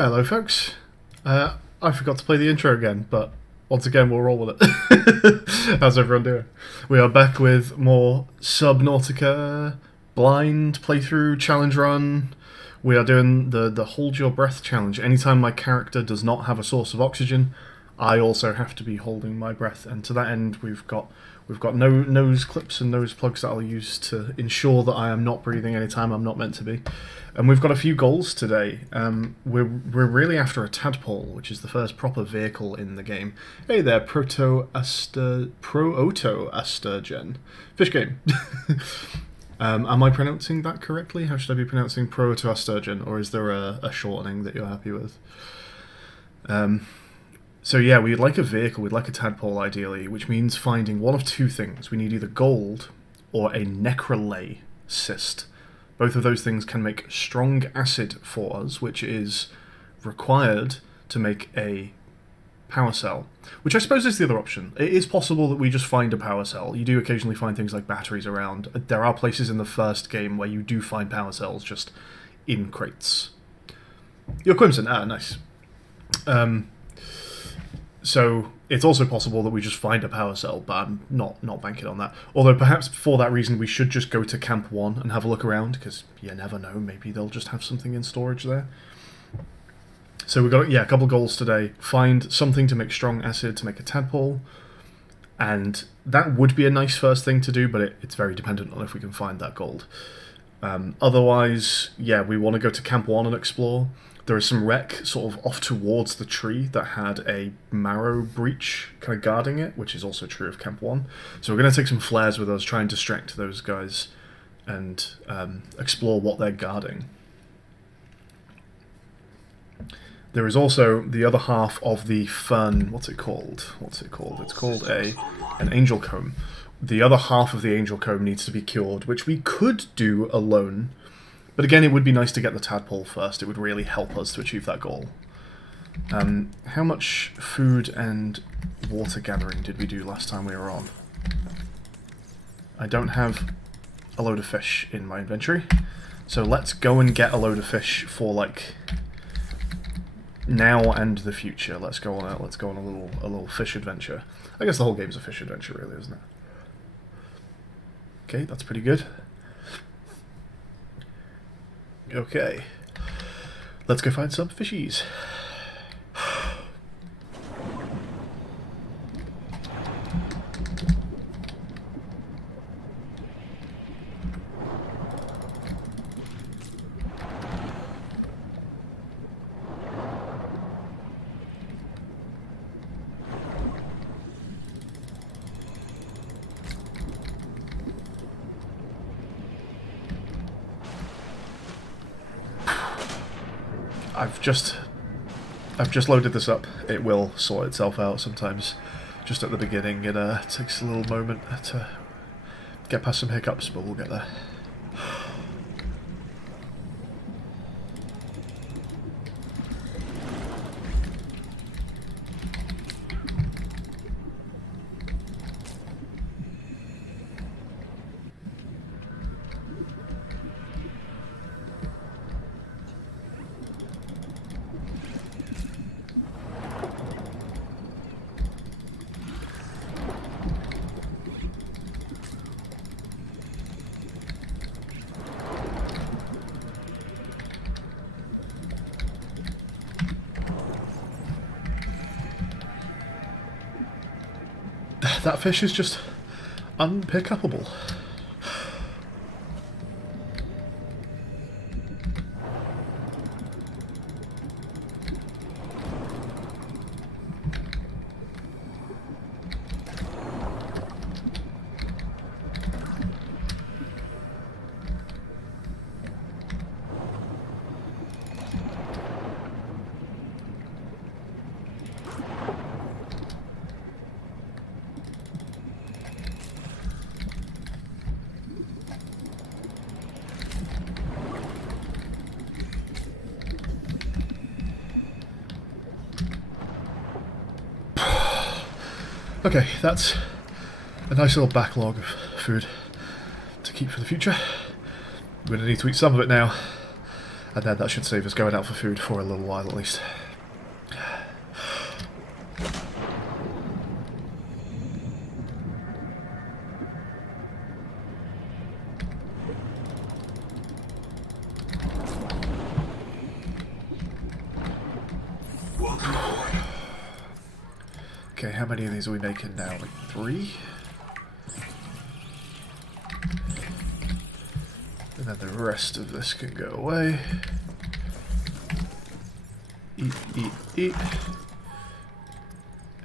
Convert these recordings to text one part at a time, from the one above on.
Hello, folks. I forgot to play the intro again, but once again, we'll roll with it. How's everyone doing? We are back with more Subnautica blind playthrough challenge run. We are doing the hold your breath challenge. Anytime my character does not have a source of oxygen, I also have to be holding my breath. And to that end, we've got no nose clips and nose plugs that I'll use to ensure that I am not breathing anytime I'm not meant to be. And we've got a few goals today. We're really after a tadpole, which is the first proper vehicle in the game. Hey there, Proto-Asturgeon. Fish game. Am I pronouncing that correctly? How should I be pronouncing Proto-Asturgeon, or is there a shortening that you're happy with? So yeah, we'd like a vehicle, we'd like a tadpole ideally, which means finding one of two things. We need either gold or a necrolay cyst. Both of those things can make strong acid for us, which is required to make a power cell, which I suppose is the other option. It is possible that we just find a power cell. You do occasionally find things like batteries around. There are places in the first game where you do find power cells just in crates. You're Crimson. Ah, nice. So it's also possible that we just find a power cell, but I'm not banking on that. Although perhaps for that reason we should just go to Camp 1 and have a look around, because you never know, maybe they'll just have something in storage there. So we've got, a couple of goals today. Find something to make strong acid to make a tadpole, and that would be a nice first thing to do, but it's very dependent on if we can find that gold. Otherwise, we want to go to Camp 1 and explore. There is some wreck sort of off towards the tree that had a marrow breach kind of guarding it, which is also true of Camp 1. So we're going to take some flares with us, try and distract those guys, and explore what they're guarding. There is also the other half of the fern. What's it called? It's called an angel comb. The other half of the angel comb needs to be cured, which we could do alone. But again, it would be nice to get the tadpole first. It would really help us to achieve that goal. How much food and water gathering did we do last time we were on? I don't have a load of fish in my inventory. So let's go and get a load of fish for, like, now and the future. Let's go on a little fish adventure. I guess the whole game's a fish adventure, really, isn't it? Okay, that's pretty good. Okay, let's go find some fishies. I've just loaded this up. It will sort itself out sometimes. Just at the beginning, it takes a little moment to get past some hiccups, but we'll get there. That fish is just unpickupable. Okay, that's a nice little backlog of food to keep for the future. We're going to need to eat some of it now. And then that should save us going out for food for a little while at least. Okay, how many of these are we making now? Like 3? And then the rest of this can go away. Eat, eat, eat.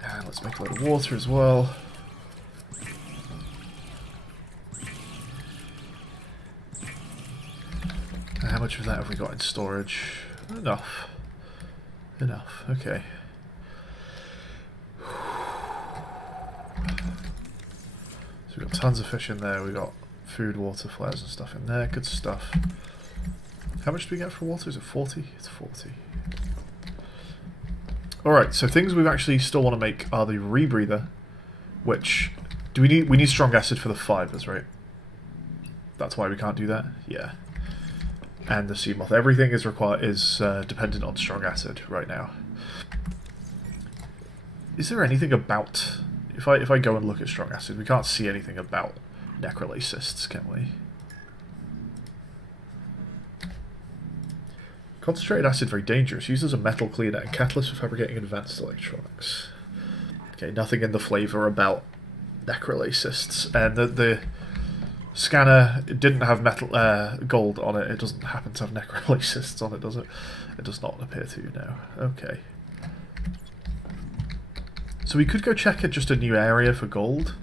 And let's make a load of water as well. And how much of that have we got in storage? Enough. Enough, okay. So we've got tons of fish in there, we've got food, water, flares and stuff in there, good stuff. How much do we get for water? Is it 40? It's 40. Alright, so things we actually still want to make are the rebreather, which... we need strong acid for the fibers, right? That's why we can't do that? Yeah. And the sea moth. Everything is dependent on strong acid right now. Is there anything about... If I go and look at strong acid, we can't see anything about necrolase cysts, can we? Concentrated acid, very dangerous. Used as a metal cleaner and catalyst for fabricating advanced electronics. Okay, nothing in the flavour about necrolase cysts. And the scanner didn't have metal gold on it. It doesn't happen to have necrolase cysts on it, does it? It does not appear to, no. Okay. So we could go check at just a new area for gold.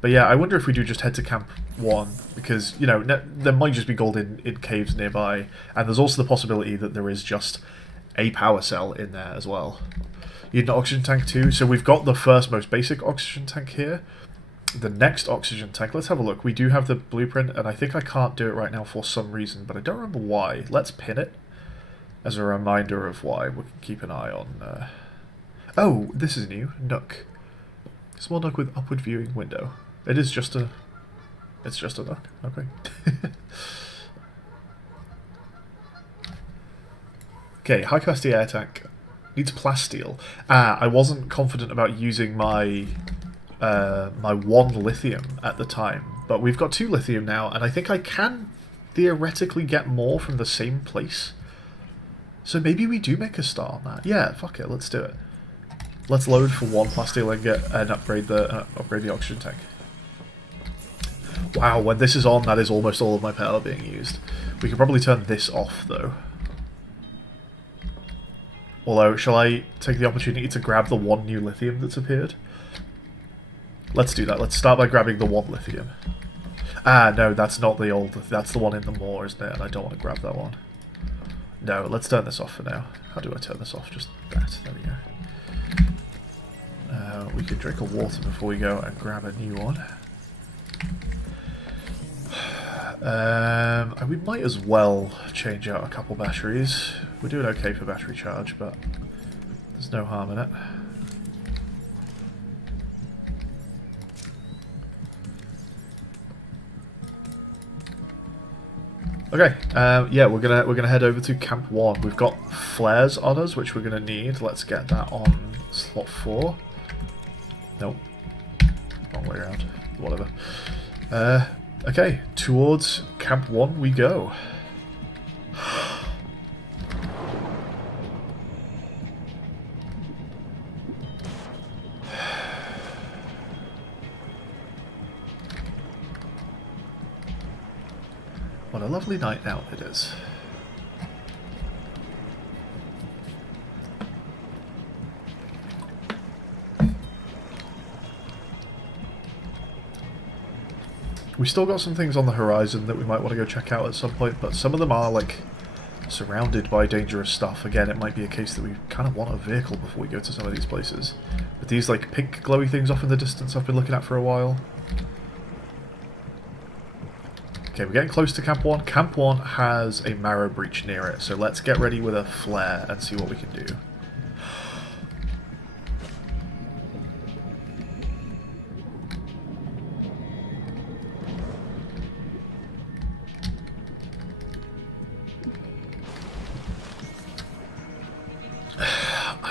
But yeah, I wonder if we do just head to Camp 1, because, you know, there might just be gold in caves nearby, and there's also the possibility that there is just a power cell in there as well. You need an oxygen tank too, so we've got the first most basic oxygen tank here. The next oxygen tank, let's have a look. We do have the blueprint, and I think I can't do it right now for some reason, but I don't remember why. Let's pin it as a reminder of why. We can keep an eye on... Oh, this is new. Nook. Small nook with upward viewing window. It is just a... It's just a nook. Okay. Okay, high capacity air tank. Needs plasteel. I wasn't confident about using my my 1 lithium at the time, but we've got 2 lithium now, and I think I can theoretically get more from the same place. So maybe we do make a start on that. Yeah, fuck it, let's do it. Let's load for 1 plasteel and upgrade the oxygen tank. Wow, when this is on, that is almost all of my power being used. We could probably turn this off, though. Although, shall I take the opportunity to grab the 1 new lithium that's appeared? Let's do that. Let's start by grabbing the 1 lithium. No, that's not the old... That's the one in the moor, isn't it? And I don't want to grab that one. No, let's turn this off for now. How do I turn this off? Just that. There we go. We could drink a water before we go and grab a new one. We might as well change out a couple batteries. We're doing okay for battery charge, but there's no harm in it. Okay, yeah, we're gonna head over to Camp 1. We've got flares on us, which we're gonna need. Let's get that on slot 4. Nope, wrong way around. Whatever. Okay, towards Camp 1 we go. What a lovely night out it is. We still got some things on the horizon that we might want to go check out at some point, but some of them are, like, surrounded by dangerous stuff. Again, it might be a case that we kind of want a vehicle before we go to some of these places. But these, like, pink glowy things off in the distance I've been looking at for a while. Okay, we're getting close to Camp 1. Camp 1 has a marrow breach near it, so let's get ready with a flare and see what we can do.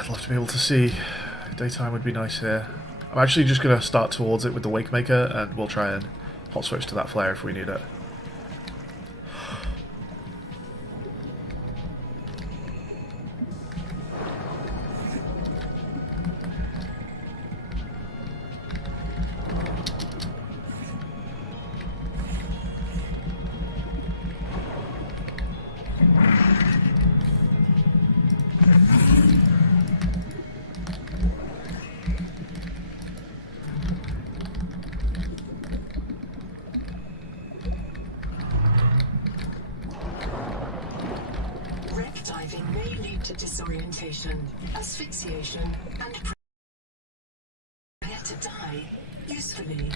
I'd love to be able to see. Daytime would be nice here. I'm actually just going to start towards it with the Wake Maker, and we'll try and hot switch to that flare if we need it. Diving may lead to disorientation, asphyxiation, and prepare to die usefully.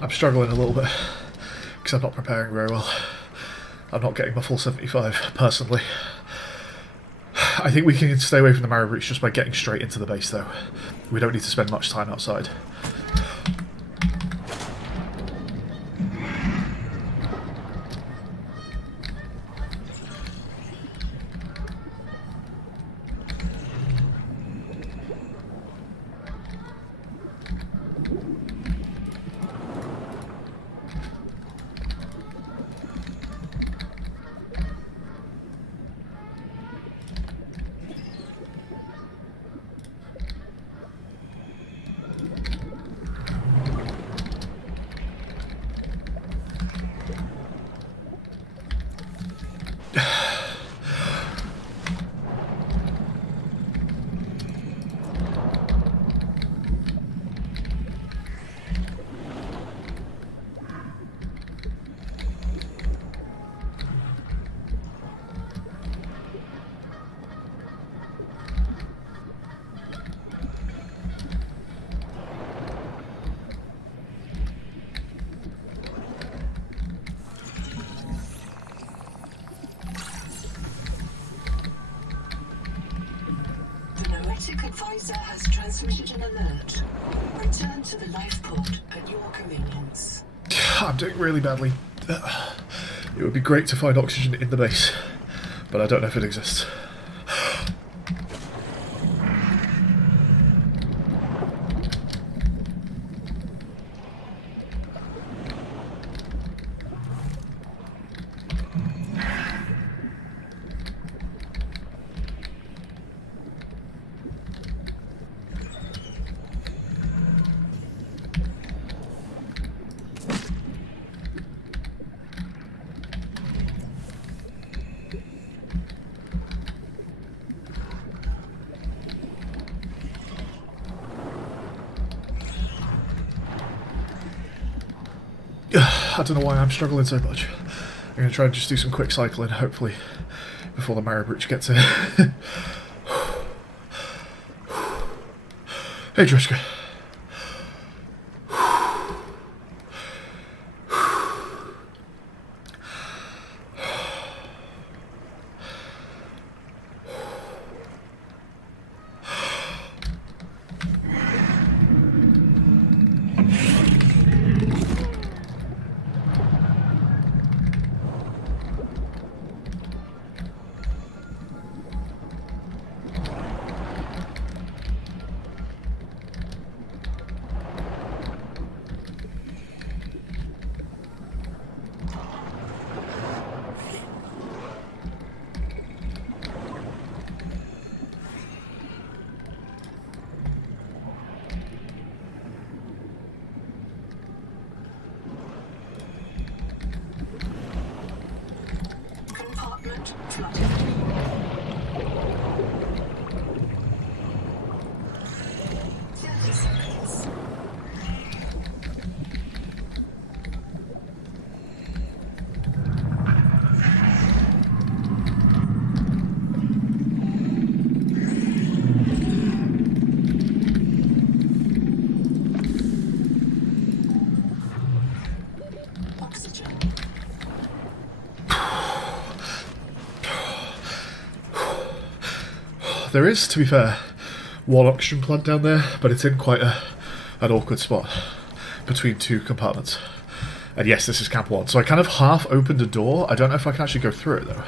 I'm struggling a little bit because I'm not preparing very well. I'm not getting my full 75 personally. I think we can stay away from the Marrow Breach just by getting straight into the base though. We don't need to spend much time outside. Advisor has transmitted an alert. Return to the lifeport at your convenience. I'm doing really badly. It would be great to find oxygen in the base, but I don't know if it exists. I don't know why I'm struggling so much. I'm going to try and just do some quick cycling, hopefully, before the Marrow Breach gets here. Hey, Trishka. Spotted. 30 seconds. Oxygen. There is, to be fair, one oxygen plant down there, but it's in quite an awkward spot between two compartments. And yes, this is Camp 1, so I kind of half opened a door. I don't know if I can actually go through it, though.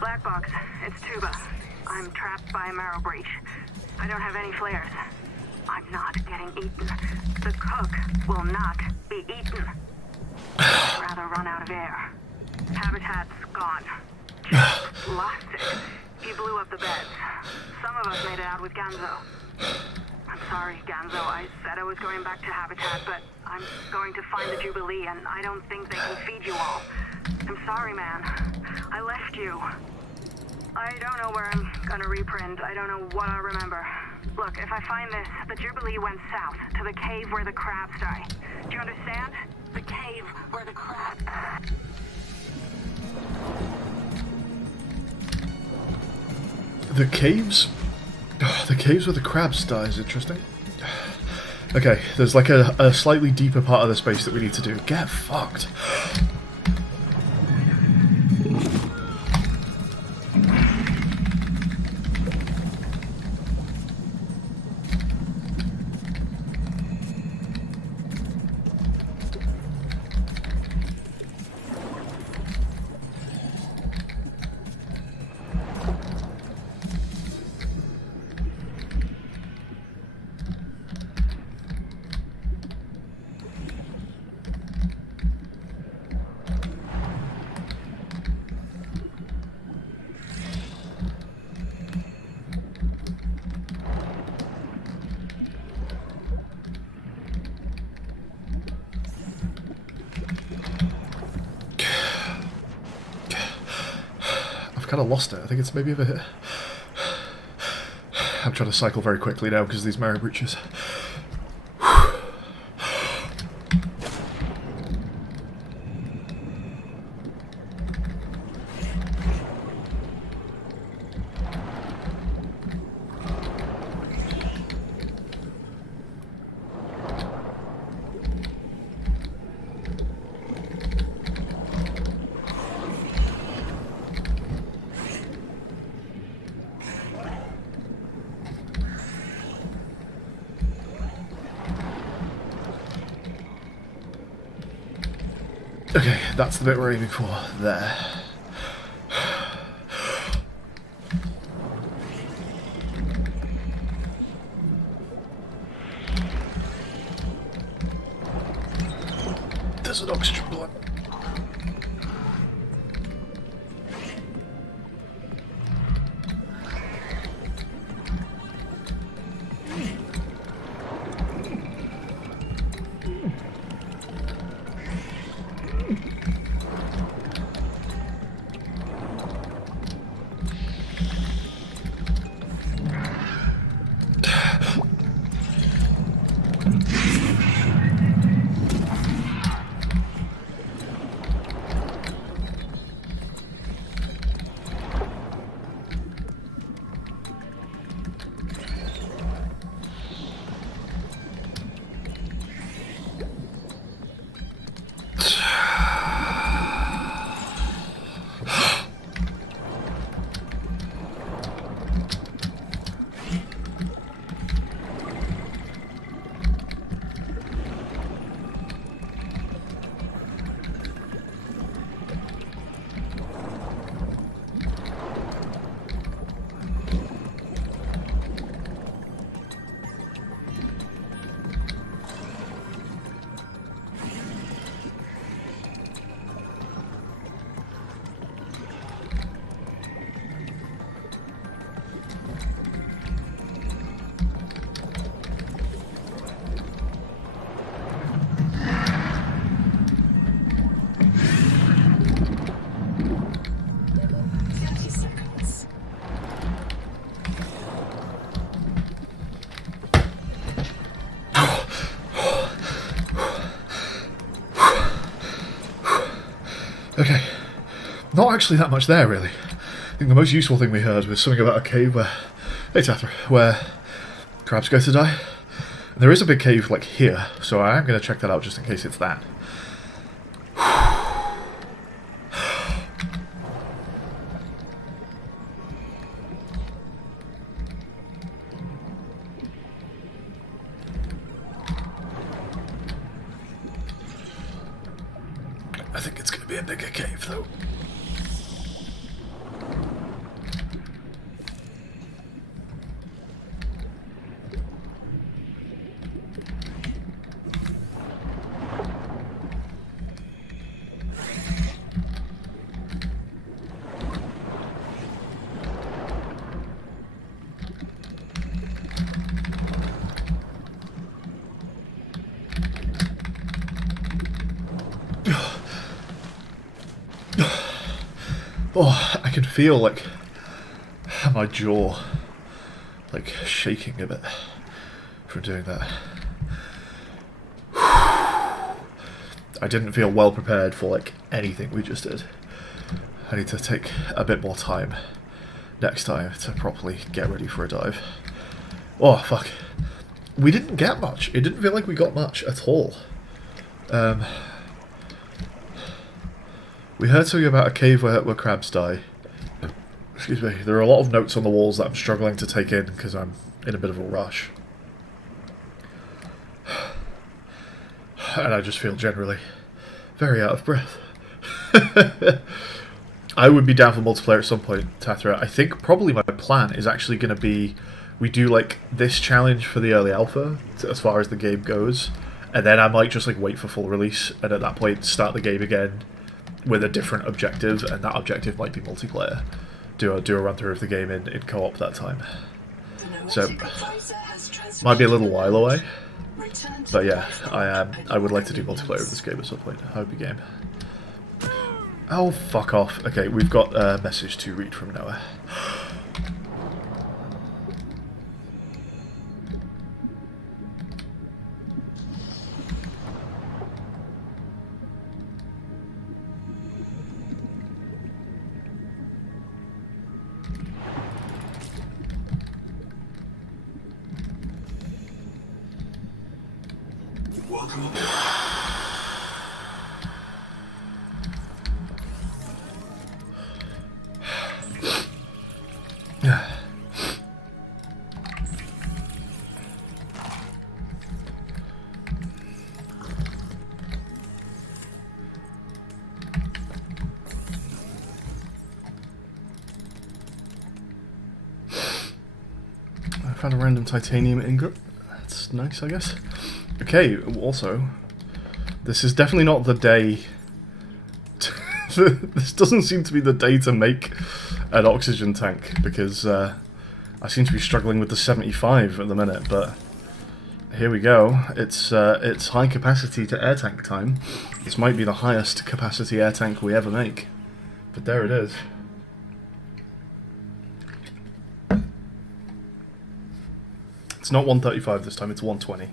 Black box, it's Tuba. I'm trapped by a marrow breach. I don't have any flares. I'm not getting eaten. The cook will not be eaten. I'd rather run out of air. Habitat's gone. Just lost it. He blew up the beds. Some of us made it out with Ganzo. I'm sorry, Ganzo. I said I was going back to Habitat, but I'm going to find the Jubilee, and I don't think they can feed you all. I'm sorry, man. I left you. I don't know where I'm gonna reprint. I don't know what I'll remember. Look, if I find this, the Jubilee went south, to the cave where the crabs die. Do you understand? The cave where the crabs... The caves? Oh, the caves where the crabs die is interesting. Okay, there's like a slightly deeper part of the space that we need to do. Get fucked. Kind of lost it. I think it's maybe over here. I'm trying to cycle very quickly now because of these marrow breaches. Okay, that's the bit we're aiming for. There. There's an oxygen plant. Okay. Not actually that much there, really. I think the most useful thing we heard was something about a cave where... Hey, Tathra, where crabs go to die. There is a big cave, like, here, so I am going to check that out just in case it's that. I think it's going to be a bigger cave, though. Oh, I can feel, like, my jaw, like, shaking a bit from doing that. I didn't feel well prepared for, like, anything we just did. I need to take a bit more time next time to properly get ready for a dive. Oh, fuck. We didn't get much. It didn't feel like we got much at all. We heard something about a cave where crabs die. Excuse me. There are a lot of notes on the walls that I'm struggling to take in because I'm in a bit of a rush. And I just feel generally very out of breath. I would be down for multiplayer at some point, Tathra. I think probably my plan is actually going to be we do like this challenge for the early alpha as far as the game goes, and then I might just like wait for full release and at that point start the game again with a different objective, and that objective might be multiplayer. Do a run through of the game in co-op that time. So might be a little while away, but yeah, I would like to do multiplayer of this game at some point. I hope you game. Oh, fuck off. Okay, we've got a message to read from Noah. Welcome aboard. I found a random titanium ingot. That's nice, I guess. Okay, also, this is definitely not the day... This doesn't seem to be the day to make an oxygen tank, because I seem to be struggling with the 75 at the minute, but here we go. It's high capacity to air tank time. This might be the highest capacity air tank we ever make, but there it is. It's not 135 this time, it's 120.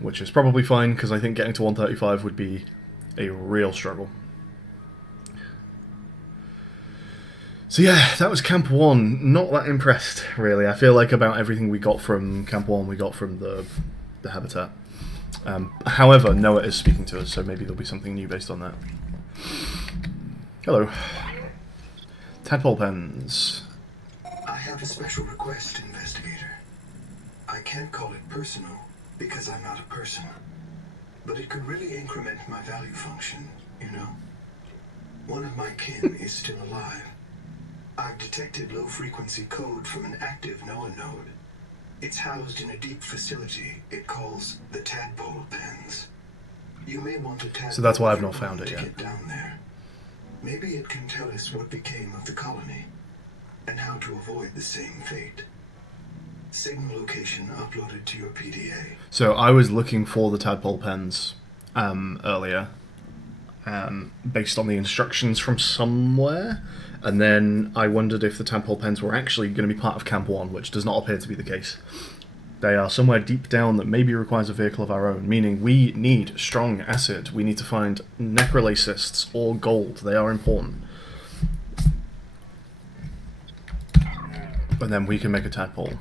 Which is probably fine, because I think getting to 135 would be a real struggle. So yeah, that was Camp 1. Not that impressed, really. I feel like about everything we got from Camp 1 we got from the habitat. However, Noah is speaking to us, so maybe there'll be something new based on that. Hello. Tadpole pens. I have a special request, investigator. I can't call it personal, because I'm not a person. But it could really increment my value function, you know? One of my kin is still alive. I've detected low-frequency code from an active NOAA node. It's housed in a deep facility it calls the Tadpole Pens. You may want a tadpole. So that's why I've not found it to yet. get down there. Maybe it can tell us what became of the colony, and how to avoid the same fate. Signal location uploaded to your PDA. So I was looking for the tadpole pens earlier, based on the instructions from somewhere, and then I wondered if the tadpole pens were actually going to be part of Camp 1, which does not appear to be the case. They are somewhere deep down that maybe requires a vehicle of our own, meaning we need strong acid. We need to find necrolysists or gold. They are important. And then we can make a tadpole.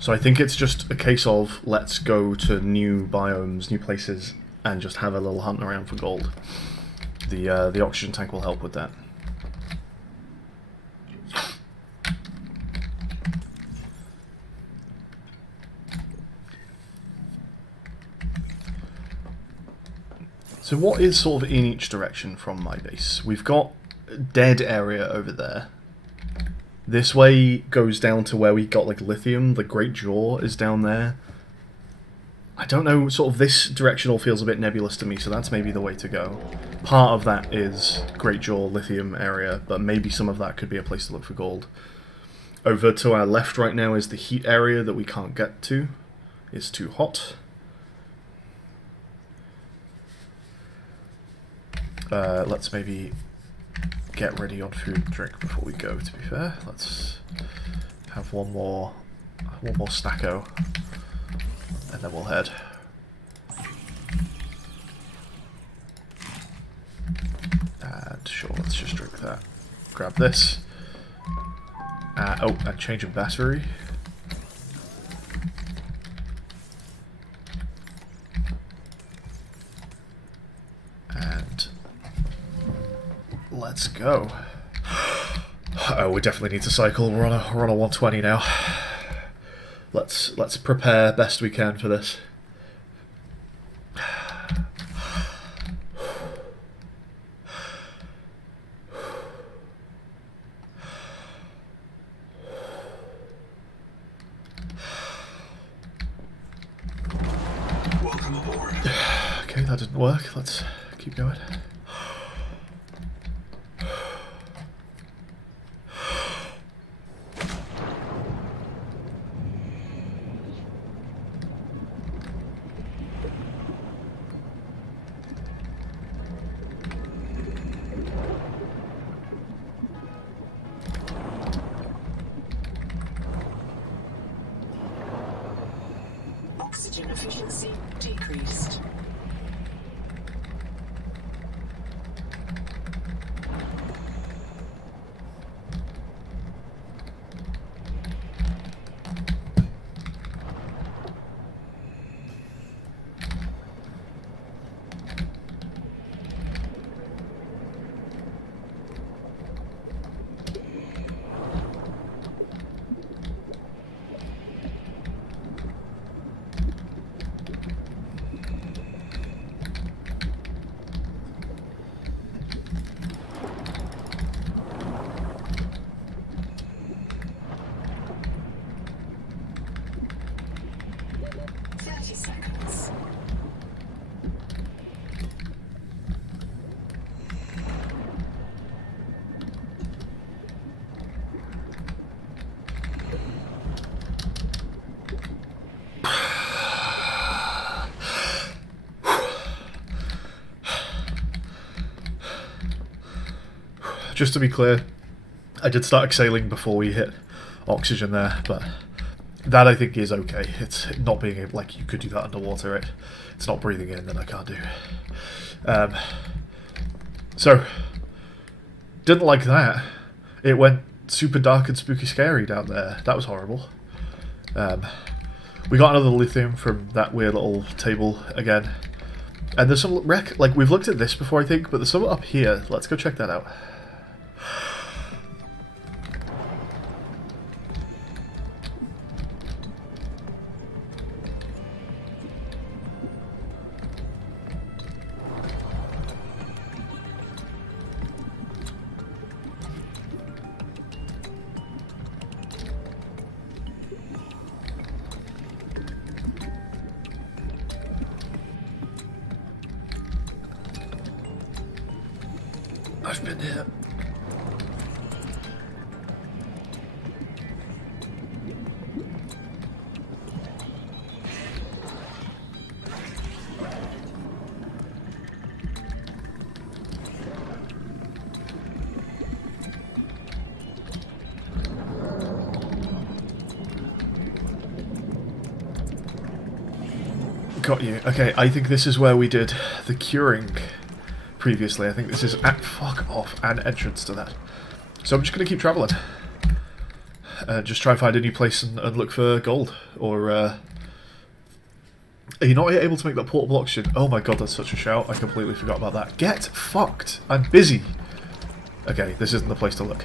So I think it's just a case of let's go to new biomes, new places, and just have a little hunt around for gold. The oxygen tank will help with that. So what is sort of in each direction from my base? We've got a dead area over there. This way goes down to where we got like lithium. The Great Jaw is down there. I don't know, sort of this direction all feels a bit nebulous to me, so that's maybe the way to go. Part of that is Great Jaw lithium area, but maybe some of that could be a place to look for gold. Over to our left right now is the heat area that we can't get to. It's too hot. Let's maybe get ready on food and drink before we go, to be fair. Let's have one more stacko, and then we'll head. And sure, let's just drink that. Grab this. Oh, and change of battery. And let's go. Oh, we definitely need to cycle. We're on a 120 now. Let's prepare best we can for this. Welcome aboard. Okay, that didn't work. Let's keep going. Oxygen efficiency decreased. Seconds. Just to be clear, I did start exhaling before we hit oxygen there, but that I think is okay. It's not being able, like, you could do that underwater, right? It's not breathing in that I can't do. So, didn't like that. It went super dark and spooky scary down there. That was horrible. We got another lithium from that weird little table again. And there's some wreck, like, we've looked at this before I think, but there's some up here. Let's go check that out. I've been here. got you. Okay, I think this is where we did the curing previously. I think this is fuck off, an entrance to that. So I'm just going to keep travelling. Just try and find a new place and look for gold. Or, are you not able to make that portable oxygen? Oh my god, that's such a shout. I completely forgot about that. Get fucked! I'm busy! Okay, this isn't the place to look.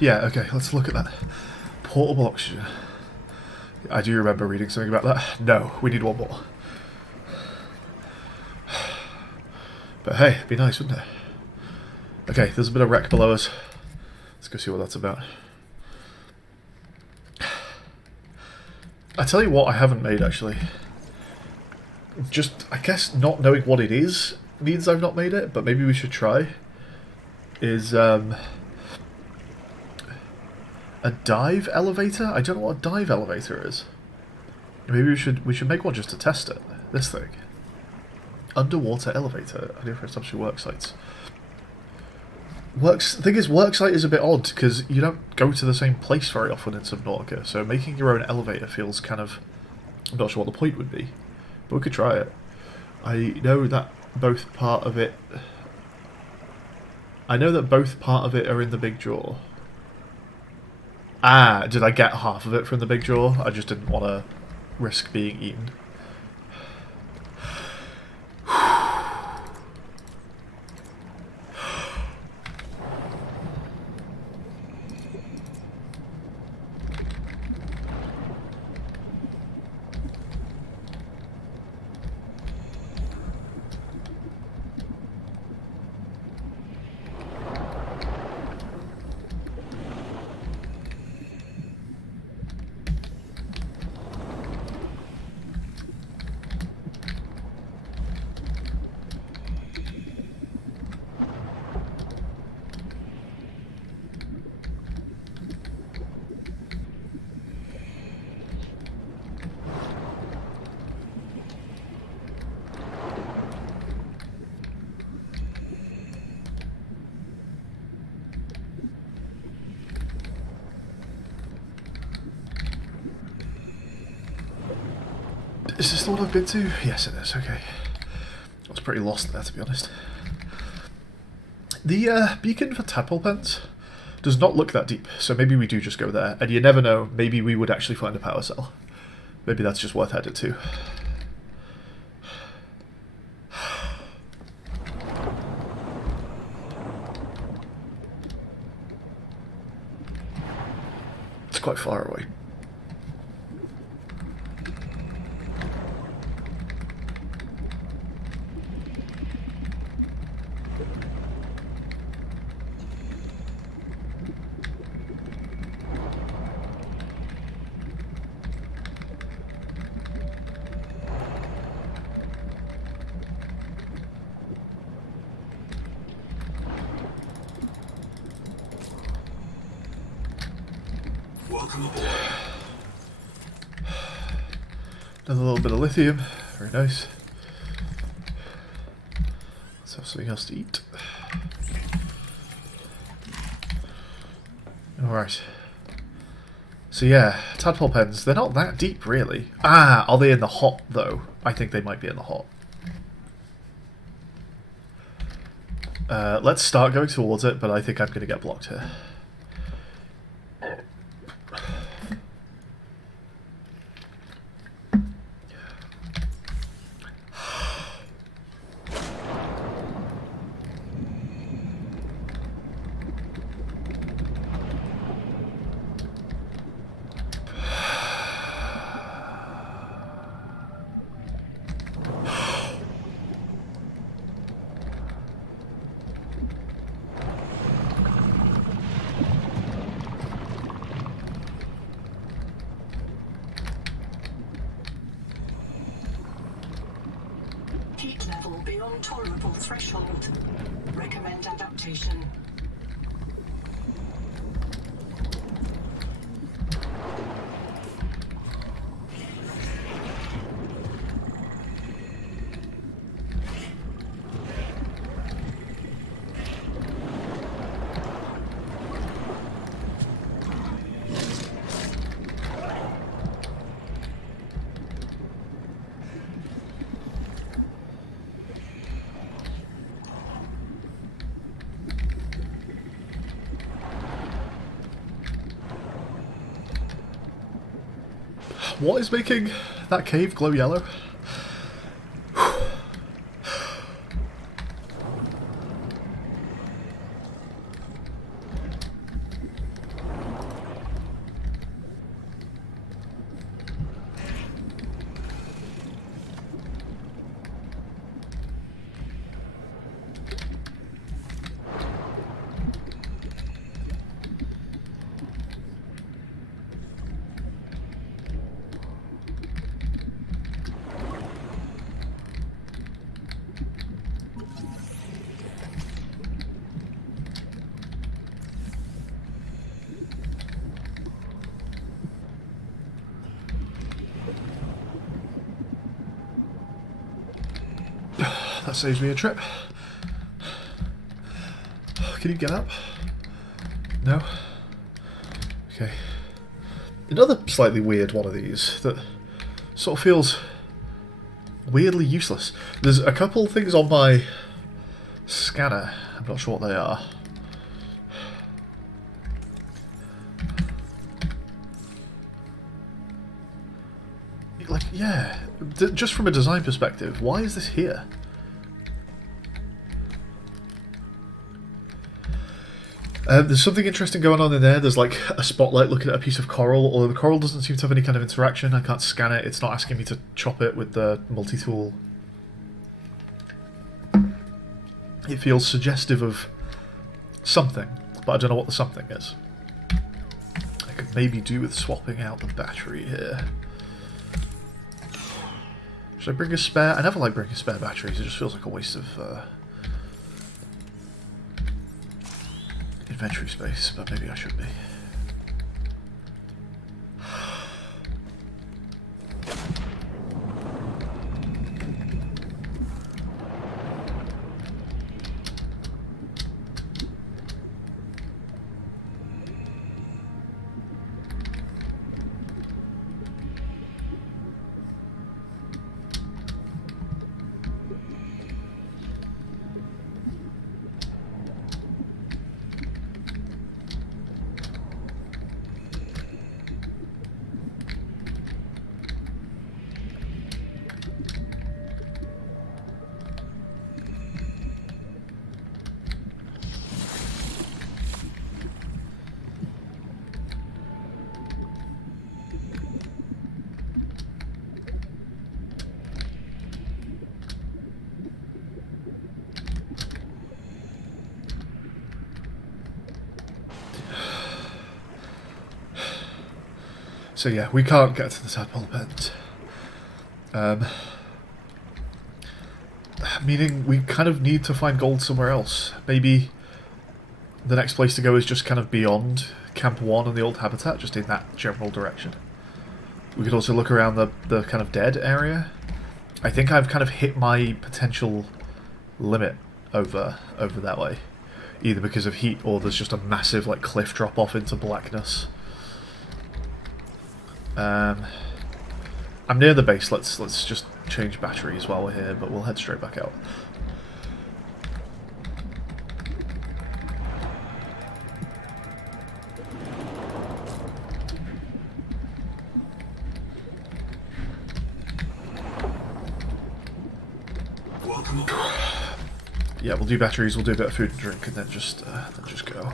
Yeah, okay, let's look at that. Portable oxygen. I do remember reading something about that. No, we need one more. But hey, it'd be nice, wouldn't it? Okay, there's a bit of wreck below us. Let's go see what that's about. I tell you what I haven't made, actually. Just, I guess not knowing what it is means I've not made it, but maybe we should try. Is, a dive elevator? I don't know what a dive elevator is. Maybe we should make one just to test it. This thing. Underwater elevator. I don't know if it's actually work sites. The thing is, worksite is a bit odd because you don't go to the same place very often in Subnautica, so making your own elevator feels kind of... I'm not sure what the point would be, but we could try it. I know that both part of it are in the big jaw. Ah, did I get half of it from the big jaw? I just didn't want to risk being eaten. Is this the one I've been to? Yes, it is. Okay. I was pretty lost there, to be honest. The beacon for tadpole pens does not look that deep, so maybe we do just go there. And you never know, maybe we would actually find a power cell. Maybe that's just worth headed to. It's quite far away. Welcome aboard. Another little bit of lithium. Very nice. Let's have something else to eat. Alright. So yeah, tadpole pens, they're not that deep really. Ah, are they in the hot though? I think they might be in the hot. Let's start going towards it, but I think I'm going to get blocked here. non-tolerable threshold. Recommend adaptation. What is making that cave glow yellow? That saves me a trip. Can you get up? No? Okay. Another slightly weird one of these that sort of feels weirdly useless. There's a couple things on my scanner. I'm not sure what they are. Like, yeah, just from a design perspective, why is this here? There's something interesting going on in there. There's like a spotlight looking at a piece of coral, although the coral doesn't seem to have any kind of interaction. I can't scan it. It's not asking me to chop it with the multi-tool. It feels suggestive of something, but I don't know what the something is. I could maybe do with swapping out the battery here. Should I bring a spare? I never like bringing spare batteries. It just feels like a waste of inventory space, but maybe I should be. So yeah, we can't get to the tadpole bend. Meaning we kind of need to find gold somewhere else. Maybe the next place to go is just kind of beyond Camp 1 and the old habitat, just in that general direction. We could also look around the kind of dead area. I think I've kind of hit my potential limit over that way. Either because of heat or there's just a massive like cliff drop off into blackness. I'm near the base. Let's just change batteries while we're here, but we'll head straight back out. Welcome. Yeah, we'll do batteries. We'll do a bit of food and drink, and then just go.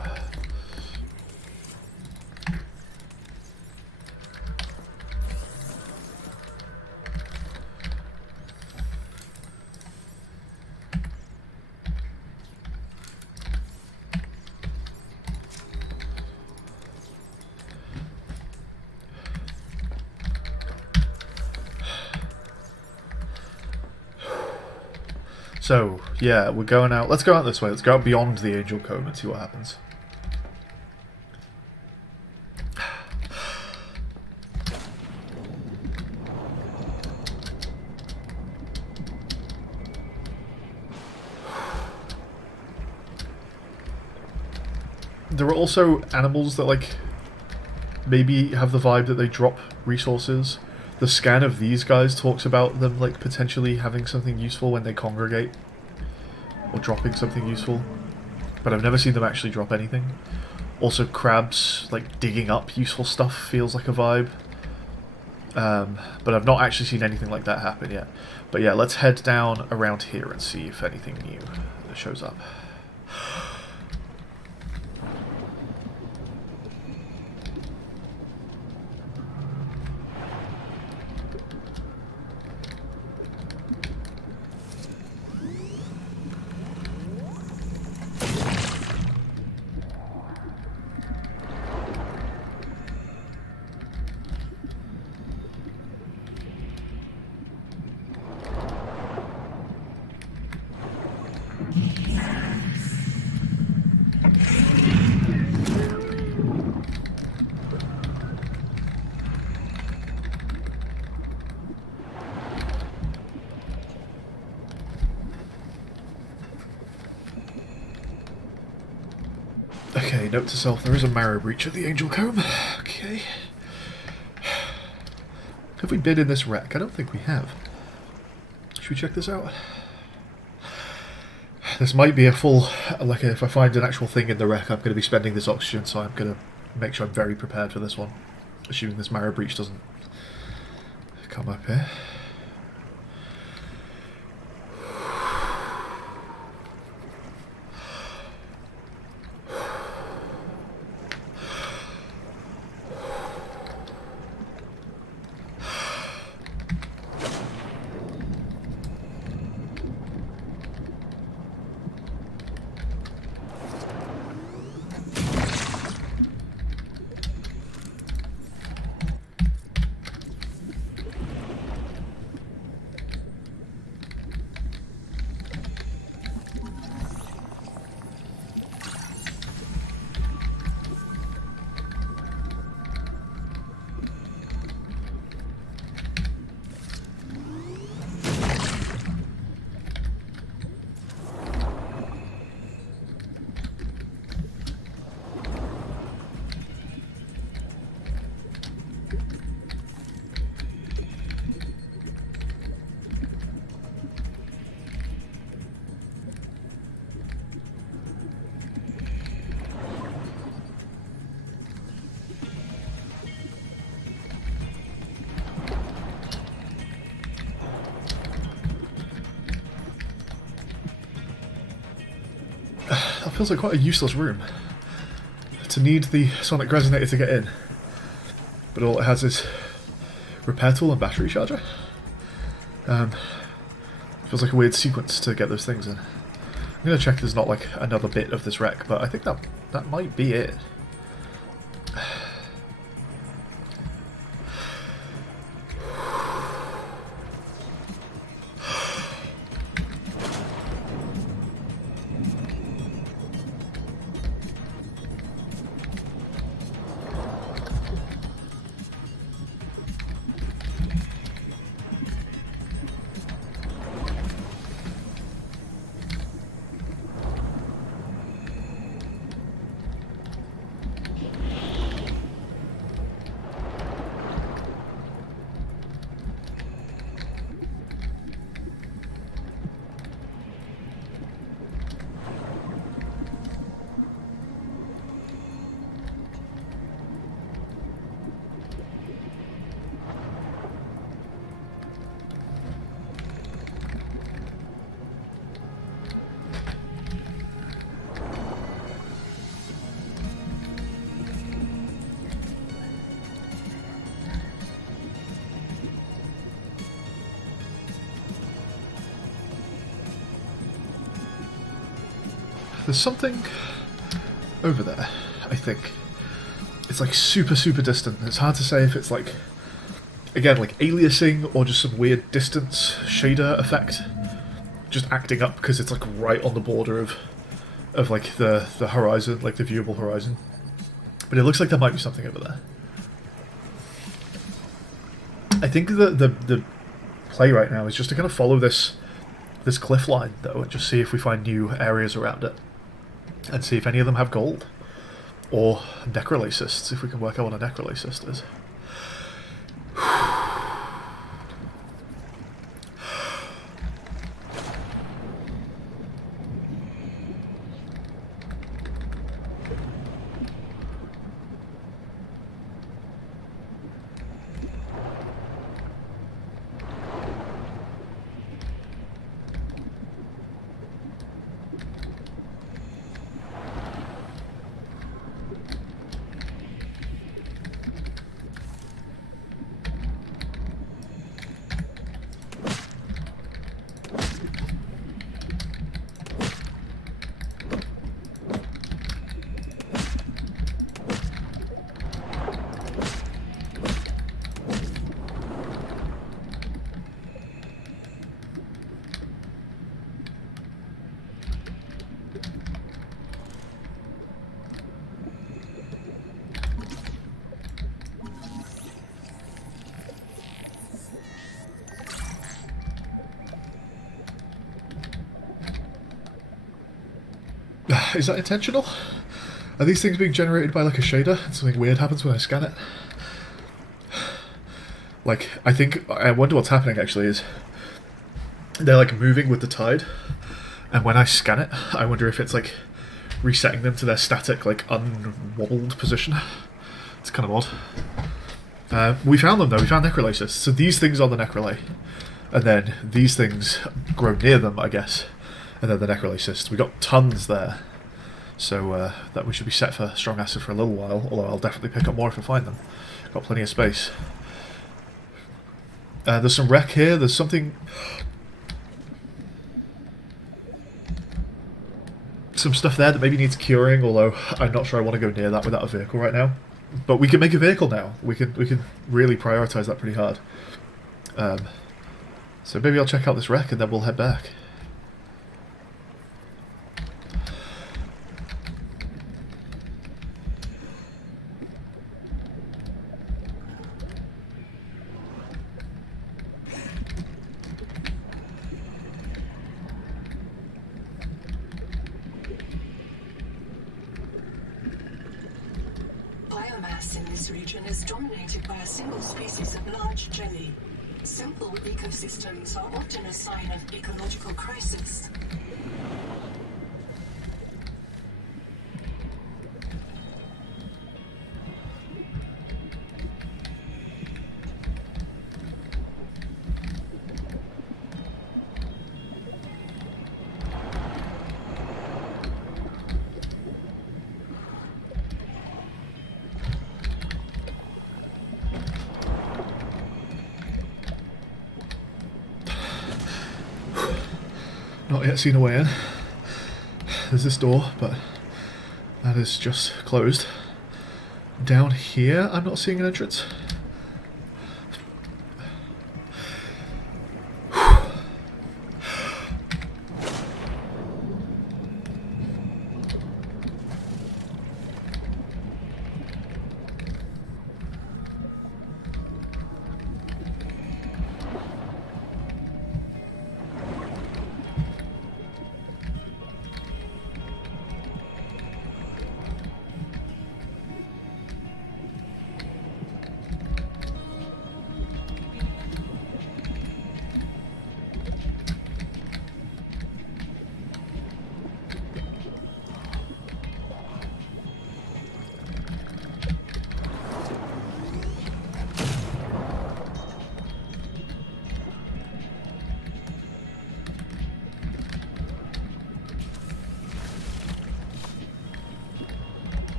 So, yeah, we're going out. Let's go out this way. Let's go out beyond the Angel Cove and see what happens. There are also animals that, like, maybe have the vibe that they drop resources. The scan of these guys talks about them, like, potentially having something useful when they congregate. Or dropping something useful. But I've never seen them actually drop anything. Also, crabs, like, digging up useful stuff feels like a vibe. But I've not actually seen anything like that happen yet. But yeah, let's head down around here and see if anything new shows up. Okay, note to self, there is a marrow breach at the Angel Comb. Okay. Have we been in this wreck? I don't think we have. Should we check this out? This might be a full, like, if I find an actual thing in the wreck, I'm going to be spending this oxygen, so I'm going to make sure I'm very prepared for this one. Assuming this marrow breach doesn't come up here. That feels like quite a useless room. To need the sonic resonator to get in. But all it has is repair tool and battery charger. Feels like a weird sequence to get those things in. I'm gonna check there's not like another bit of this wreck, but I think that might be it. There's something over there, I think. It's like super distant. It's hard to say if it's like, again, like aliasing or just some weird distance shader effect. just acting up because it's like right on the border of like the horizon, like the viewable horizon. But it looks like there might be something over there. I think the play right now is just to kind of follow this cliff line though, and just see if we find new areas around it, and see if any of them have gold or necrolysists. If we can work out what a necrolysist is. Is that intentional? Are these things being generated by like a shader and something weird happens when I scan it? Like, I wonder what's happening actually is they're like moving with the tide, and when I scan it, I wonder if it's like resetting them to their static, like unwobbled position. It's kind of odd. We found them though, we found necrolysis. So these things are the necrolay, and then these things grow near them, I guess, and then the necrolysis. We got tons there. So that we should be set for strong acid for a little while, although I'll definitely pick up more if I find them. Got plenty of space. There's some wreck here, there's something... some stuff there that maybe needs curing, although I'm not sure I want to go near that without a vehicle right now. But we can make a vehicle now. We can really prioritise that pretty hard. So maybe I'll check out this wreck and then we'll head back. Biomass in this region is dominated by a single species of large jelly. Simple ecosystems are often a sign of ecological crisis. Not yet seen a way in. There's this door, but that is just closed. Down here, I'm not seeing an entrance.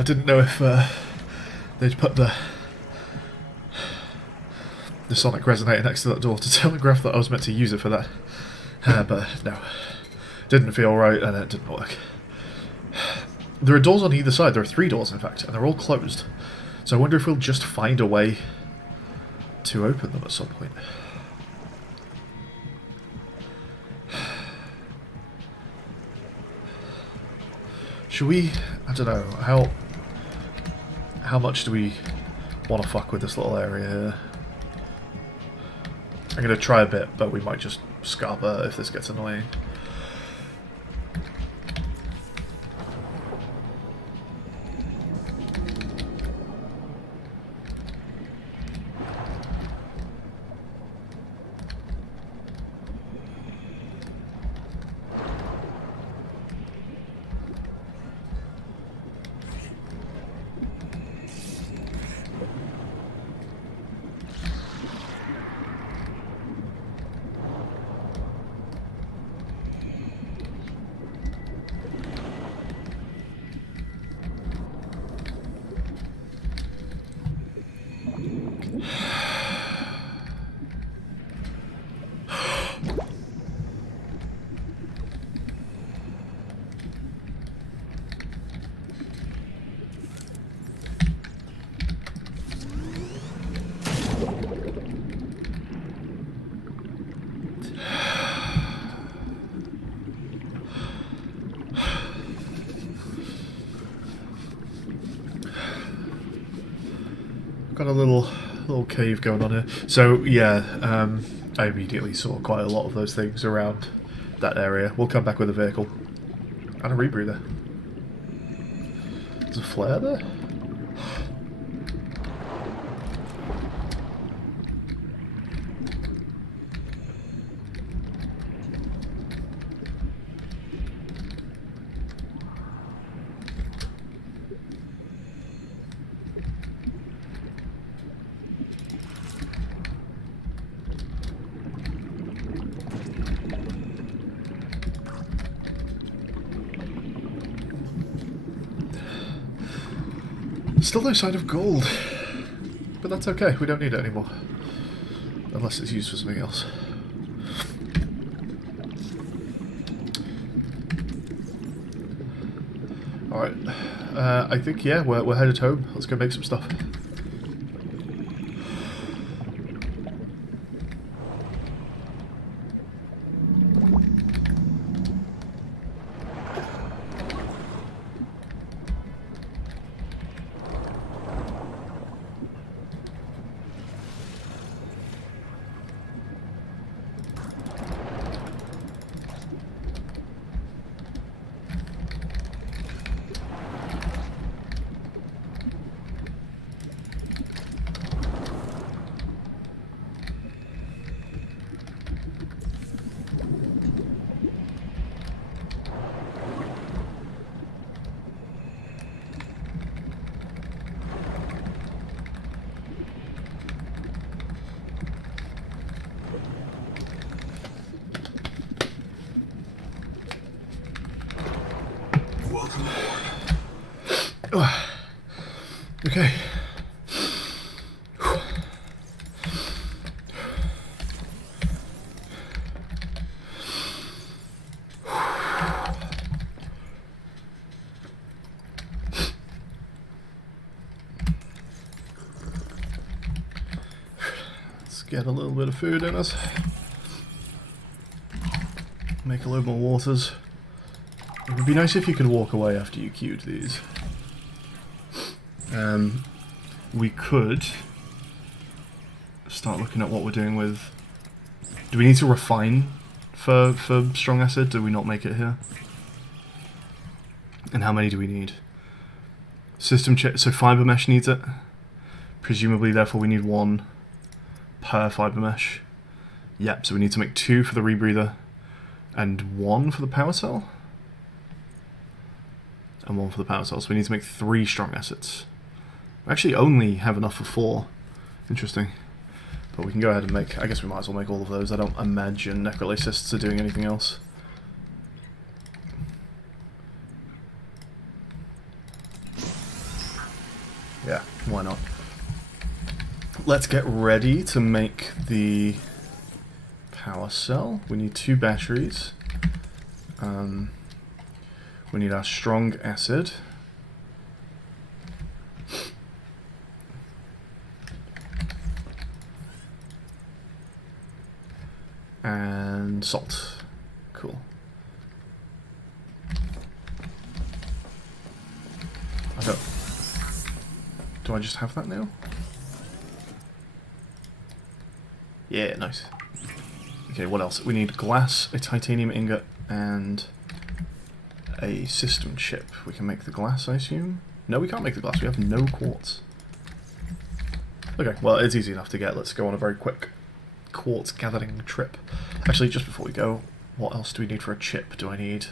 I didn't know if they'd put the sonic resonator next to that door to telegraph that I was meant to use it for that. But no, didn't feel right and it didn't work. There are doors on either side. There are 3 doors, in fact, and they're all closed. So I wonder if we'll just find a way to open them at some point. Should we... I don't know, how much do we want to fuck with this little area here? I'm going to try a bit, but we might just scarper if this gets annoying. Got a little cave going on here. So yeah, I immediately saw quite a lot of those things around that area. We'll come back with a vehicle and a rebreather. There's a flare there. Still no sign of gold, but that's okay, we don't need it anymore. Unless it's used for something else. Alright, I think, yeah, we're headed home. Let's go make some stuff. Okay. Let's get a little bit of food in us. Make a little more waters. It would be nice if you could walk away after you queued these. We could start looking at what we're doing with... Do we need to refine for strong acid? Do we not make it here? And how many do we need? System check. So fiber mesh needs it. Presumably, therefore, we need 1 per fiber mesh. Yep, so we need to make 2 for the rebreather and 1 for the power cell. And 1 for the power cell. So we need to make 3 strong acids. We actually only have enough for 4. Interesting. But we can go ahead and make... I guess we might as well make all of those. I don't imagine necrolysists are doing anything else. Yeah, why not? Let's get ready to make the power cell. We need 2 batteries. We need our strong acid. and salt. Cool. I don't... Do I just have that now? Yeah, nice. Okay, what else? We need glass, a titanium ingot, and a system chip. We can make the glass, I assume? No, we can't make the glass. We have no quartz. Okay, well, it's easy enough to get. Let's go on a very quick quartz gathering trip. Actually, just before we go, what else do we need for a chip? Do I need...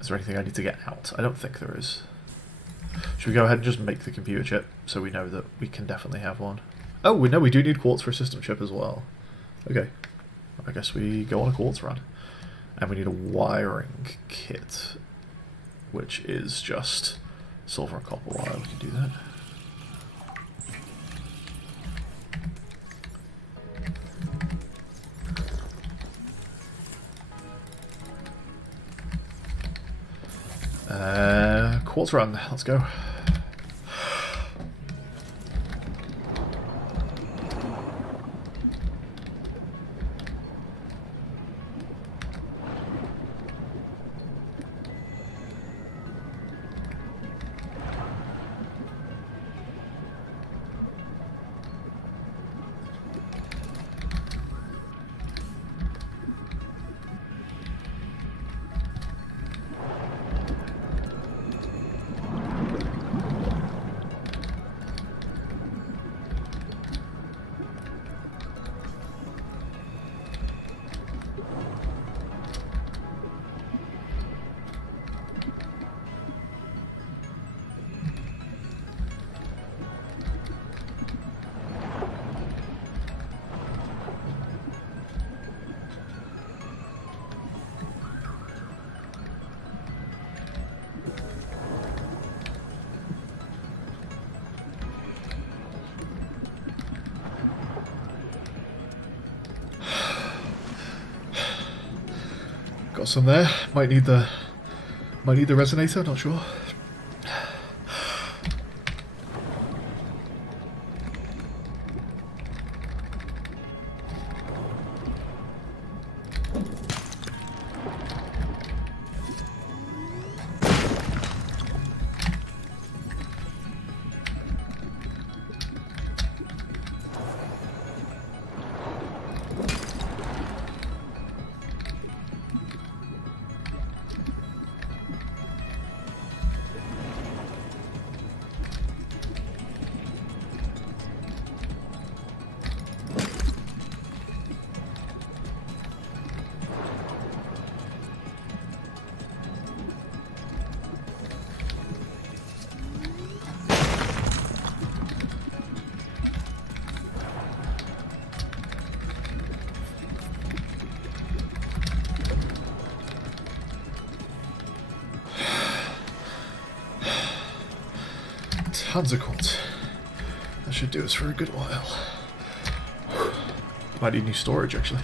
Is there anything I need to get out? I don't think there is. Should we go ahead and just make the computer chip so we know that we can definitely have one? Oh, we know we do need quartz for a system chip as well. Okay. I guess we go on a quartz run. And we need a wiring kit, which is just silver and copper wire. We can do that. Quartz run, let's go. Got some there. Might need the resonator, not sure. Tons of quartz. That should do us for a good while. Might need new storage, actually.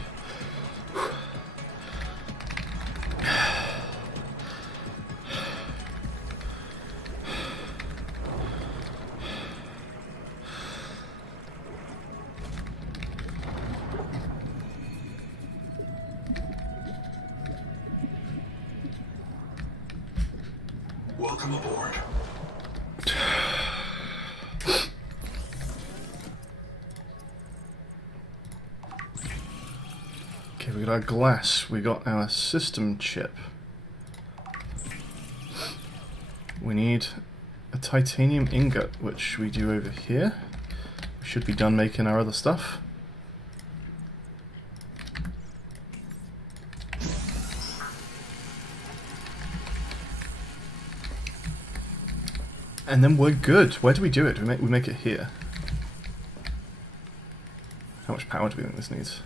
Welcome aboard. Okay, we got our glass, we got our system chip. We need a titanium ingot, which we do over here. We should be done making our other stuff. And then we're good. Where do we do it? We make it here. How much power do we think this needs?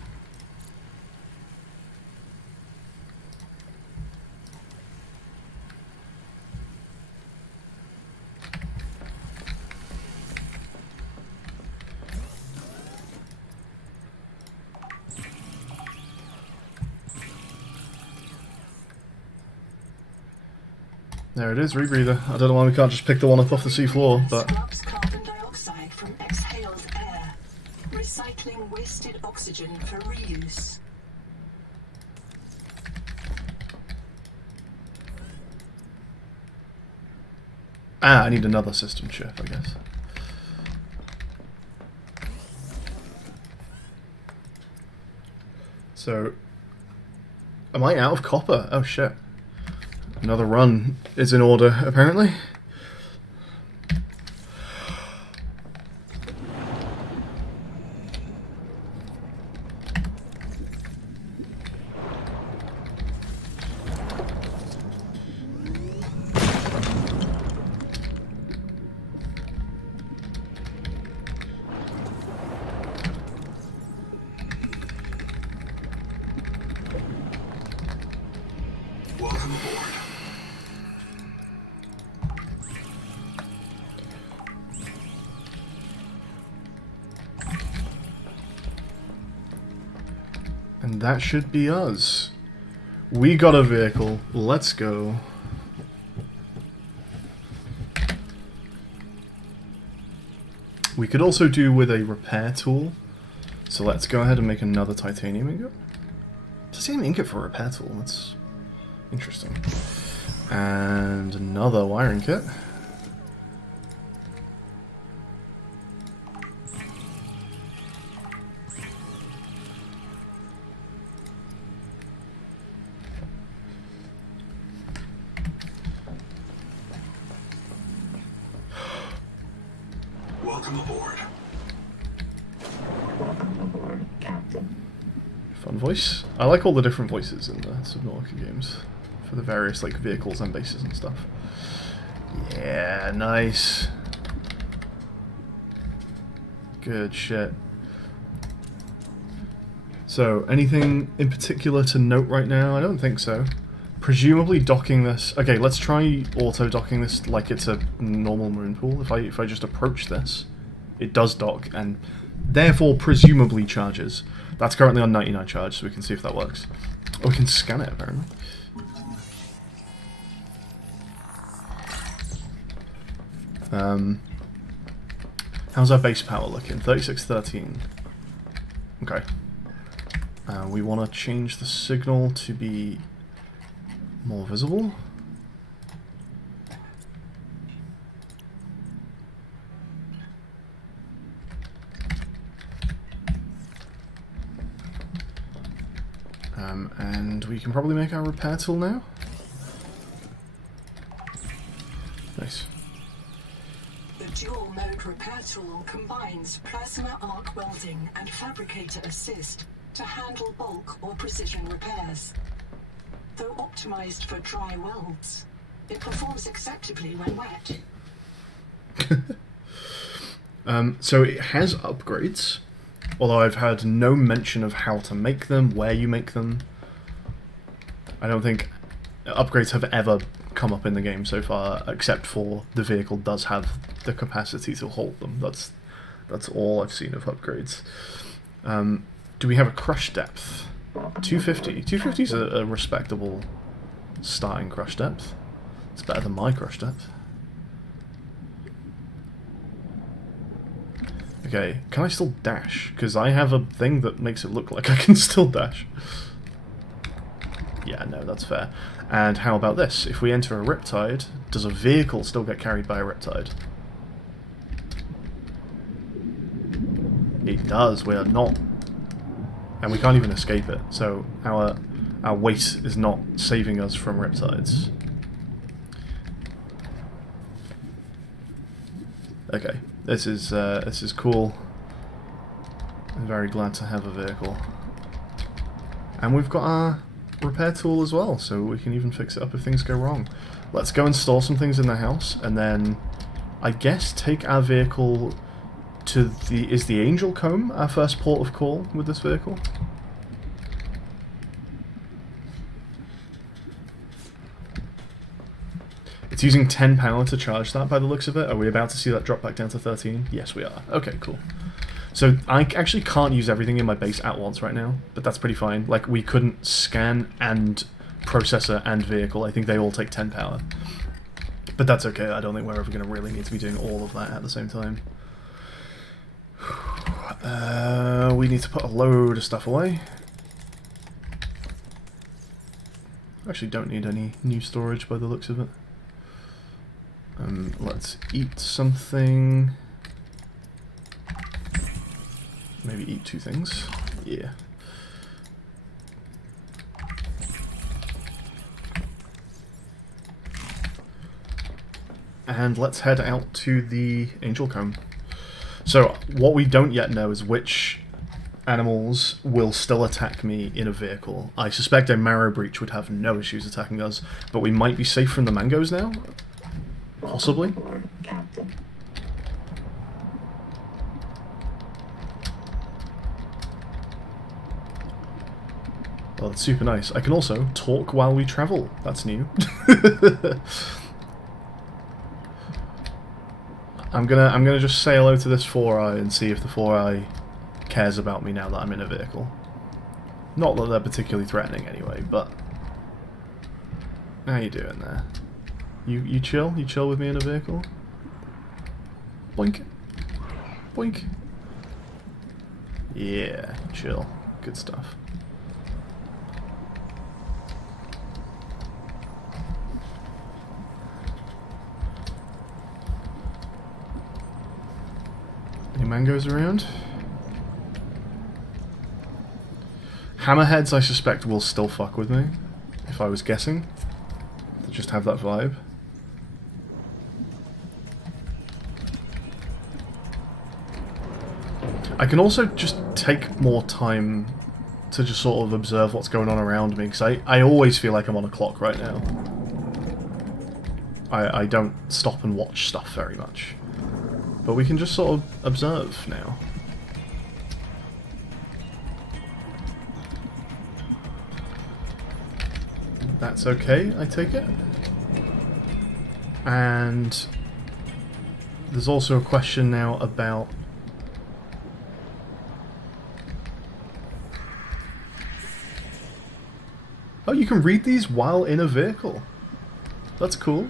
There it is, rebreather. I don't know why we can't just pick the one up off the seafloor, but... Scrubs carbon dioxide from exhaled air. Recycling wasted oxygen for reuse. Ah, I need another system chip, I guess. So, am I out of copper? Oh shit. Another run is in order, apparently. Welcome aboard. And that should be us. We got a vehicle. Let's go. We could also do with a repair tool. So let's go ahead and make another titanium ingot. Titanium ingot for a repair tool. That's interesting. And another wiring kit. Welcome aboard. Fun voice. I like all the different voices in the Subnautica games for the various like vehicles and bases and stuff. Yeah, nice. Good shit. So, anything in particular to note right now? I don't think so. Presumably docking this... Okay, let's try auto-docking this like it's a normal moon pool. If I just approach this, it does dock, and therefore presumably charges. That's currently on 99 charge, so we can see if that works. Oh, we can scan it, apparently. How's our base power looking? 3613. Okay. We want to change the signal to be more visible. And we can probably make our repair tool now. Nice. The dual mode repair tool combines plasma arc welding and fabricator assist to handle bulk or precision repairs. Though optimized for dry welds, it performs acceptably when wet. So it has upgrades, although I've heard no mention of how to make them, where you make them. I don't think upgrades have ever come up in the game so far, except for the vehicle does have the capacity to hold them. That's all I've seen of upgrades. Do we have a crush depth? 250. 250 is a respectable starting crush depth. It's better than my crush depth. Okay, can I still dash? Because I have a thing that makes it look like I can still dash. Yeah, no, that's fair. And how about this? If we enter a riptide, does a vehicle still get carried by a riptide? It does. We are not... And we can't even escape it, so our weight is not saving us from riptides. Okay, this is cool. I'm very glad to have a vehicle. And we've got our repair tool as well, so we can even fix it up if things go wrong. Let's go install some things in the house, and then I guess take our vehicle to the... Is the Angel Comb our first port of call with this vehicle? It's using 10 power to charge that by the looks of it. Are we about to see that drop back down to 13? Yes, we are. Okay, cool. So I actually can't use everything in my base at once right now, but that's pretty fine. Like, we couldn't scan and processor and vehicle. I think they all take 10 power. But that's okay. I don't think we're ever going to really need to be doing all of that at the same time. we need to put a load of stuff away. Actually don't need any new storage by the looks of it. Let's eat something. Maybe eat 2 things. Yeah. And let's head out to the Angel Cone. So, what we don't yet know is which animals will still attack me in a vehicle. I suspect a Marrow Breach would have no issues attacking us, but we might be safe from the mangoes now? Possibly? Well, that's super nice. I can also talk while we travel. That's new. I'm gonna just say hello to this 4-eye and see if the 4-eye cares about me now that I'm in a vehicle. Not that they're particularly threatening anyway, but how you doing there? You chill? You chill with me in a vehicle? Boink. Boink. Yeah, chill. Good stuff. Any mangoes around? Hammerheads, I suspect, will still fuck with me, if I was guessing. They just have that vibe. I can also just take more time to just sort of observe what's going on around me, because I always feel like I'm on a clock right now. I don't stop and watch stuff very much. But we can just sort of observe now. That's okay, I take it. And there's also a question now about oh, you can read these while in a vehicle. That's cool.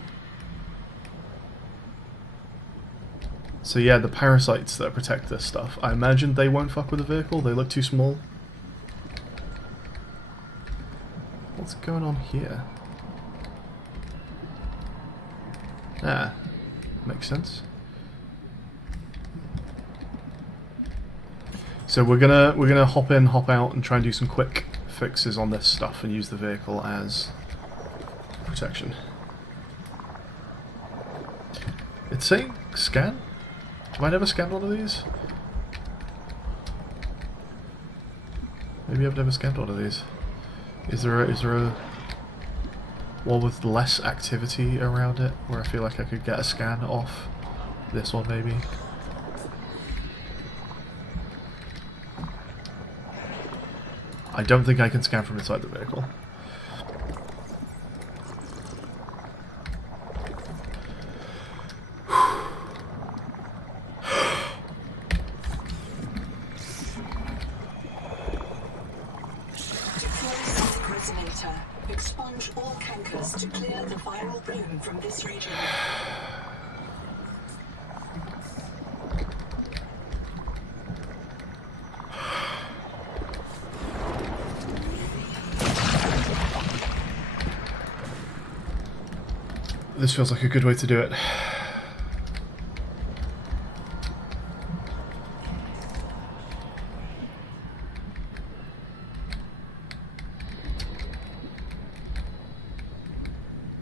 So yeah, the parasites that protect this stuff, I imagine they won't fuck with the vehicle, they look too small. What's going on here? Ah, makes sense. So we're gonna hop in, hop out, and try and do some quick fixes on this stuff and use the vehicle as protection. It's saying scan? Have I never scanned one of these? Maybe I've never scanned one of these. Is there a one with less activity around it where I feel like I could get a scan off? This one maybe? I don't think I can scan from inside the vehicle. Expunge all cankers to clear the viral bloom from this region. This feels like a good way to do it.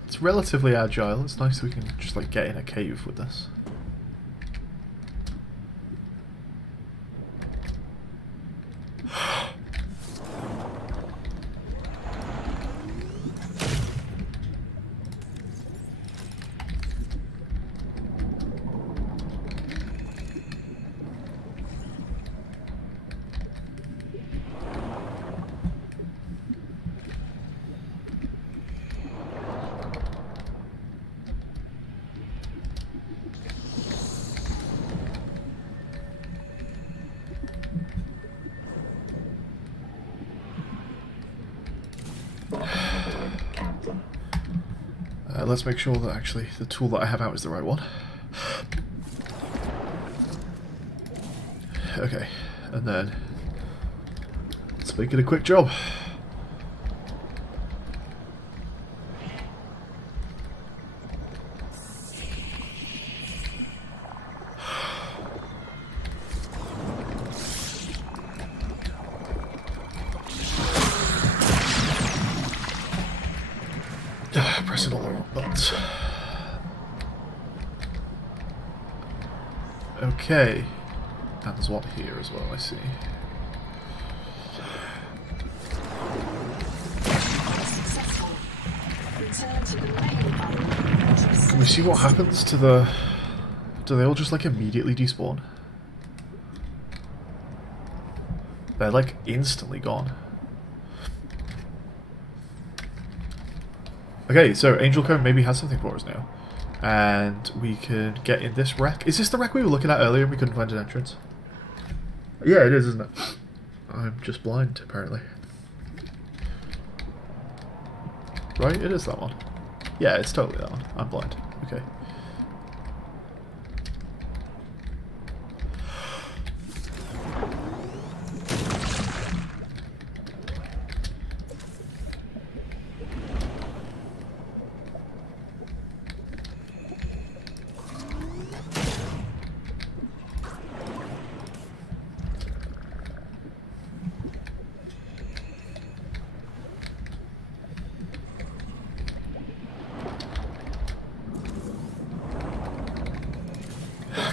It's relatively agile. It's nice we can just like get in a cave with this. Let's make sure that actually the tool that I have out is the right one. Okay, and then Let's make it a quick job. Pressing all the wrong buttons. Okay. And there's one here as well, I see. Can we see what happens to the... Do they all just like immediately despawn? They're like instantly gone. Okay, so Angel Cone maybe has something for us now. And we can get in this wreck. Is this the wreck we were looking at earlier and we couldn't find an entrance? Yeah, it is, isn't it? I'm just blind, apparently. Right, it is that one. Yeah, it's totally that one. I'm blind. Okay.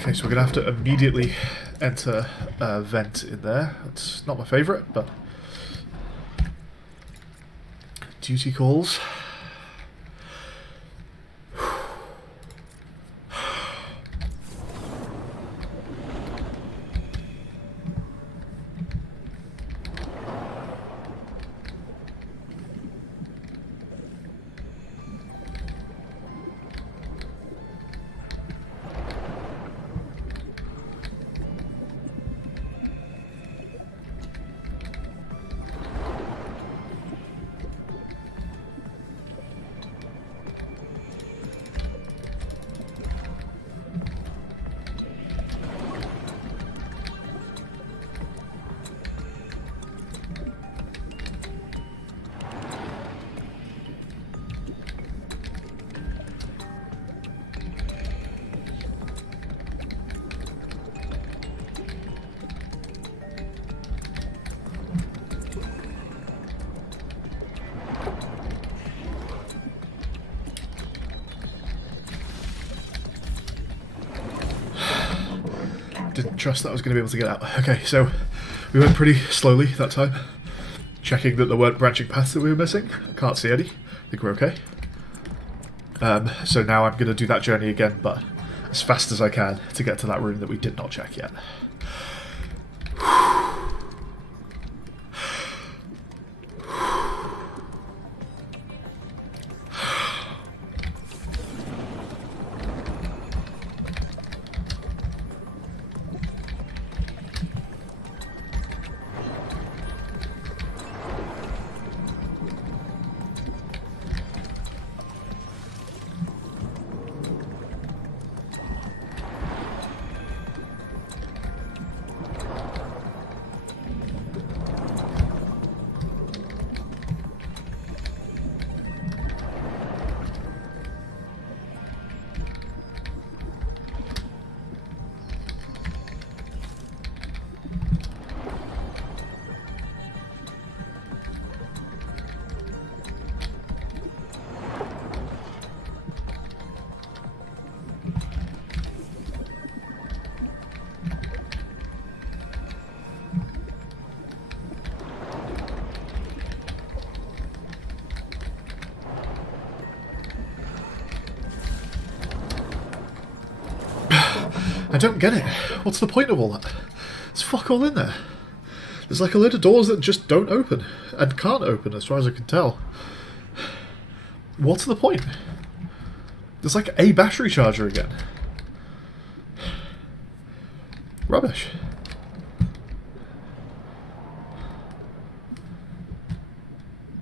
Okay, so we're going to have to immediately enter a vent in there. It's not my favourite, but duty calls. Didn't trust that I was going to be able to get out. Okay, so we went pretty slowly that time, checking that there weren't branching paths that we were missing. Can't see any. I think we're okay. So now I'm going to do that journey again, but as fast as I can to get to that room that we did not check yet. I don't get it. What's the point of all that? There's fuck all in there. There's like a load of doors that just don't open. And can't open as far as I can tell. What's the point? There's like a battery charger again. Rubbish.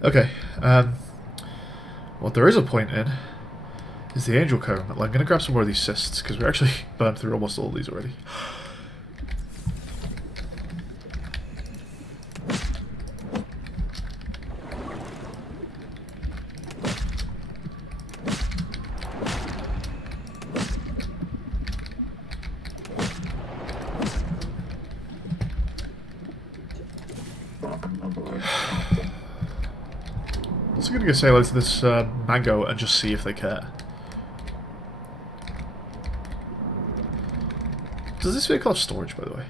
Okay, what there is a point in is the angel cone. I'm going to grab some more of these cysts, because we actually burned through almost all of these already. also gonna go say hello to this mango and just see if they care. Does this vehicle have storage, by the way?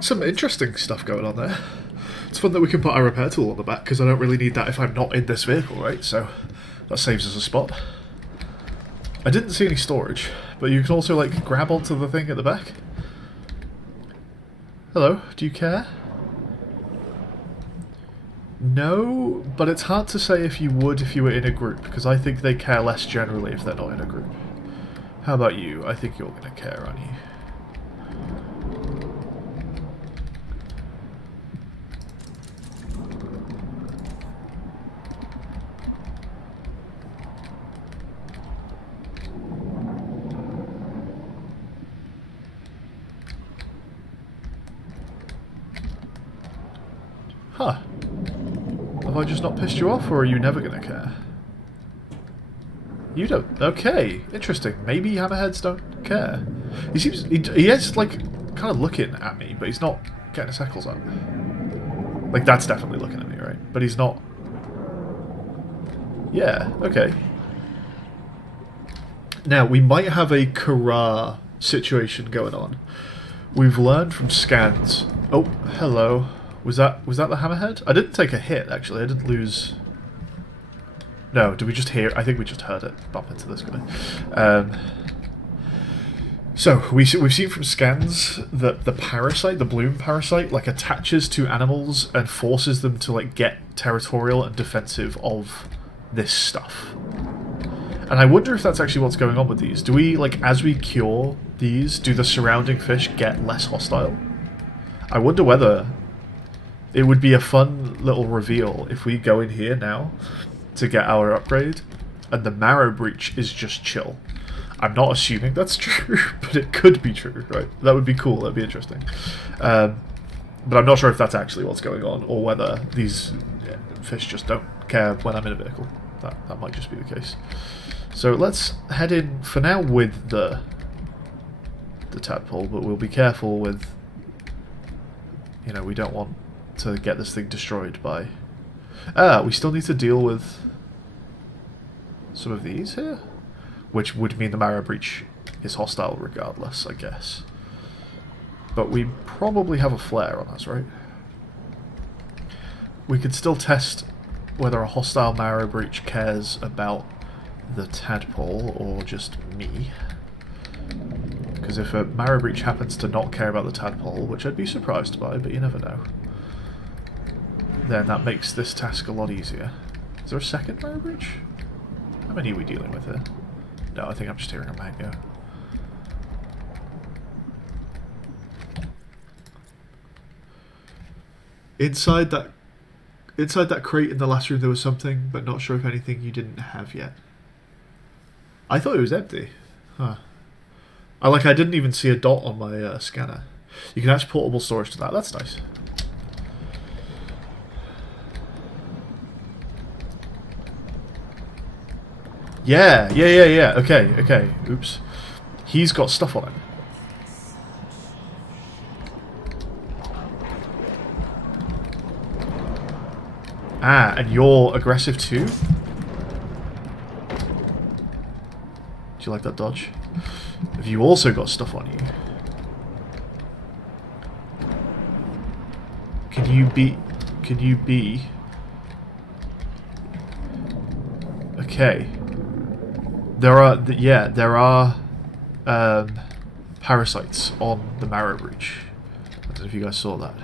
Some interesting stuff going on there. It's fun that we can put our repair tool on the back, because I don't really need that if I'm not in this vehicle, right? So that saves us a spot. I didn't see any storage, but you can also, like, grab onto the thing at the back. Hello, do you care? No, but it's hard to say if you would if you were in a group, because I think they care less generally if they're not in a group. How about you? I think you're going to care, aren't you? Huh. Have I just not pissed you off, or are you never gonna care? You don't. Okay, interesting. Maybe hammerheads don't care. He seems. He is, like, kind of looking at me, but he's not getting his heckles up. Like, that's definitely looking at me, right? But he's not. Yeah, okay. Now, we might have a Kara situation going on. We've learned from scans. Oh, hello. Was that the hammerhead? I didn't take a hit, actually. I didn't lose... No, did we just hear... I think we just heard it bump into this guy. So, we've seen from scans that the parasite, the bloom parasite, like, attaches to animals and forces them to, like, get territorial and defensive of this stuff. And I wonder if that's actually what's going on with these. Do we, like, as we cure these, do the surrounding fish get less hostile? I wonder whether... It would be a fun little reveal if we go in here now to get our upgrade, and the marrow breach is just chill. I'm not assuming that's true, but it could be true, right? That would be cool, that'd be interesting. But I'm not sure if that's actually what's going on, or whether these fish just don't care when I'm in a vehicle. That might just be the case. So let's head in, for now, with the tadpole, but we'll be careful with... You know, we don't want to get this thing destroyed by... we still need to deal with some of these here, which would mean the marrow breach is hostile regardless, I guess. But we probably have a flare on us, right? We could still test whether a hostile marrow breach cares about the tadpole or just me. Because if a marrow breach happens to not care about the tadpole, which I'd be surprised by, but you never know, then that makes this task a lot easier. Is there a second marrow breach? How many are we dealing with here? No, I think I'm just hearing a mango. Inside that crate in the last room there was something, but not sure if anything you didn't have yet. I thought it was empty. Huh. I didn't even see a dot on my scanner. You can attach portable storage to that. That's nice. Yeah. Okay. Oops. He's got stuff on him. Ah, and you're aggressive too? Do you like that dodge? Have you also got stuff on you? Can you be... Okay. There are parasites on the marrow breach. I don't know if you guys saw that.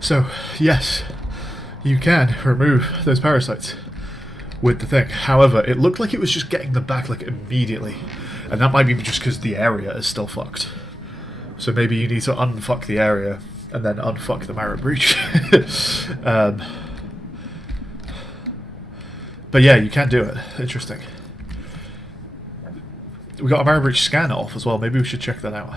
So, yes, you can remove those parasites with the thing. However, it looked like it was just getting them back like immediately. And that might be just because the area is still fucked. So maybe you need to unfuck the area and then unfuck the marrow breach. But yeah, you can do it. Interesting. We got a marrow breach scan off as well. Maybe we should check that out.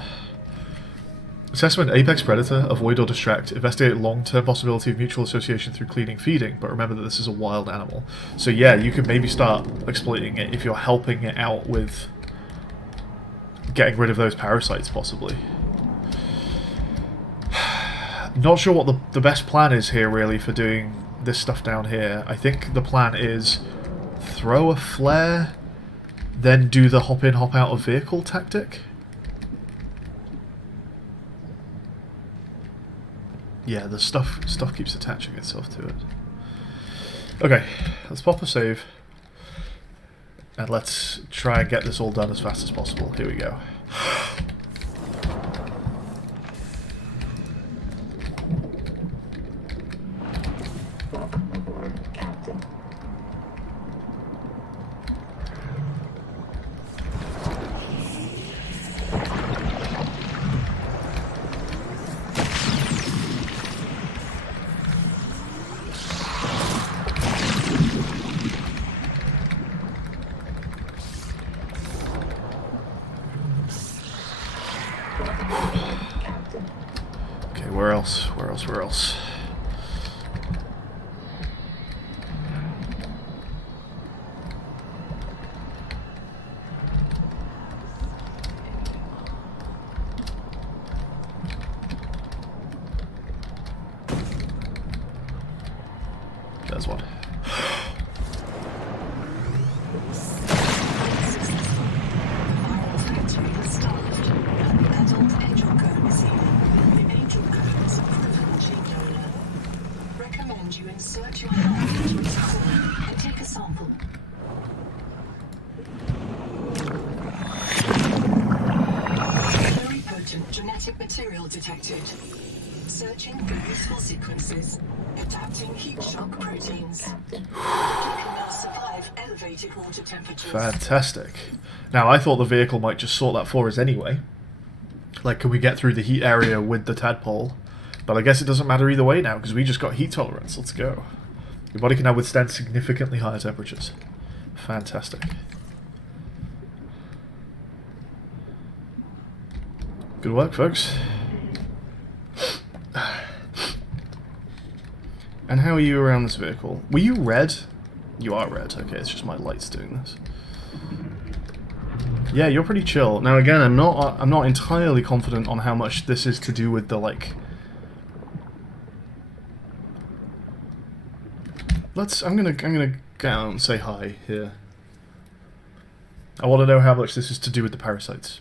Assessment: apex predator, avoid or distract. Investigate long-term possibility of mutual association through cleaning feeding, but remember that this is a wild animal. So yeah, you could maybe start exploiting it if you're helping it out with getting rid of those parasites, possibly. Not sure what the best plan is here, really, for doing this stuff down here. I think the plan is throw a flare, then do the hop in, hop out of vehicle tactic. Yeah, the stuff keeps attaching itself to it. Okay, let's pop a save. And let's try and get this all done as fast as possible. Here we go. Okay, where else? Where else? Where else? There's one. Recommend you insert your hand into its core and take a sample. Very potent genetic material detected. Searching for useful sequences. Adapting heat shock proteins. You can now survive elevated water temperatures. Fantastic. Now, I thought the vehicle might just sort that for us anyway. Like, can we get through the heat area with the tadpole? But I guess it doesn't matter either way now, because we just got heat tolerance. Let's go. Your body can now withstand significantly higher temperatures. Fantastic. Good work, folks. And how are you around this vehicle? Were you red? You are red. Okay, it's just my lights doing this. Yeah, you're pretty chill. Now again, I'm not entirely confident on how much this is to do with the like. I'm gonna go out and say hi here. I want to know how much this is to do with the parasites.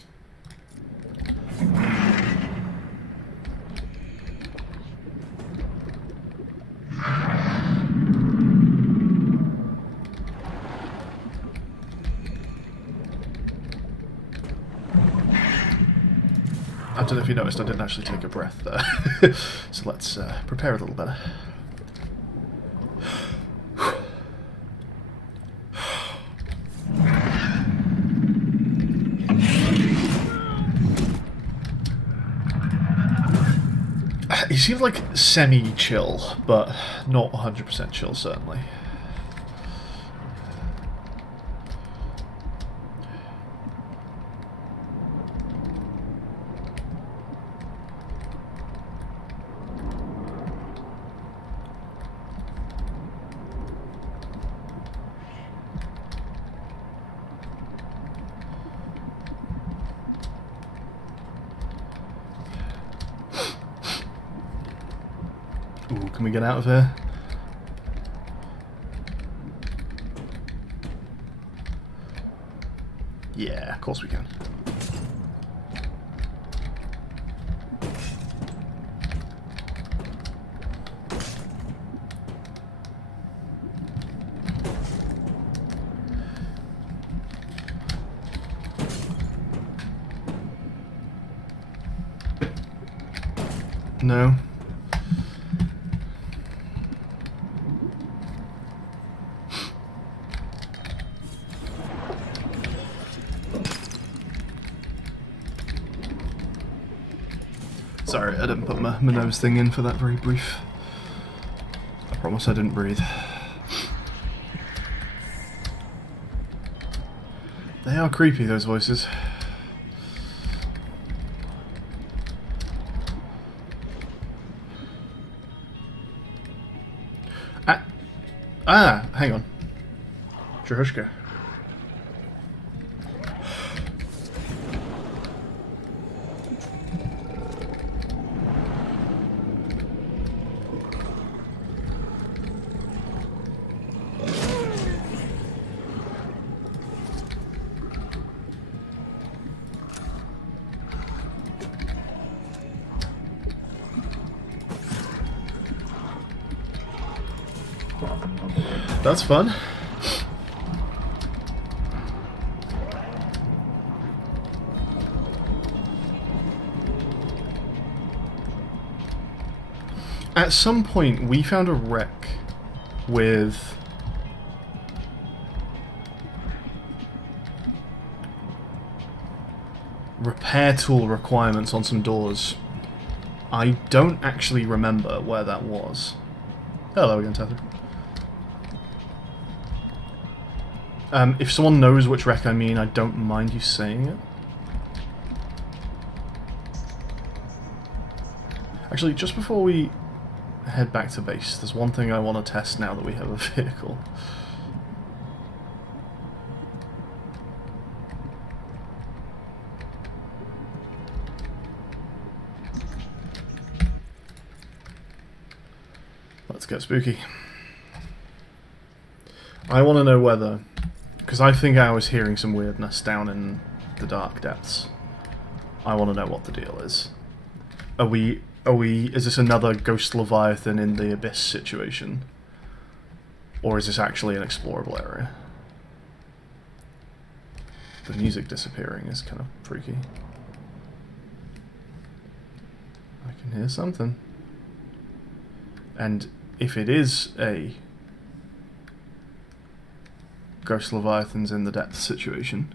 I don't know if you noticed, I didn't actually take a breath there. So let's prepare a little better. He seems like semi-chill, but not 100% chill, certainly. Ooh, can we get out of here? Yeah, of course we can. No. Sorry, I didn't put my nose thing in for that very brief. I promise I didn't breathe. They are creepy, those voices. Hang on. Jehushka. That's fun. At some point, we found a wreck with repair tool requirements on some doors. I don't actually remember where that was. Hello again, Tether. If someone knows which wreck I mean, I don't mind you saying it. Actually, just before we head back to base, there's one thing I want to test now that we have a vehicle. Let's get spooky. I want to know whether... because I think I was hearing some weirdness down in the dark depths. I want to know what the deal is. Is this another Ghost Leviathan in the Abyss situation? Or is this actually an explorable area? The music disappearing is kind of freaky. I can hear something. And if it is a Ghost Leviathans in the depth situation,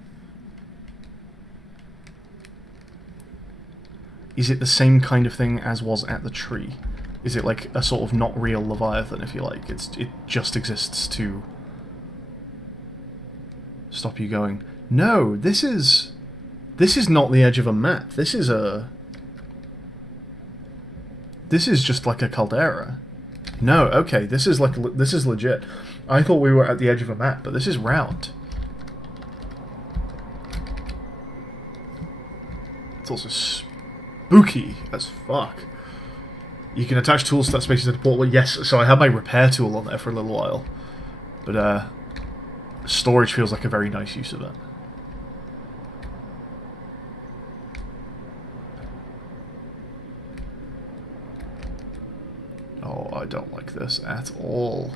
is it the same kind of thing as was at the tree? Is it like a sort of not real Leviathan, if you like? It just exists to stop you going, no, this is not the edge of a map. This is just like a caldera. No, okay, this is legit. I thought we were at the edge of a map, but this is round. It's also spooky as fuck. You can attach tools to that space to the portal. Yes, so I had my repair tool on there for a little while. But storage feels like a very nice use of it. Oh, I don't like this at all.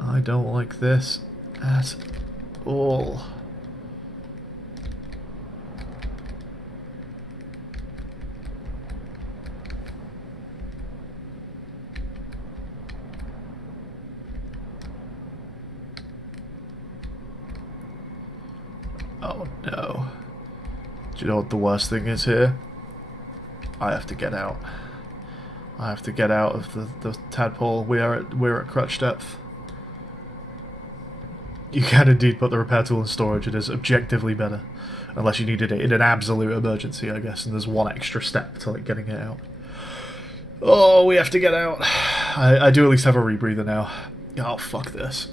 I don't like this at all. Oh no. Do you know what the worst thing is here? I have to get out. I have to get out of the tadpole. We're at crutch depth. You can indeed put the repair tool in storage. It is objectively better. Unless you needed it in an absolute emergency, I guess, and there's one extra step to like getting it out. Oh, we have to get out. I do at least have a rebreather now. Oh, fuck this.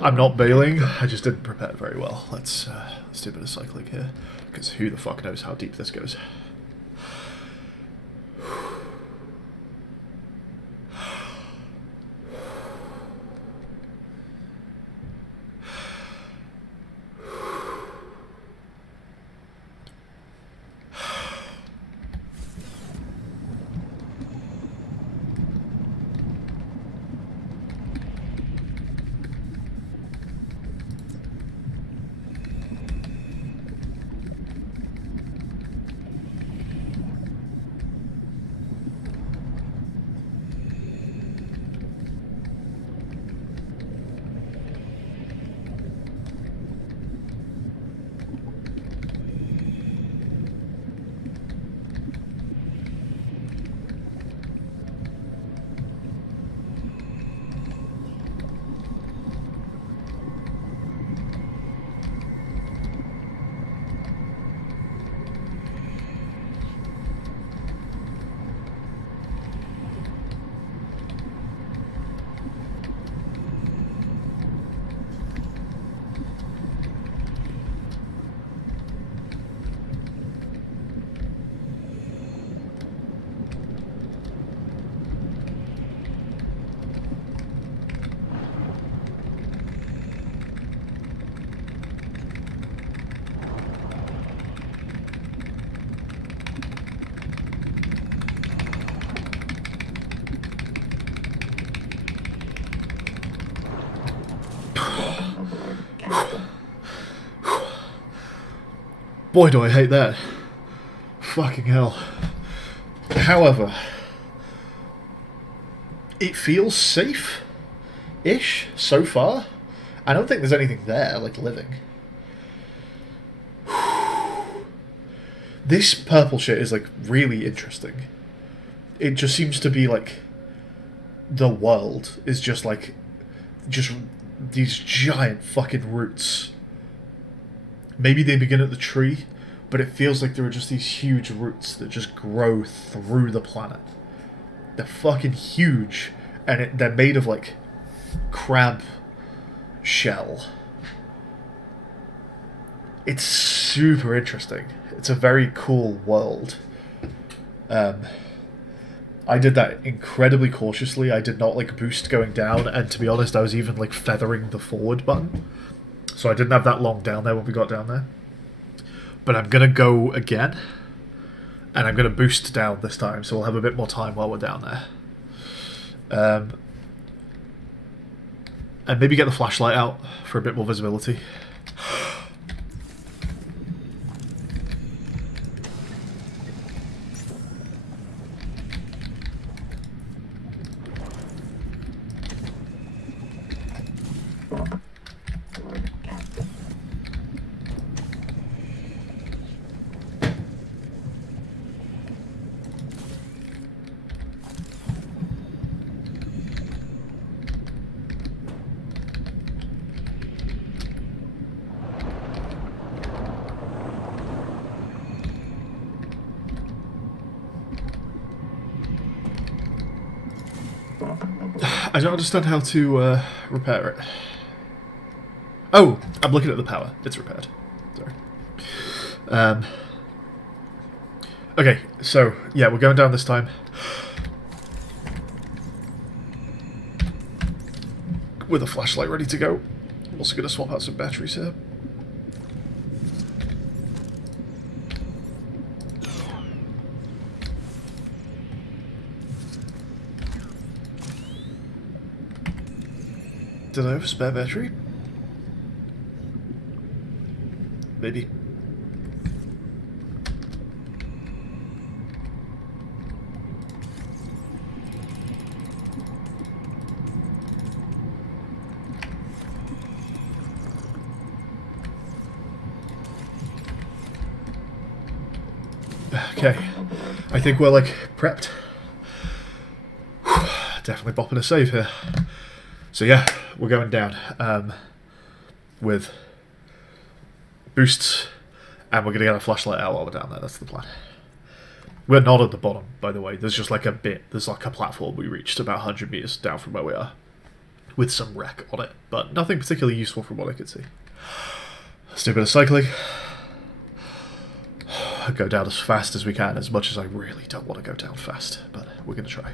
I'm not bailing. I just didn't prepare very well. Let's do a bit of cycling here, because who the fuck knows how deep this goes. Boy, do I hate that. Fucking hell. However, it feels safe-ish so far. I don't think there's anything there, like, living. This purple shit is, like, really interesting. It just seems to be, like, the world is just, like, just these giant fucking roots. Maybe they begin at the tree, but it feels like there are just these huge roots that just grow through the planet. They're fucking huge, and they're made of, like, crab shell. It's super interesting. It's a very cool world. I did that incredibly cautiously. I did not, like, boost going down, and to be honest, I was even, like, feathering the forward button. So I didn't have that long down there when we got down there. But I'm going to go again. And I'm going to boost down this time, so we'll have a bit more time while we're down there. And maybe get the flashlight out for a bit more visibility. I don't understand how to repair it. Oh, I'm looking at the power. It's repaired. Sorry. Okay, so, yeah, we're going down this time. With a flashlight ready to go. I'm also going to swap out some batteries here. Did I have a spare battery? Maybe. Okay. I think we're, like, prepped. Definitely bopping a save here. So yeah, we're going down with boosts, and we're going to get a flashlight out while we're down there. That's the plan. We're not at the bottom, by the way. There's just like a bit, there's like a platform we reached about 100 meters down from where we are. with some wreck on it, but nothing particularly useful from what I could see. Let's do a bit of cycling. Go down as fast as we can, as much as I really don't want to go down fast, but we're going to try.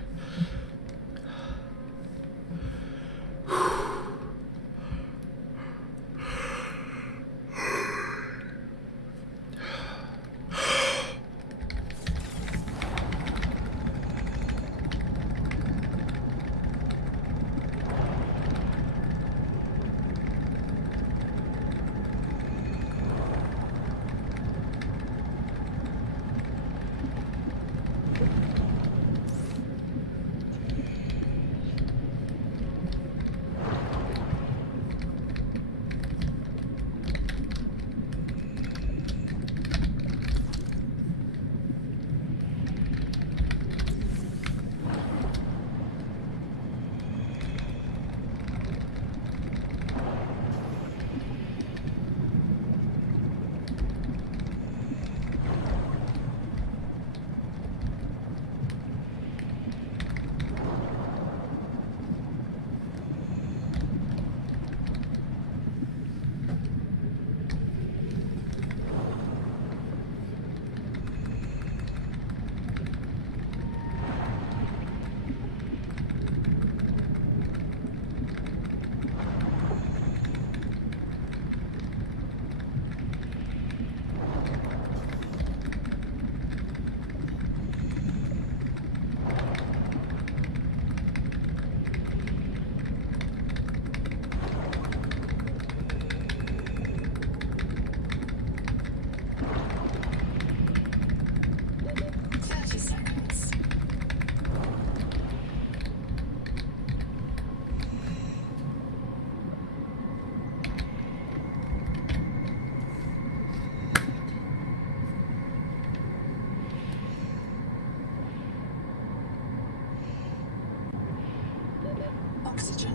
Oxygen.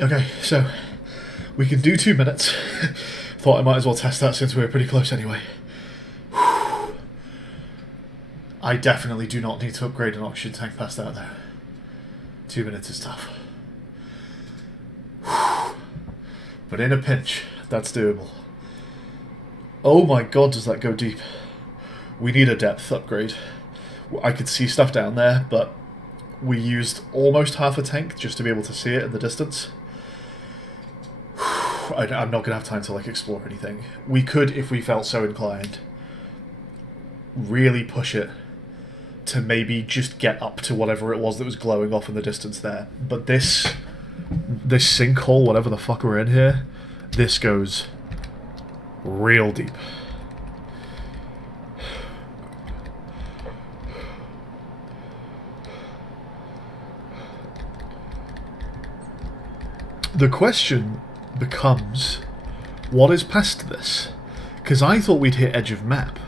Okay, so we can do 2 minutes. Thought I might as well test that since we were pretty close anyway. I definitely do not need to upgrade an oxygen tank past that though. 2 minutes is tough. But in a pinch, that's doable. Oh my god, does that go deep? We need a depth upgrade. I could see stuff down there, but we used almost half a tank just to be able to see it in the distance. I'm not going to have time to like explore anything. We could, if we felt so inclined, really push it to maybe just get up to whatever it was that was glowing off in the distance there. But this sinkhole, whatever the fuck we're in here, this goes real deep. The question becomes, what is past this? Because I thought we'd hit edge of map.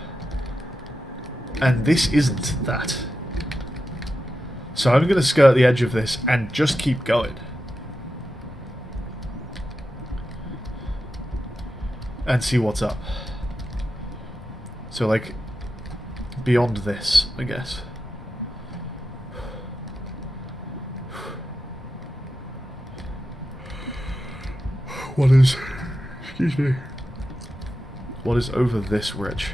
And this isn't that. So I'm going to skirt the edge of this and just keep going. And see what's up. So like, beyond this, I guess. What is... excuse me. What is over this ridge?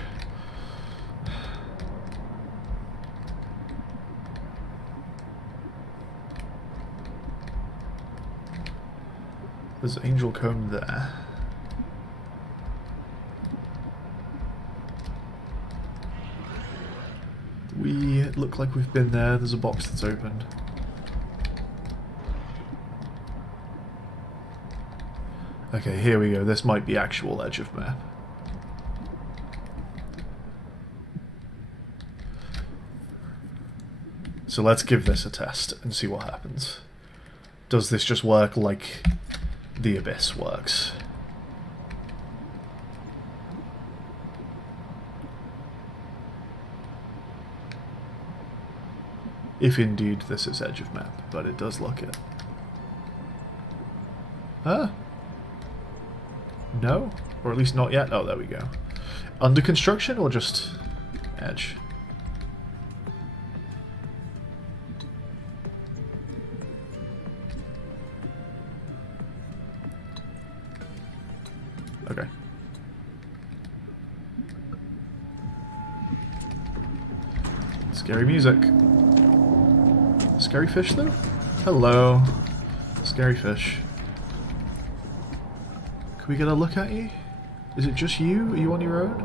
There's Angel Cone there. We look like we've been there. There's a box that's opened. Okay, here we go. This might be actual edge of map. So let's give this a test and see what happens. Does this just work like the Abyss works? If indeed this is edge of map, but it does look it. Huh? No? Or at least not yet? Oh, there we go. Under construction or just edge? Okay. Scary music. Scary fish, though? Hello. Scary fish. Can we get a look at you? Is it just you? Are you on your own?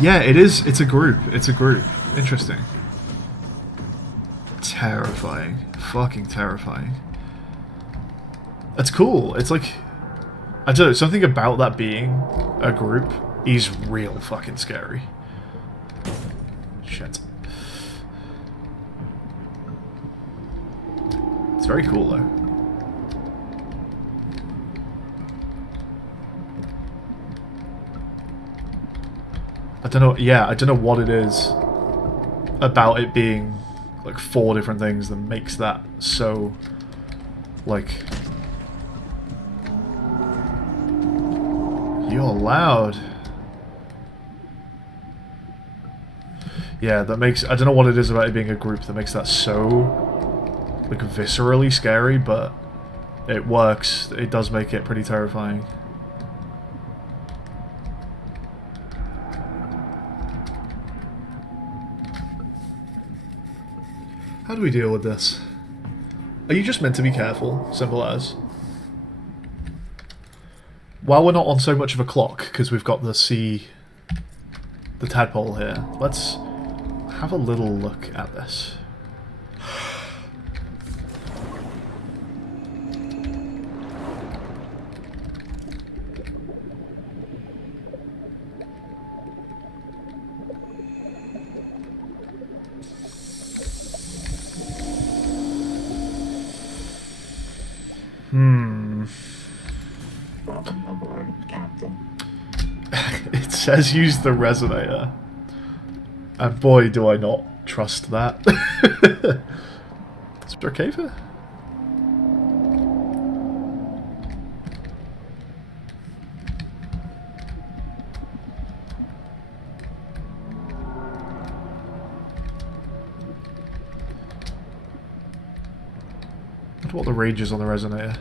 Yeah, it is. It's a group. It's a group. Interesting. Terrifying. Fucking terrifying. That's cool. It's like, I don't know, something about that being a group is real fucking scary. Shit. It's very cool though. I don't know, yeah, I don't know what it is about it being like 4 different things that makes that so, like... You're loud. Yeah, that makes... I don't know what it is about it being a group that makes that so, like, viscerally scary, but it works. It does make it pretty terrifying. How do we deal with this? Are you just meant to be careful? Simple as. While we're not on so much of a clock, because we've got the tadpole here, let's have a little look at this. It says use the resonator. And boy, do I not trust that. Is there a cave here? I wonder what the range is on the resonator.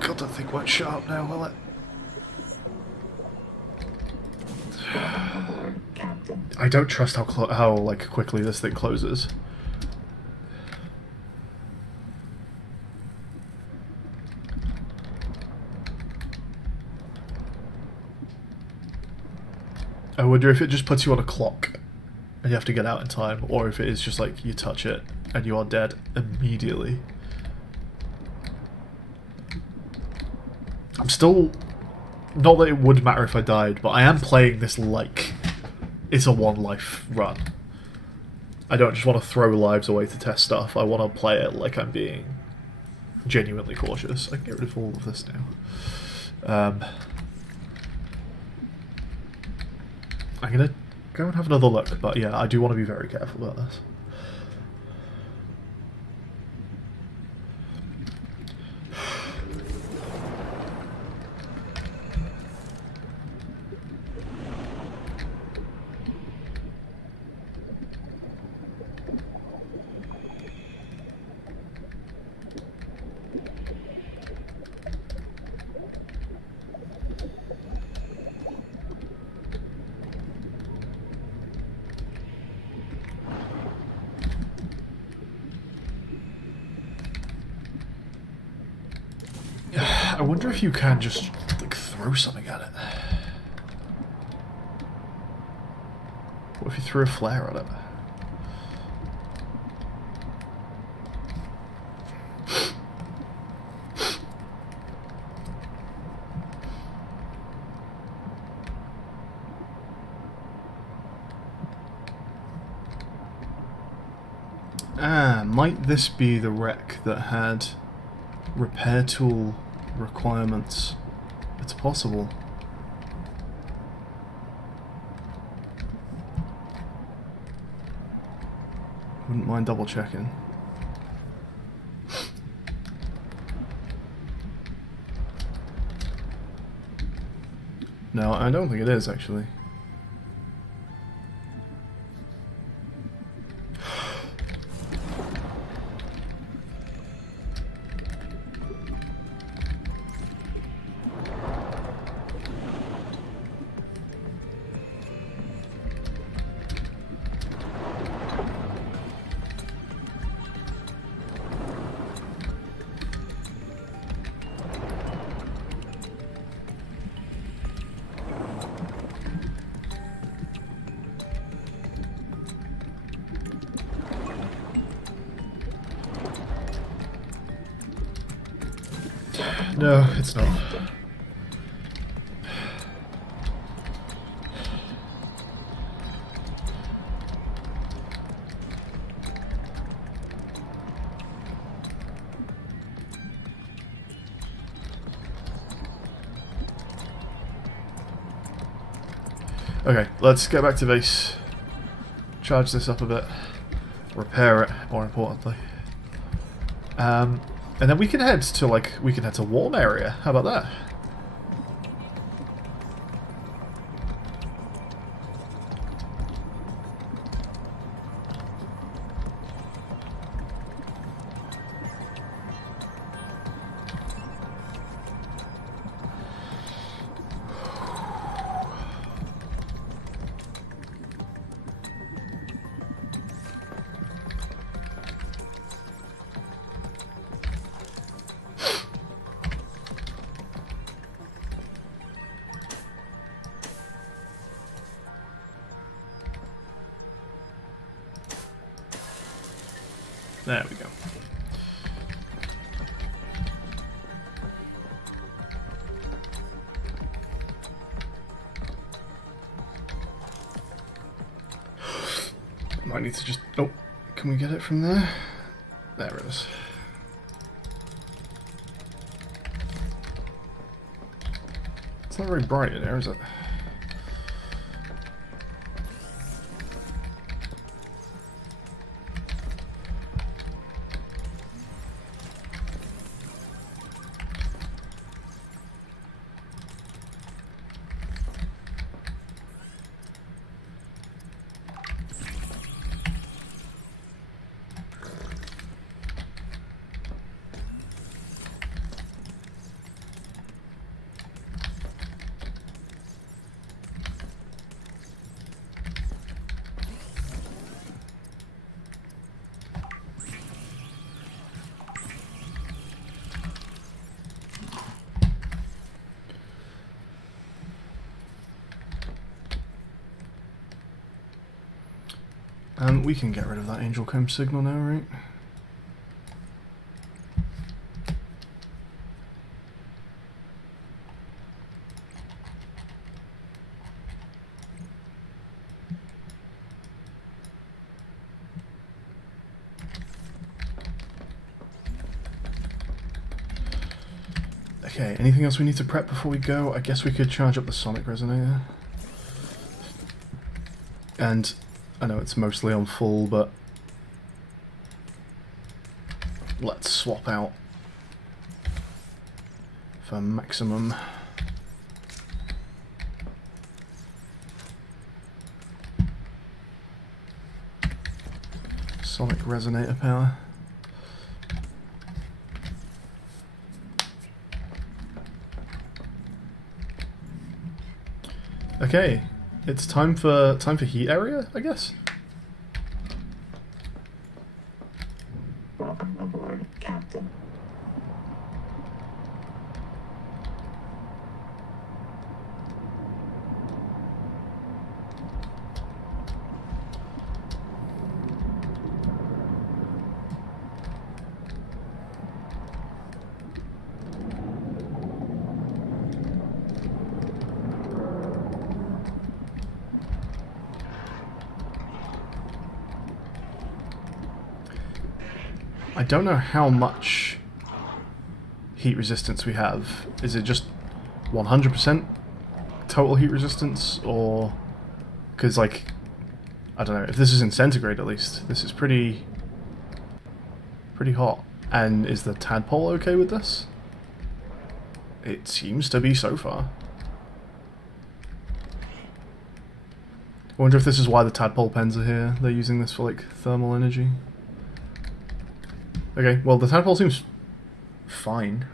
God, that thing won't shut up now, will it? I don't trust how like quickly this thing closes. I wonder if it just puts you on a clock and you have to get out in time, or if it is just like you touch it and you are dead immediately. I'm still... Not that it would matter if I died, but I am playing this like it's a one life run. I don't just want to throw lives away to test stuff. I want to play it like I'm being genuinely cautious. I can get rid of all of this now. I'm gonna go and have another look, but yeah, I do want to be very careful about this. I wonder if you can just like throw something at it. threw a flare at it. Ah, might this be the wreck that had repair tool requirements? It's possible. Wouldn't mind double checking. No, I don't think it is actually. No, it's not. Okay, let's get back to base. Charge this up a bit. Repair it, more importantly. And then we can head to warm area. How about that? There we go. Might need to just... Oh, can we get it from there? There it is. It's not very bright in there, is it? We can get rid of that angel comb signal now, right? Okay, anything else we need to prep before we go? I guess we could charge up the sonic resonator. And I know it's mostly on full, but let's swap out for maximum. Sonic resonator power. Okay, it's time for heat area, I guess. Welcome aboard, Captain. I don't know how much heat resistance we have. Is it just 100% total heat resistance, or... Because, like, I don't know, if this is in centigrade at least, this is pretty hot. And is the tadpole okay with this? It seems to be so far. I wonder if this is why the tadpole pens are here. They're using this for, like, thermal energy. Okay, well, the tadpole seems fine.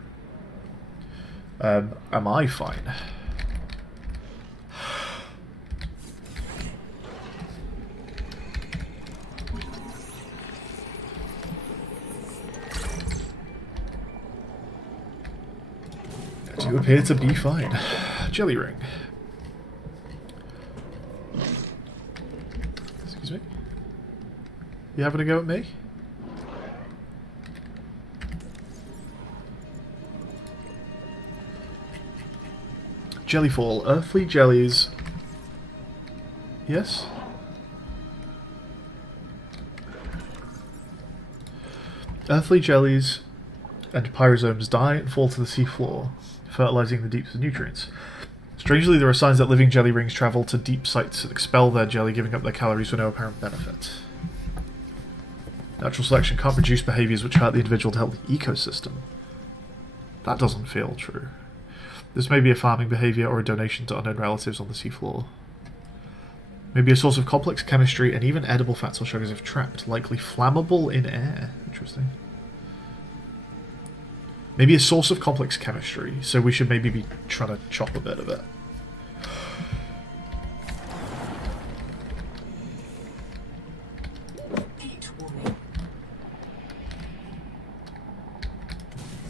Am I fine? You appear to be fine. Jelly ring. Excuse me? You having a go at me? Jellyfall. Earthly jellies. Yes? Earthly jellies and pyrosomes die and fall to the seafloor, fertilizing the deeps with nutrients. Strangely, there are signs that living jelly rings travel to deep sites and expel their jelly, giving up their calories for no apparent benefit. Natural selection can't produce behaviors which hurt the individual to help the ecosystem. That doesn't feel true. This may be a farming behavior or a donation to unknown relatives on the seafloor. Maybe a source of complex chemistry and even edible fats or sugars if trapped, likely flammable in air. Interesting. Maybe a source of complex chemistry, so we should maybe be trying to chop a bit of it.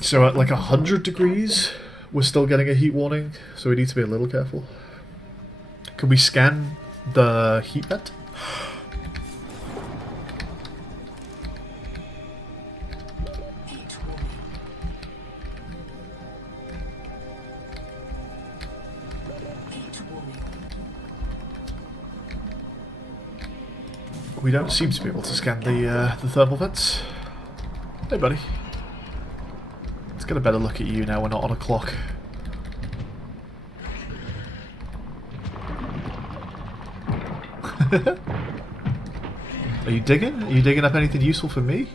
So at like 100 degrees, we're still getting a heat warning, so we need to be a little careful. Can we scan the heat vent? We don't seem to be able to scan the thermal vents. Hey, buddy. Let's get a better look at you now we're not on a clock. Are you digging? Are you digging up anything useful for me?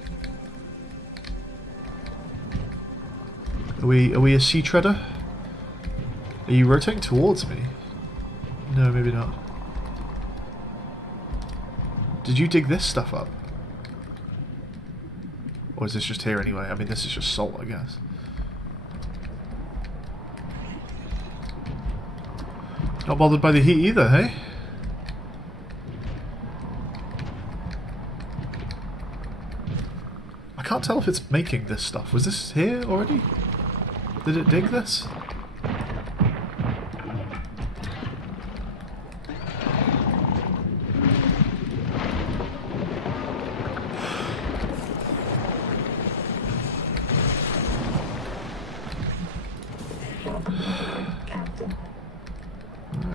Are we a sea treader? Are you rotating towards me? No, maybe not. Did you dig this stuff up? Or is this just here anyway? I mean, this is just salt, I guess. Not bothered by the heat either, hey? I can't tell if it's making this stuff. Was this here already? Did it dig this?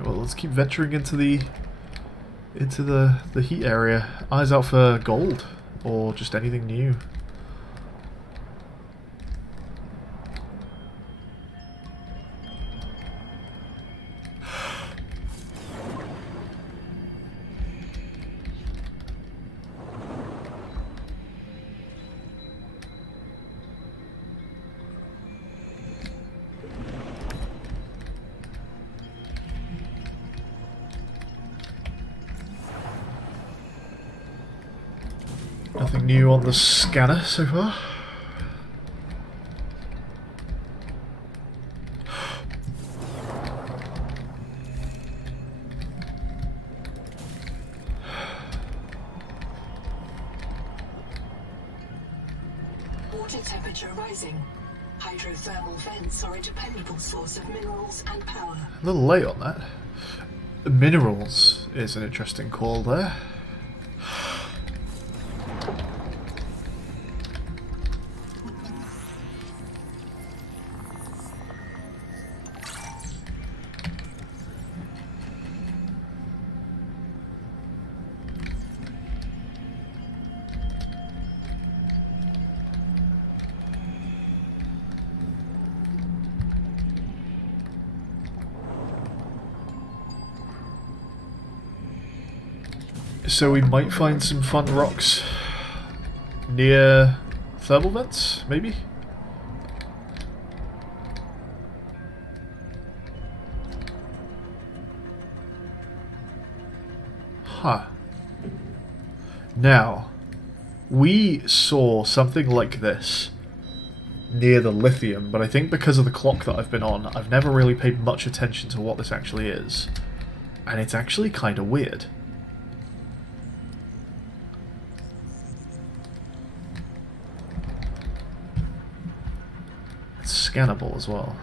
Let's keep venturing into the heat area. Eyes out for gold or just anything new. Nothing new on the scanner so far. Water temperature rising. Hydrothermal vents are a dependable source of minerals and power. A little late on that. Minerals is an interesting call there. So we might find some fun rocks near thermal vents, maybe? Huh. Now, we saw something like this near the lithium, but I think because of the clock that I've been on, I've never really paid much attention to what this actually is. And it's actually kind of weird. It's scannable as well.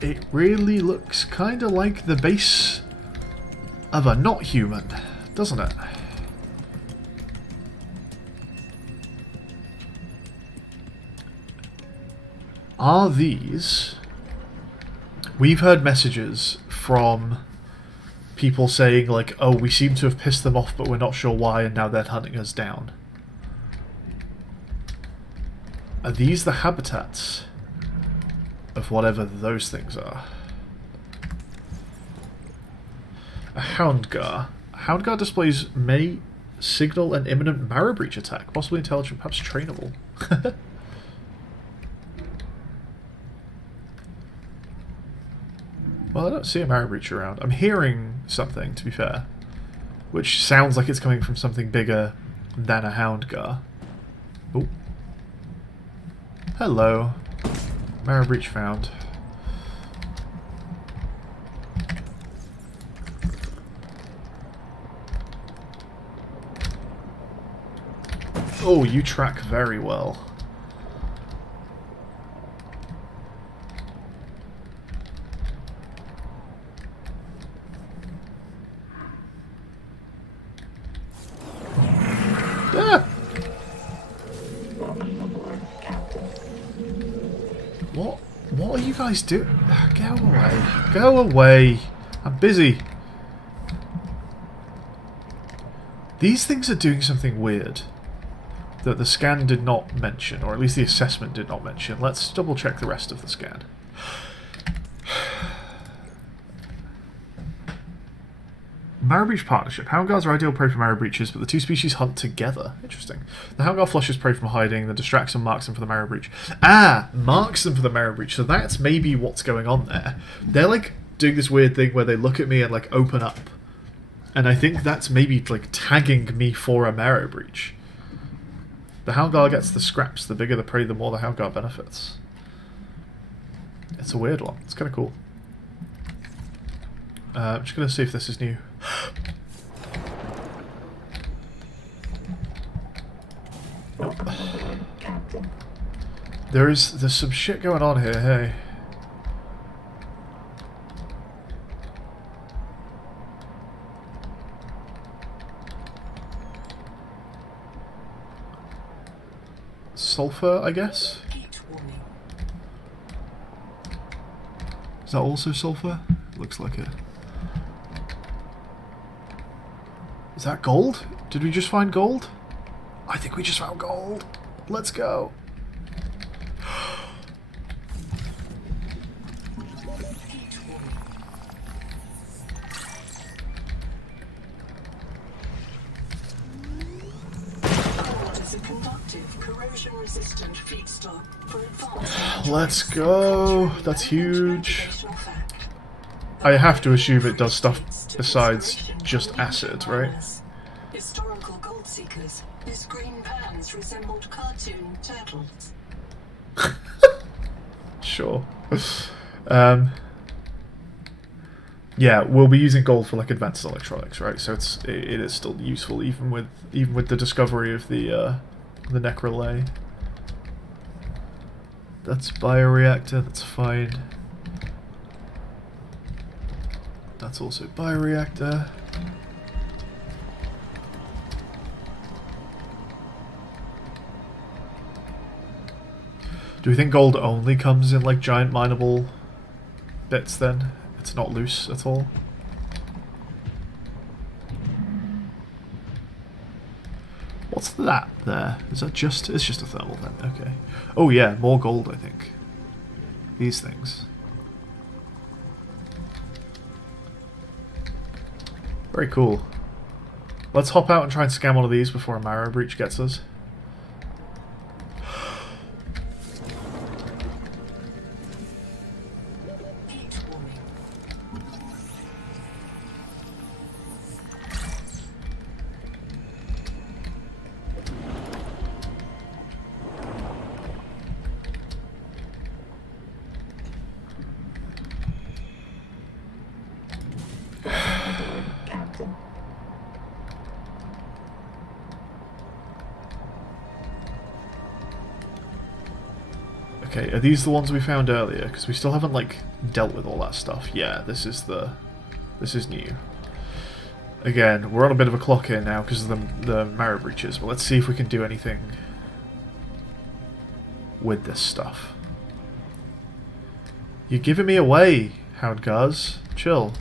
It really looks kind of like the base of a not human, doesn't it? Are these... We've heard messages from people saying like, oh, we seem to have pissed them off but we're not sure why and now they're hunting us down. Are these the habitats of whatever those things are? A Houndgar. A Houndgar displays may signal an imminent marrow breach attack, possibly intelligent, perhaps trainable. Well, I don't see a marrow breach around. I'm hearing something, to be fair, which sounds like it's coming from something bigger than a Houndgar. Oh. Hello. Marrow breach found. Oh, you track very well. Ah! What are you guys doing? Go away. Go away. I'm busy. These things are doing something weird that the scan did not mention, or at least the assessment did not mention. Let's double check the rest of the scan. Marrow breach partnership. Houndgars are ideal prey for marrow breaches, but the two species hunt together. Interesting. The Houndgar flushes prey from hiding, then distracts and marks them for the marrow breach. Ah! Marks them for the marrow breach. So that's maybe what's going on there. They're like doing this weird thing where they look at me and like open up. And I think that's maybe like tagging me for a marrow breach. The Houndgar gets the scraps. The bigger the prey, the more the Houndgar benefits. It's a weird one. It's kind of cool. I'm just going to see if this is new. Nope. There's some shit going on here, hey. Sulfur, I guess? Is that also sulfur? Looks like it. Is that gold? Did we just find gold? I think we just found gold. Let's go. Let's go. That's huge. I have to assume it does stuff besides just acid, right? Historical gold seekers whose green pans resembled cartoon turtles. Sure. Yeah, we'll be using gold for like advanced electronics, right? So it is still useful even with the discovery of the necrolay. That's bioreactor. That's fine. That's also bioreactor. Do we think gold only comes in like giant mineable bits then? It's not loose at all? What's that there? Is that just... It's just a thermal then, okay. Oh yeah, more gold I think. These things. Very cool. Let's hop out and try and scam one of these before a marrow breach gets us. Okay, are these the ones we found earlier? Because we still haven't, like, dealt with all that stuff. Yeah, this is new. Again, we're on a bit of a clock here now because of the marrow breaches, but let's see if we can do anything with this stuff. You're giving me away, Hound Gars. Chill.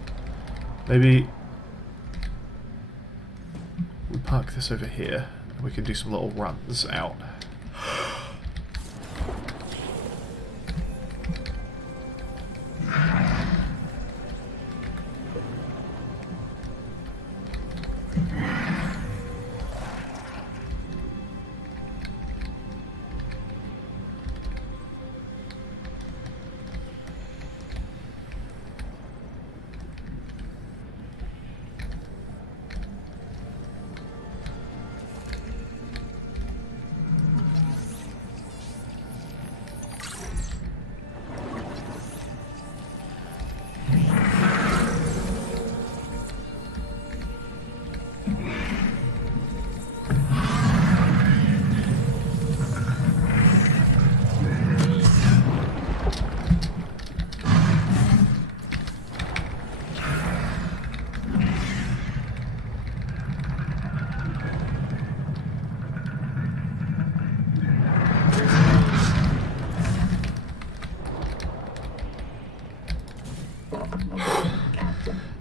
Maybe we park this over here and we can do some little runs out.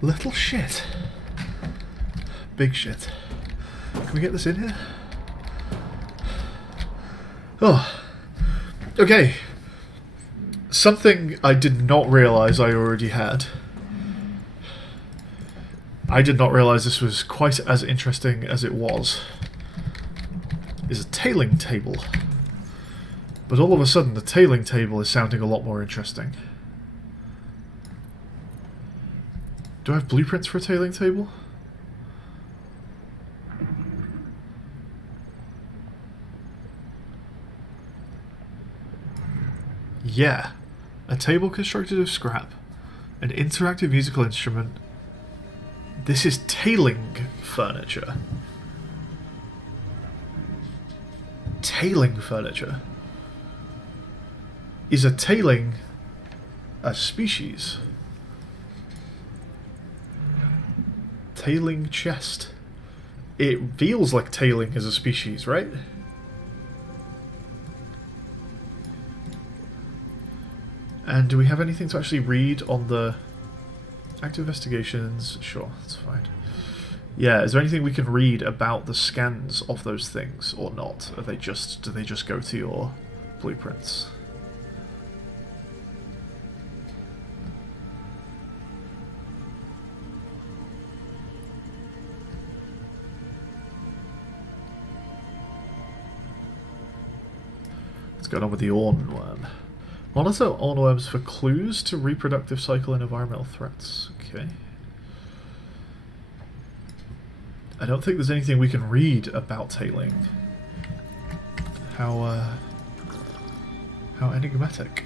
Little shit. Big shit. Can we get this in here? Oh. Okay. Something I did not realise I already had. I did not realise this was quite as interesting as it was. Is a tailing table. But all of a sudden the tailing table is sounding a lot more interesting. Do I have blueprints for a tailing table? Yeah. A table constructed of scrap. An interactive musical instrument. This is tailing furniture. Tailing furniture. Is a tailing a species? Tailing chest. It feels like tailing is a species, right? And do we have anything to actually read on the active investigations? Sure, that's fine. Yeah, is there anything we can read about the scans of those things or not? Do they just go to your blueprints? What's going on with the ornworm? Monitor ornworms for clues to reproductive cycle and environmental threats. Okay. I don't think there's anything we can read about tailing. How enigmatic.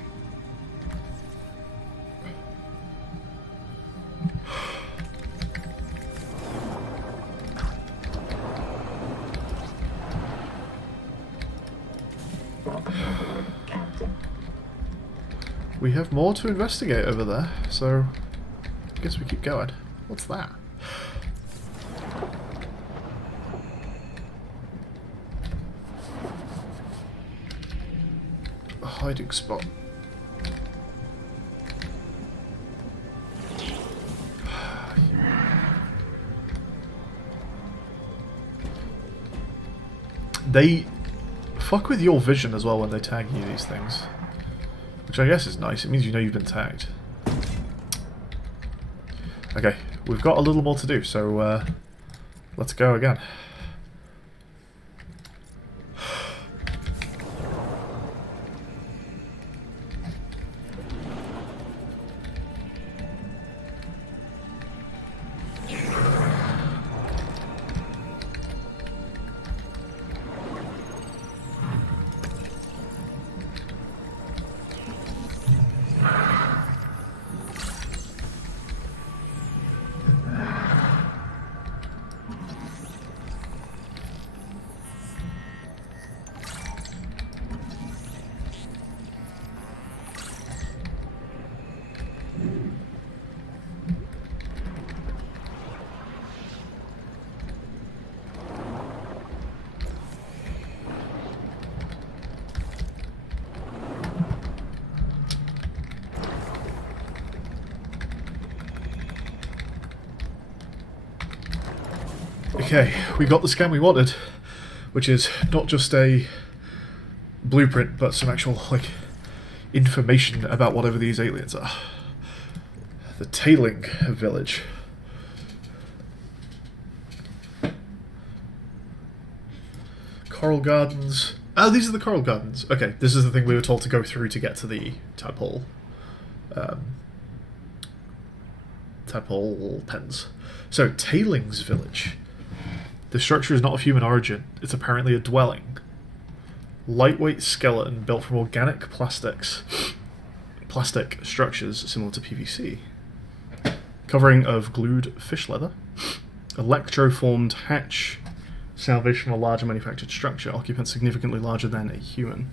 We have more to investigate over there, so I guess we keep going. What's that? a hiding spot. They fuck with your vision as well when they tag you, these things. Which I guess is nice, it means you know you've been tagged. Okay, we've got a little more to do, so let's go again. Okay, we got the scan we wanted, which is not just a blueprint, but some actual, like, information about whatever these aliens are. The Tailing Village. Coral Gardens. Oh, these are the Coral Gardens. Okay, this is the thing we were told to go through to get to the tadpole. Tadpole pens. So, Tailings Village. The structure is not of human origin. It's apparently a dwelling. Lightweight skeleton built from organic plastic structures similar to PVC. Covering of glued fish leather. Electroformed hatch. Salvaged from a larger manufactured structure. Occupant significantly larger than a human.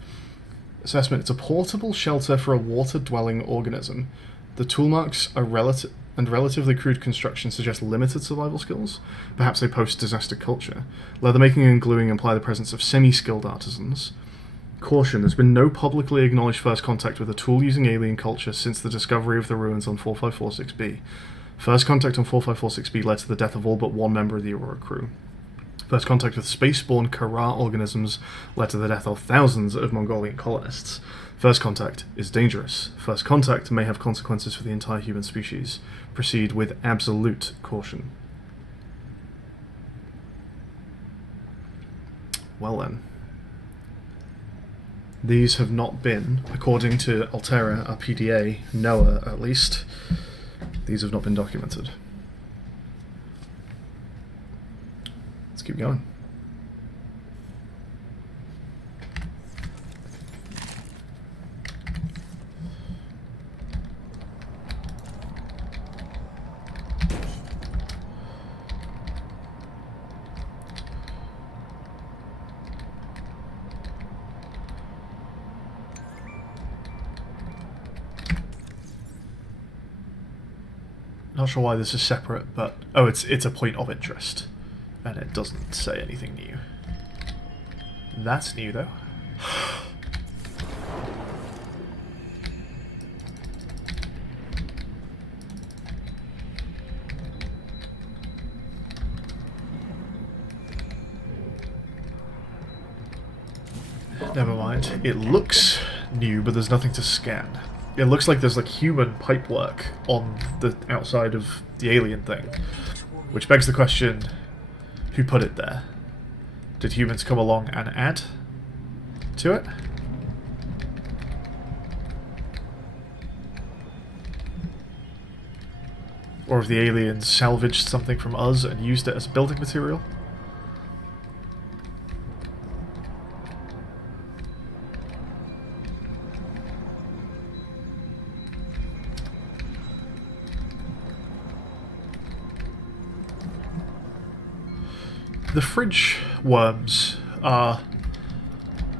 Assessment. It's a portable shelter for a water-dwelling organism. The tool marks are relatively crude construction suggest limited survival skills, perhaps a post-disaster culture. Leather making and gluing imply the presence of semi-skilled artisans. Caution, there's been no publicly acknowledged first contact with a tool-using alien culture since the discovery of the ruins on 4546B. First contact on 4546B led to the death of all but one member of the Aurora crew. First contact with space-borne Kara organisms led to the death of thousands of Mongolian colonists. First contact is dangerous. First contact may have consequences for the entire human species. Proceed with absolute caution. Well then. These have not been, according to Altera, our PDA, NOAA at least, these have not been documented. Let's keep going. Not sure why this is separate, but oh, it's a point of interest, and it doesn't say anything new. That's new though. Never mind. It looks new, but there's nothing to scan. It looks like there's like human pipework on the outside of the alien thing, which begs the question, who put it there? Did humans come along and add to it? Or have the aliens salvaged something from us and used it as building material? The fridge worms are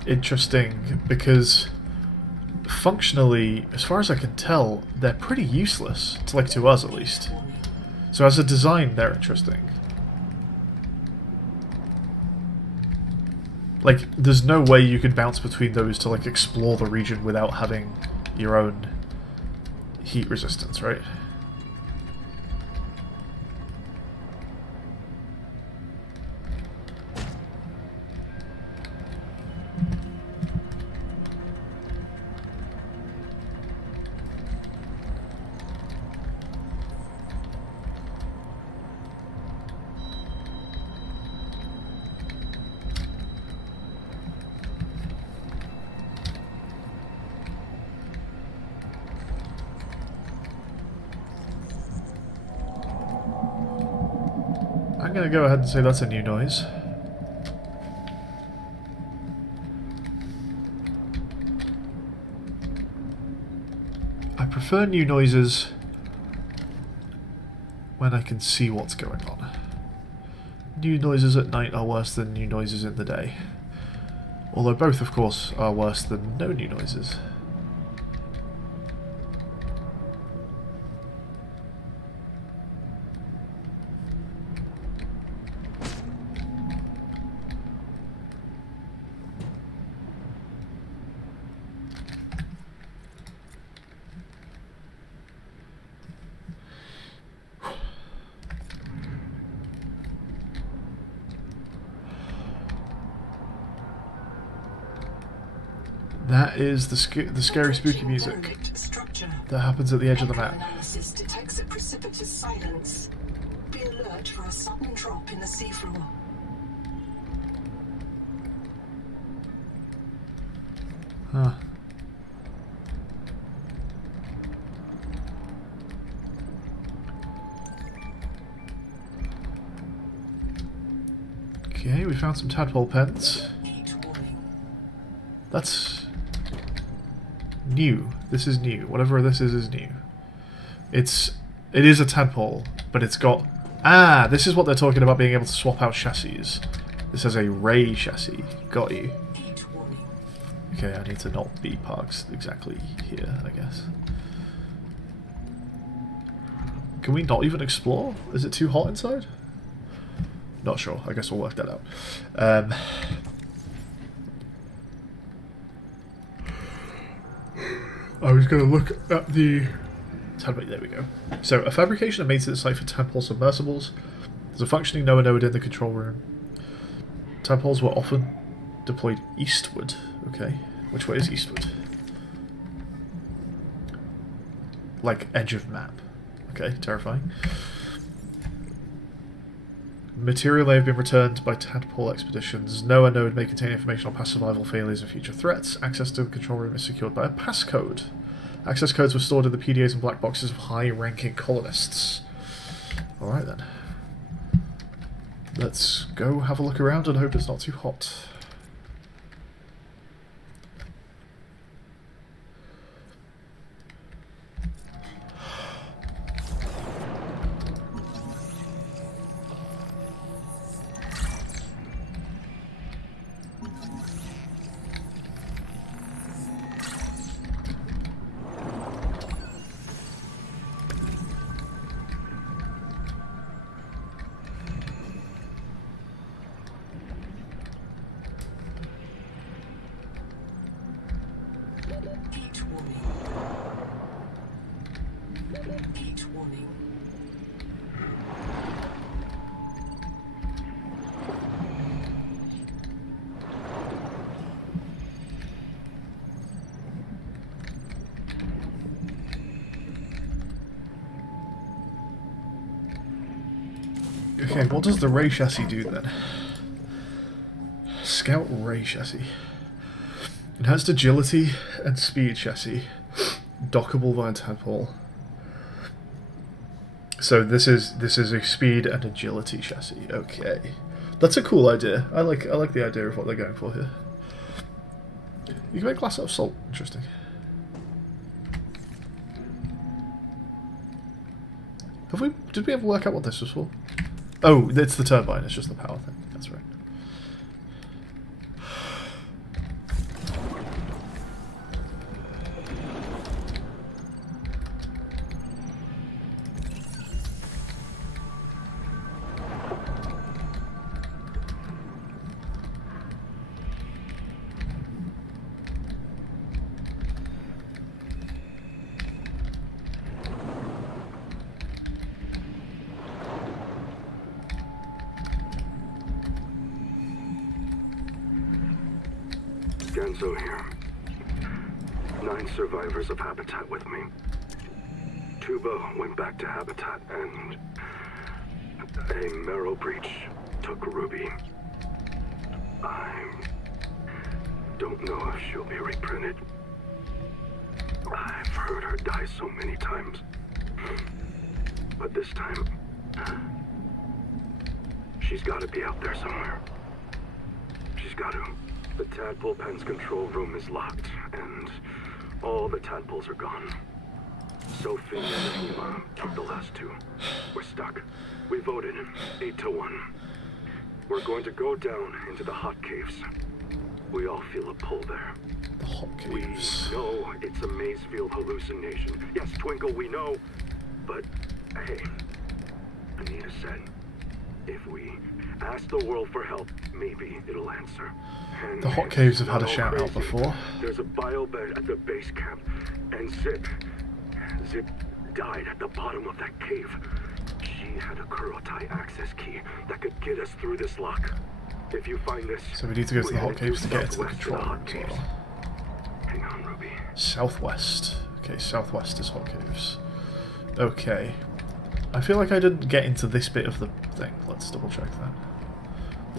interesting because functionally, as far as I can tell, they're pretty useless, to us at least. So as a design, they're interesting. Like, there's no way you could bounce between those to, like, explore the region without having your own heat resistance, right? I'm gonna go ahead and say that's a new noise. I prefer new noises when I can see what's going on. New noises at night are worse than new noises in the day. Although both, of course, are worse than no new noises. That is the scary, spooky music that happens at the edge of the map. Analysis detects a precipitous silence. Be alert for a sudden drop in the seafloor. Huh. Okay, we found some tadpole pens. That's new. This is new. Whatever this is new. It is a tadpole, but it's got... Ah, this is what they're talking about, being able to swap out chassis. This has a ray chassis. Got you. Okay, I need to not be parked exactly here, I guess. Can we not even explore? Is it too hot inside? Not sure. I guess we'll work that out. I was going to look at the... There we go. So, a fabrication and maintenance site for tadpole submersibles. There's a functioning NOAA node in the control room. Tadpoles were often deployed eastward. Okay. Which way is eastward? Like, edge of map. Okay, terrifying. Material may have been returned by tadpole expeditions. NOAA node may contain information on past survival failures and future threats. Access to the control room is secured by a passcode. Access codes were stored in the PDAs and black boxes of high-ranking colonists. Alright then. Let's go have a look around and hope it's not too hot. Okay, what does the ray chassis do then? Scout ray chassis. Enhanced agility and speed chassis. Dockable via tadpole. So this is a speed and agility chassis. Okay, that's a cool idea. I like the idea of what they're going for here. You can make glass out of salt. Interesting. Did we ever work out what this was for? Oh, it's the turbine. It's just the power thing. That's right. Genzo here. 9 survivors of Habitat with me. Tuba went back to Habitat and a marrow breach took Ruby. I don't know if she'll be reprinted. I've heard her die so many times. But this time, she's got to be out there somewhere. She's got to. The tadpole pen's control room is locked, and all the tadpoles are gone. Sophie and Hema took the last 2. We're stuck. We voted 8-1. We're going to go down into the hot caves. We all feel a pull there. The hot We caves. know it's a Mazefield hallucination. Yes, Twinkle, we know. But, hey, Anita said, if we ask the world for help, maybe it'll answer. And The hot caves have it's had a not all shout out crazy. before. There's a biobed at the base camp, and Zip died at the bottom of that cave. She had a Kurotai access key that could get us through this lock. If you find this, So we need to go to the we're hot headed caves to get into the southwest control room hot as caves. well. Hang on, Ruby. Southwest. Okay, southwest is hot caves. Okay. I feel like I didn't get into this bit of the thing. Let's double check that.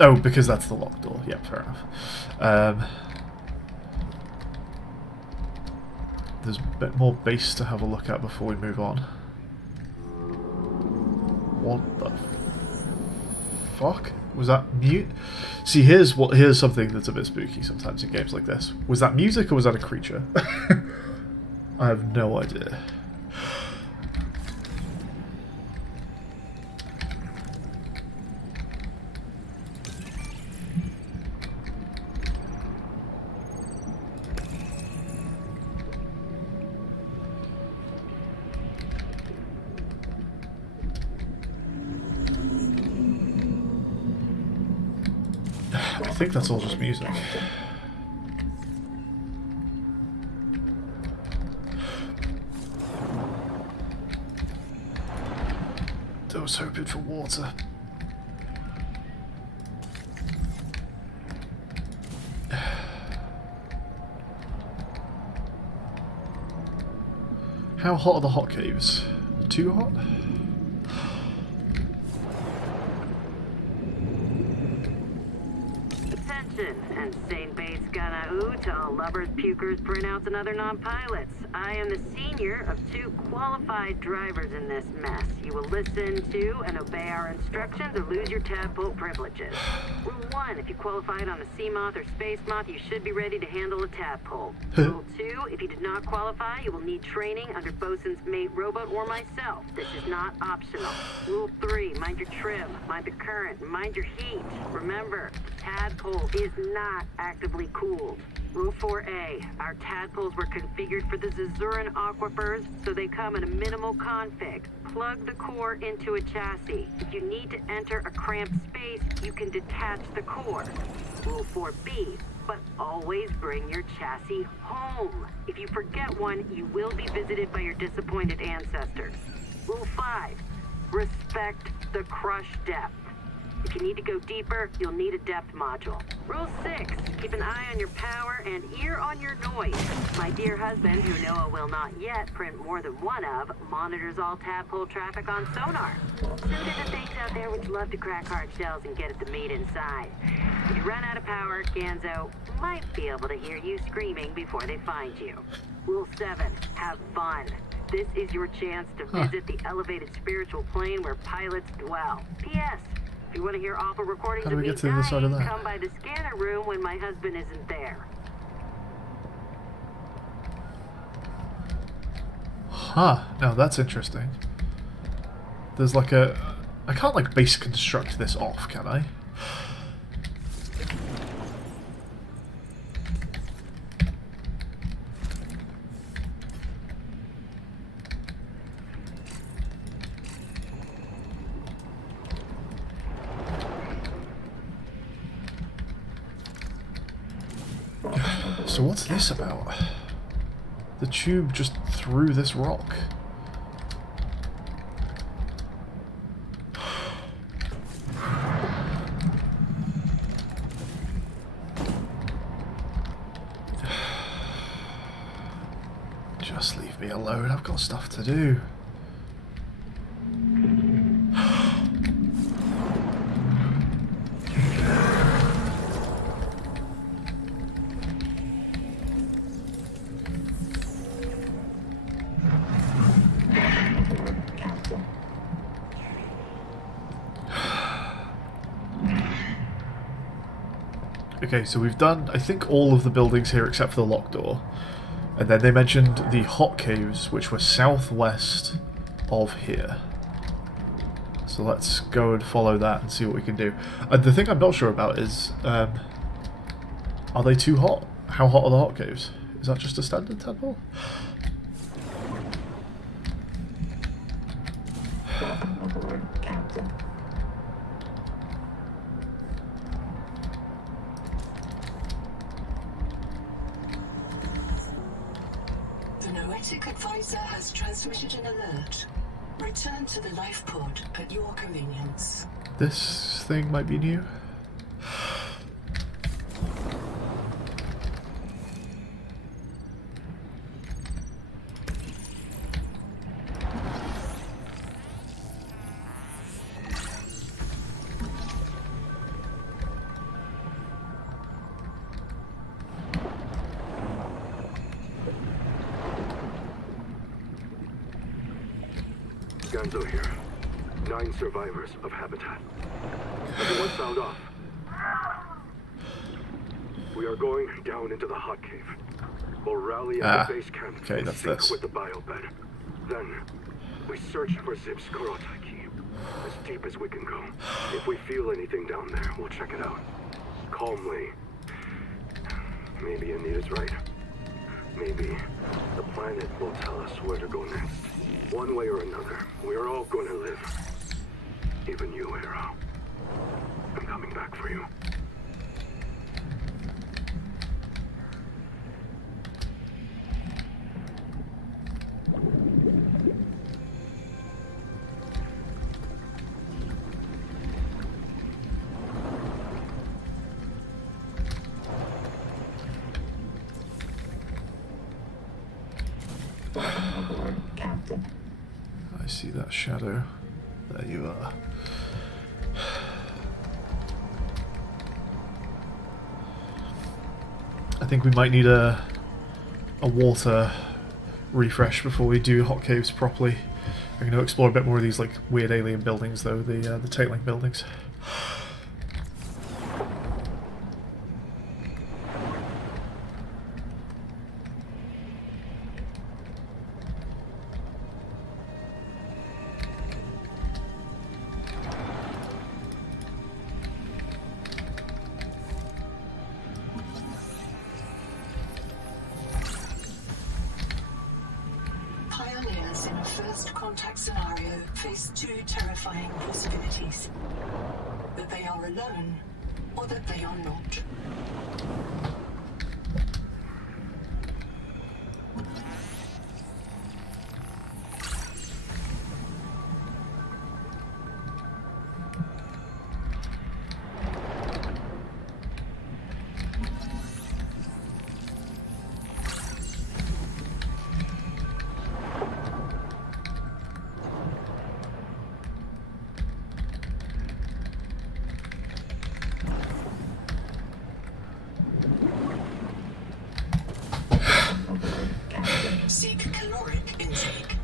Oh, because that's the locked door. Yep, fair enough. There's a bit more base to have a look at before we move on. What the fuck? Was that mute? See, here's something that's a bit spooky sometimes in games like this. Was that music or was that a creature? I have no idea. I think that's all just music. I was hoping for water. How hot are the hot caves? Too hot? Attention, insane base gana to all lovers, pukers, printouts, and other non-pilots. I am the senior of 2 qualified drivers in this mess. You will listen to and obey our instructions or lose your tadpole privileges. Rule 1, if you qualified on a sea moth or space moth, you should be ready to handle a tadpole. Rule 2, if you did not qualify, you will need training under bosun's mate robot or myself. This is not optional. Rule 3, mind your trim, mind the current, mind your heat. Remember, the tadpole is not actively cooled. Rule 4A, our tadpoles were configured for the Zazuran aquifers, so they come in a minimal config. Plug the core into a chassis. If you need to enter a cramped space, you can detach the core. Rule 4B, but always bring your chassis home. If you forget one, you will be visited by your disappointed ancestors. Rule 5, respect the crush depth. If you need to go deeper, you'll need a depth module. Rule 6, keep an eye on your power and ear on your noise. My dear husband, who Noah will not yet print more than one of, monitors all tadpole traffic on sonar. So do the things out there which love to crack hard shells and get at the meat inside. If you run out of power, Ganzo might be able to hear you screaming before they find you. Rule 7, have fun. This is your chance to visit the elevated spiritual plane where pilots dwell. P.S. If you want to hear awful recordings How do of we me get to the other side of dying, that? come by the scanner room when my husband isn't there. Huh, now that's interesting. There's like a... I can't like base construct this off, can I? So what's this about? The tube just threw this rock. Just leave me alone, I've got stuff to do. Okay, so we've done, I think, all of the buildings here except for the locked door. And then they mentioned the hot caves, which were southwest of here. So let's go and follow that and see what we can do. The thing I'm not sure about is, are they too hot? How hot are the hot caves? Is that just a standard tadpole? Noetic advisor has transmitted an alert. Return to the life pod at your convenience. This thing might be new. Ganzo here. 9 survivors of Habitat. Everyone sound off. We are going down into the hot cave. We'll rally at the base camp okay, that's sync this. with the biobed. Then, we search for Zip's Karate key. As deep as we can go. If we feel anything down there, we'll check it out. Calmly. Maybe Anita's right. Maybe the planet will tell us where to go next. One way or another, we are all going to live. Even you, Arrow. I'm coming back for you. I see that shadow. There you are. I think we might need a water refresh before we do hot caves properly. I'm going to explore a bit more of these like weird alien buildings though, the tailing buildings. Pioneers in a first contact scenario face 2 terrifying possibilities. That they are alone, or that they are not. Seek caloric intake.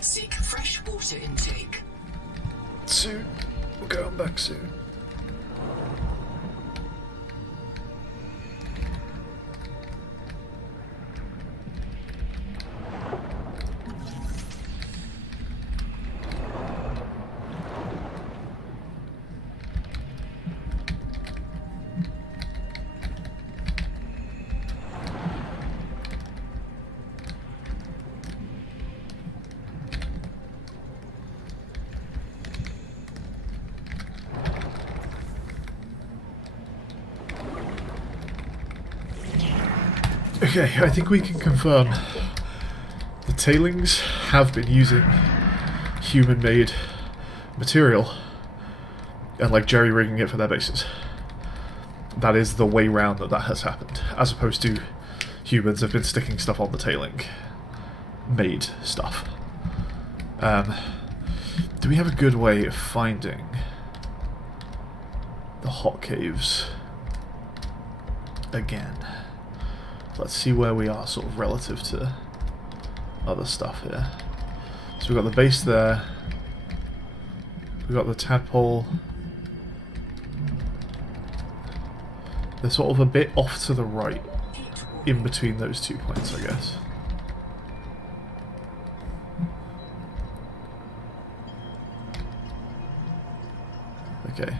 Seek fresh water intake. Soon. We're going back soon. Okay, I think we can confirm the tailings have been using human-made material and like jerry-rigging it for their bases. that is the way round that has happened, as opposed to humans have been sticking stuff on the tailing. Made stuff. Do we have a good way of finding the hot caves again? Let's see where we are sort of relative to other stuff here. So we've got the base there. We've got the tadpole. They're sort of a bit off to the right in between those 2 points, I guess. Okay.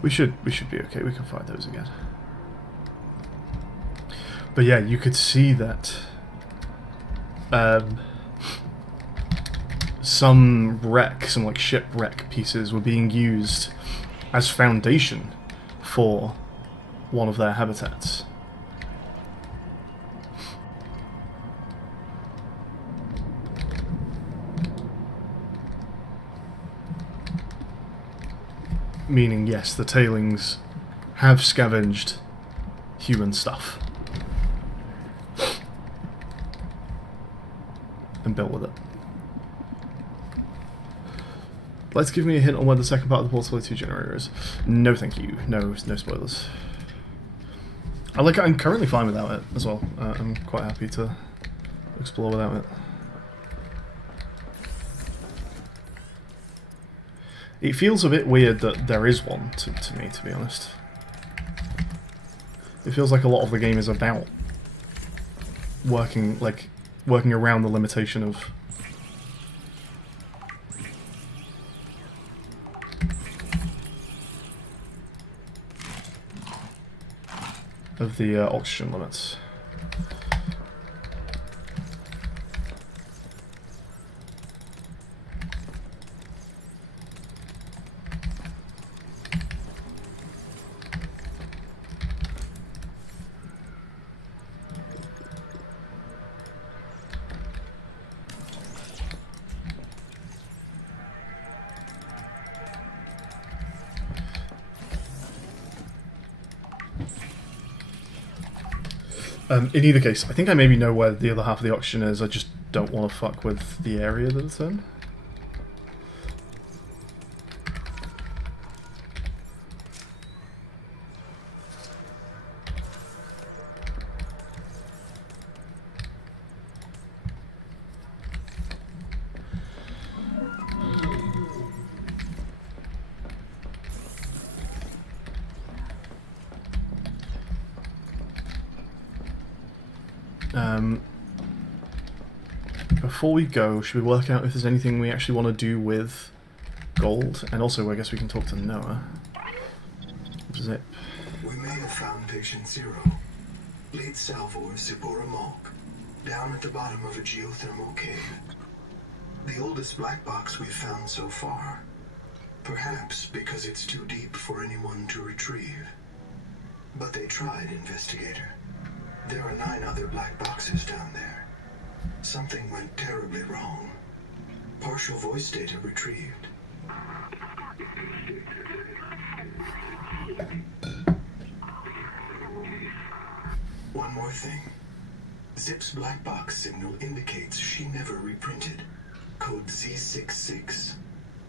We should be okay. We can find those again. But yeah, you could see that some like shipwreck pieces were being used as foundation for one of their habitats. Meaning, yes, the tailings have scavenged human stuff and built with it. Let's give me a hint on where the second part of the portability generator is. No, thank you. No spoilers. I'm currently fine without it as well. I'm quite happy to explore without it. It feels a bit weird that there is one to me, to be honest. It feels like a lot of the game is about working around the limitation of the oxygen limits. In either case, I think I maybe know where the other half of the oxygen is, I just don't want to fuck with the area that it's in. Before we go, should we work out if there's anything we actually want to do with gold? And also, I guess we can talk to Noah. Zip. We may have found patient 0, lead salvo of Zipporah Malk, down at the bottom of a geothermal cave. The oldest black box we've found so far. Perhaps because it's too deep for anyone to retrieve. But they tried, investigator. There are 9 other black boxes down there. Something went terribly wrong. Partial voice data retrieved. One more thing. Zip's black box signal indicates she never reprinted. Code Z66.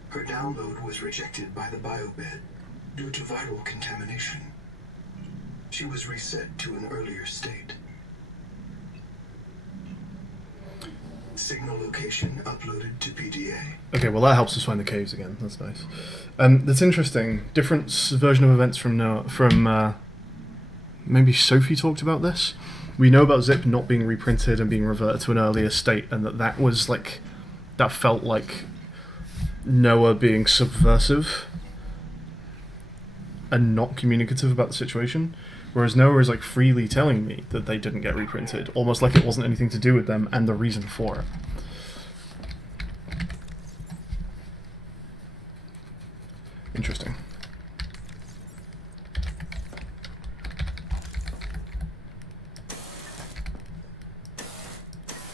Her download was rejected by the biobed due to viral contamination. She was reset to an earlier state. Signal location uploaded to PDA. Okay, well that helps us find the caves again. That's nice. That's interesting. Different version of events from Noah, maybe Sophie talked about this. We know about Zip not being reprinted and being reverted to an earlier state, and that was like, that felt like Noah being subversive and not communicative about the situation. Whereas Noah is like freely telling me that they didn't get reprinted, almost like it wasn't anything to do with them and the reason for it. Interesting.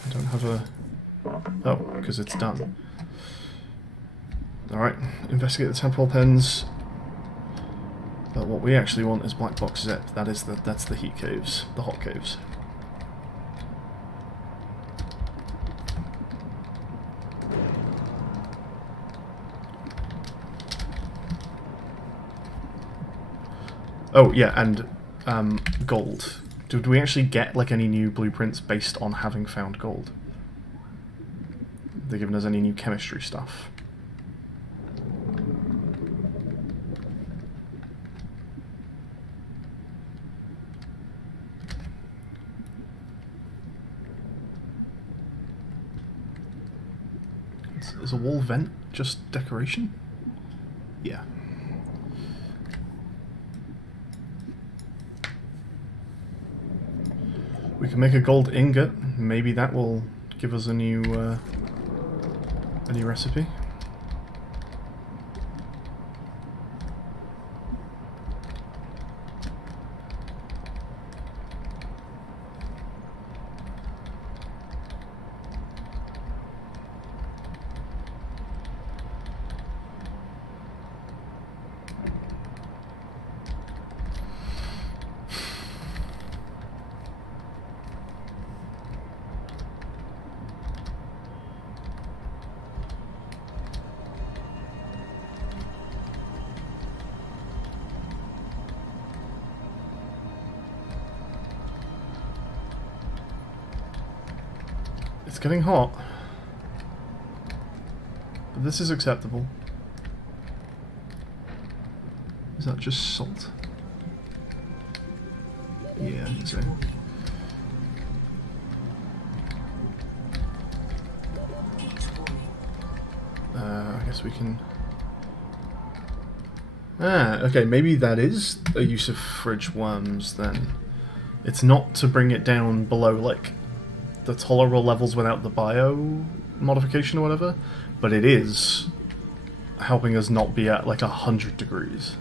I don't have a... Oh, because it's done. Alright, investigate the temporal pens. But what we actually want is Black Box Zip. That's the heat caves, the hot caves. Oh yeah, and gold. Did we actually get like any new blueprints based on having found gold? Have they given us any new chemistry stuff? Is a wall vent just decoration? Yeah. We can make a gold ingot. Maybe that will give us a new recipe. It's getting hot, but this is acceptable. Is that just salt? Yeah, I think so. I guess we can... Ah, okay, maybe that is a use of fridge worms then. It's not to bring it down below, like, the tolerable levels without the bio modification or whatever, but it is helping us not be at like 100 degrees.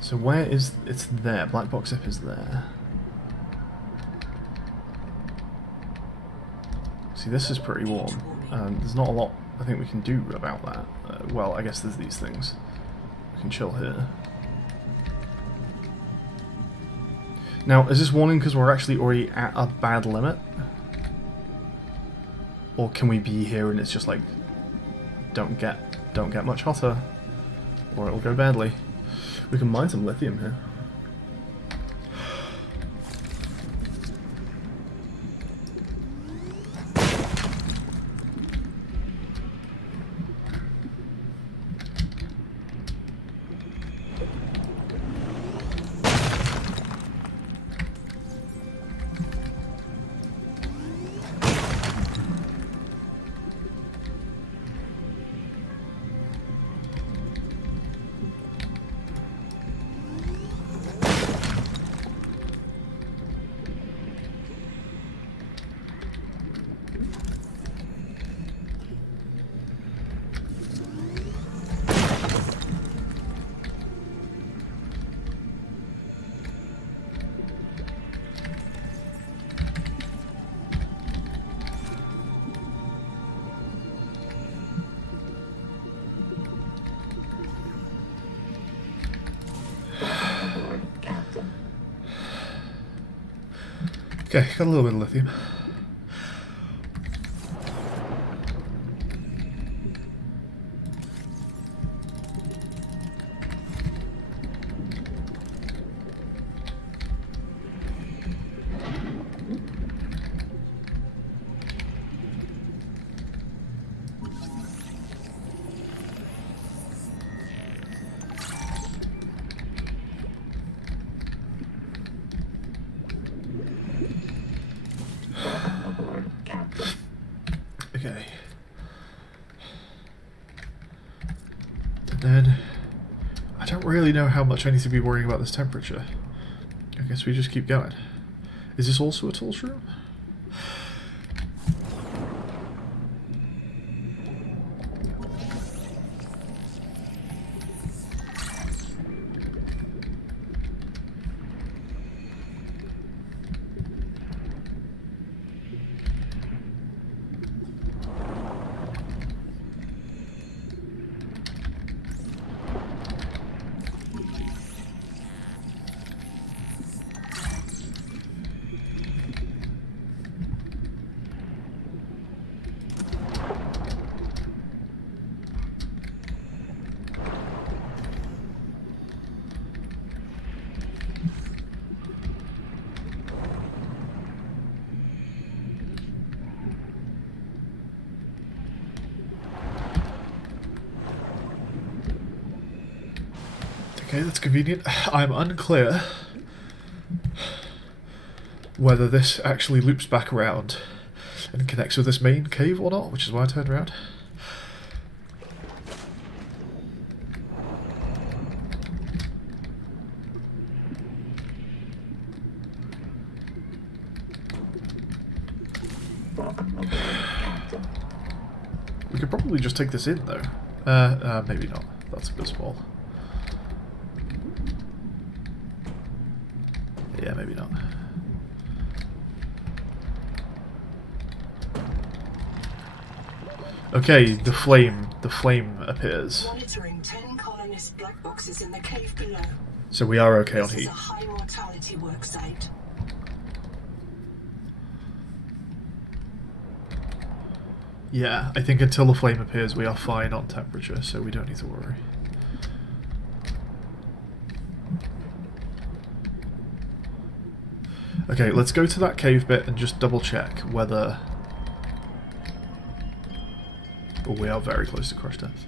So where is... it's there, Black Box Zip is there. See, this is pretty warm. There's not a lot I think we can do about that. Well, I guess there's these things. We can chill here. Now, is this warning because we're actually already at a bad limit? Or can we be here and it's just like, don't get much hotter, or it'll go badly. We can mine some lithium here. Okay, got a little bit of lithium. Okay. And then, I don't really know how much I need to be worrying about this temperature. I guess we just keep going. Is this also a tools room? Okay, that's convenient. I'm unclear whether this actually loops back around and connects with this main cave or not, which is why I turned around. We could probably just take this in, though. Maybe not. That's a bit small. Yeah, maybe not. Okay, the flame appears. Monitoring 10 colonist black boxes in the cave below. So we are okay on This is heat. a high mortality work site. Yeah, I think until the flame appears we are fine on temperature, so we don't need to worry. Okay, let's go to that cave bit and just double check whether... Oh, we are very close to crush depth.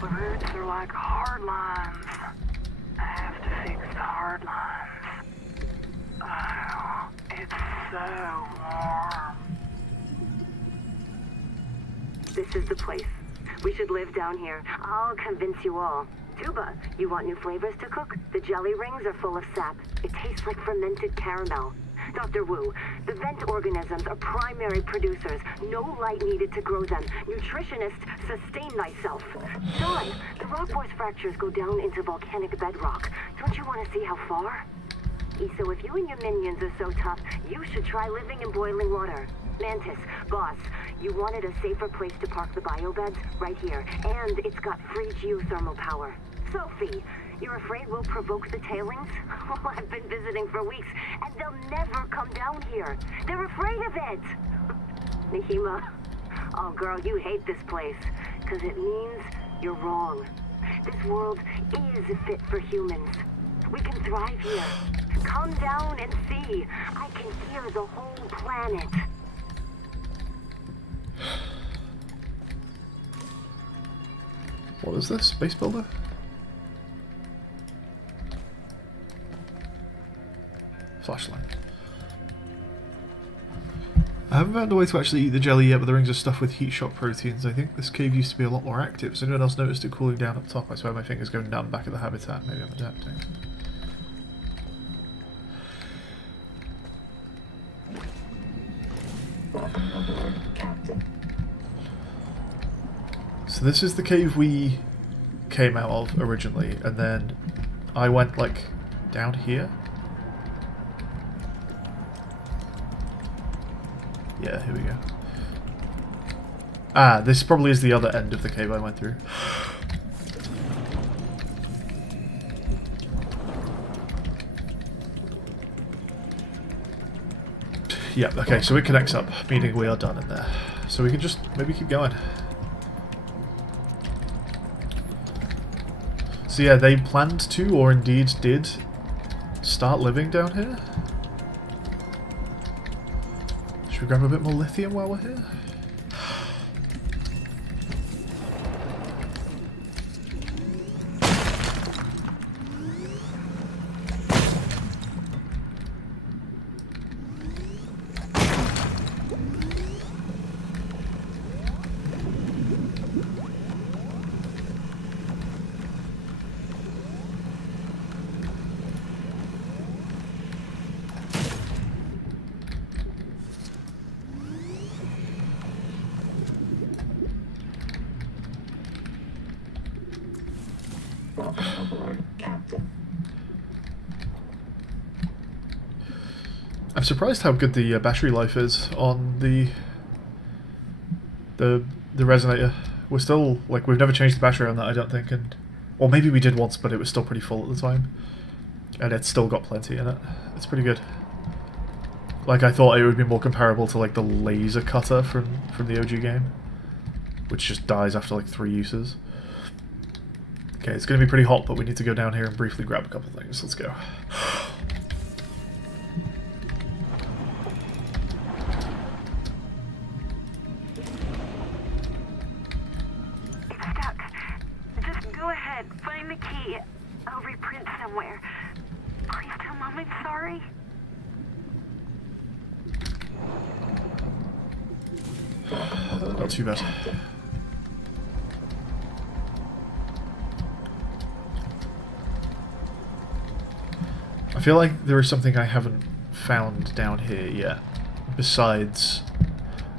The roots are like hard lines. I have to fix the hard lines. Oh, it's so warm. This is the place. We should live down here. I'll convince you all. Tuba, you want new flavors to cook? The jelly rings are full of sap. It tastes like fermented caramel. Dr. Wu, the vent organisms are primary producers. No light needed to grow them. Nutritionist, sustain thyself. John, the rock boy's fractures go down into volcanic bedrock. Don't you want to see how far? So if you and your minions are so tough, you should try living in boiling water. Mantis, boss, you wanted a safer place to park the biobeds? Right here. And it's got free geothermal power. Sophie, you're afraid we'll provoke the tailings? Well, I've been visiting for weeks, and they'll never come down here. They're afraid of it. Nahima, oh girl, you hate this place, because it means you're wrong. This world is fit for humans. We can thrive here. Come down and see. I can hear the whole planet. What is this? Base builder? Flashlight. I haven't found a way to actually eat the jelly yet, but the rings are stuffed with heat shock proteins. I think this cave used to be a lot more active. Has anyone else noticed it cooling down up top? I swear my fingers go numb back at the habitat. Maybe I'm adapting. So this is the cave we came out of originally, and then I went like down here. Yeah, here we go. Ah, this probably is the other end of the cave I went through. Yeah, okay, so it connects up, meaning we are done in there. So we can just maybe keep going. So yeah, they planned to, or indeed did, start living down here. Should we grab a bit more lithium while we're here? I'm surprised how good the battery life is on the resonator. We're still, like, we've never changed the battery on that, I don't think, and or maybe we did once, but it was still pretty full at the time, and it's still got plenty in it. It's pretty good. Like, I thought it would be more comparable to like the laser cutter from the OG game, which just dies after like 3 uses. Okay, it's going to be pretty hot, but we need to go down here and briefly grab a couple things. Let's go. Not too bad. I feel like there is something I haven't found down here yet. Besides,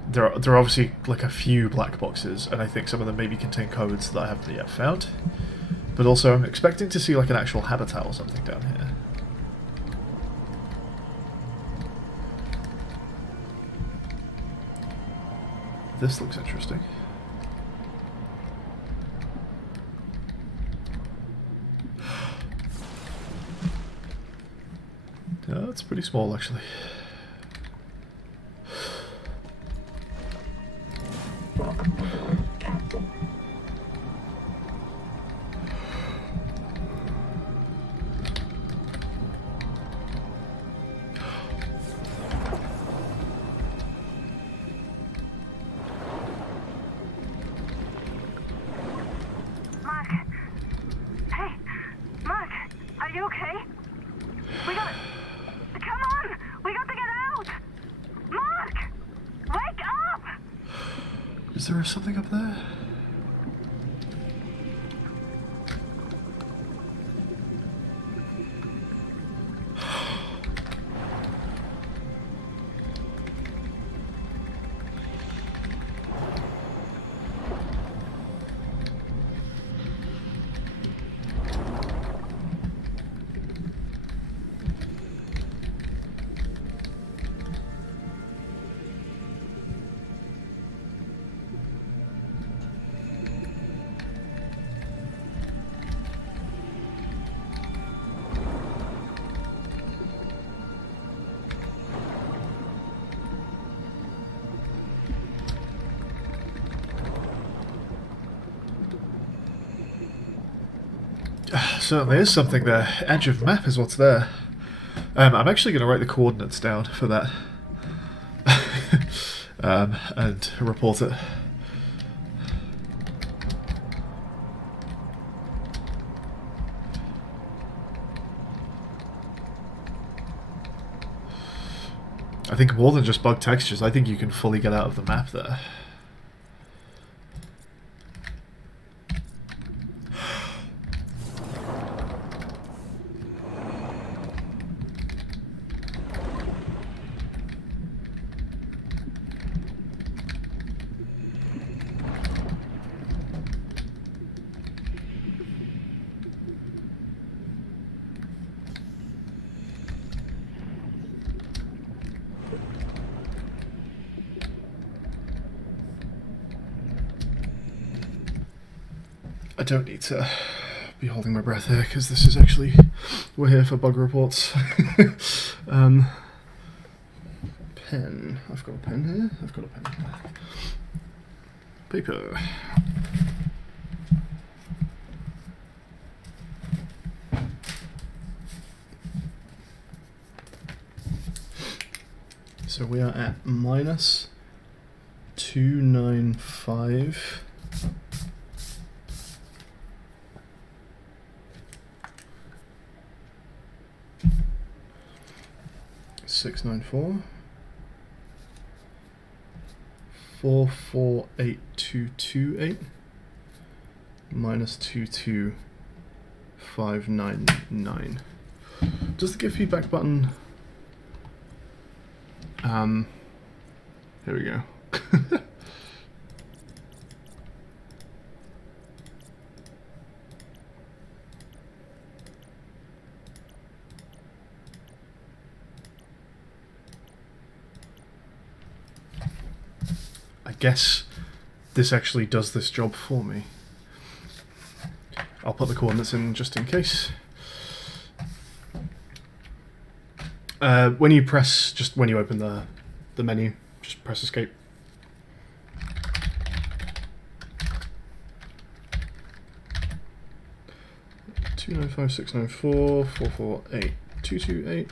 there are obviously like a few black boxes, and I think some of them maybe contain codes that I haven't yet found. But also, I'm expecting to see like an actual habitat or something down here. This looks interesting. Yeah, it's pretty small actually. Mark. Hey, Mark, are you okay? We got... Come on! We got to get out! Mark! Wake up! Is there something up there? Certainly is something there. Edge of map is what's there. I'm actually going to write the coordinates down for that. And report it. I think more than just bug textures, I think you can fully get out of the map there. I don't need to be holding my breath here because this is actually, we're here for bug reports. Pen. I've got a pen here. I've got a pen here. Paper. So we are at minus 295. 694 448228 minus 22599. Does the give feedback button? Here we go. I guess this actually does this job for me. I'll put the coordinates in just in case. When you press, just when you open the menu, just press escape. Two 295 694 448 228.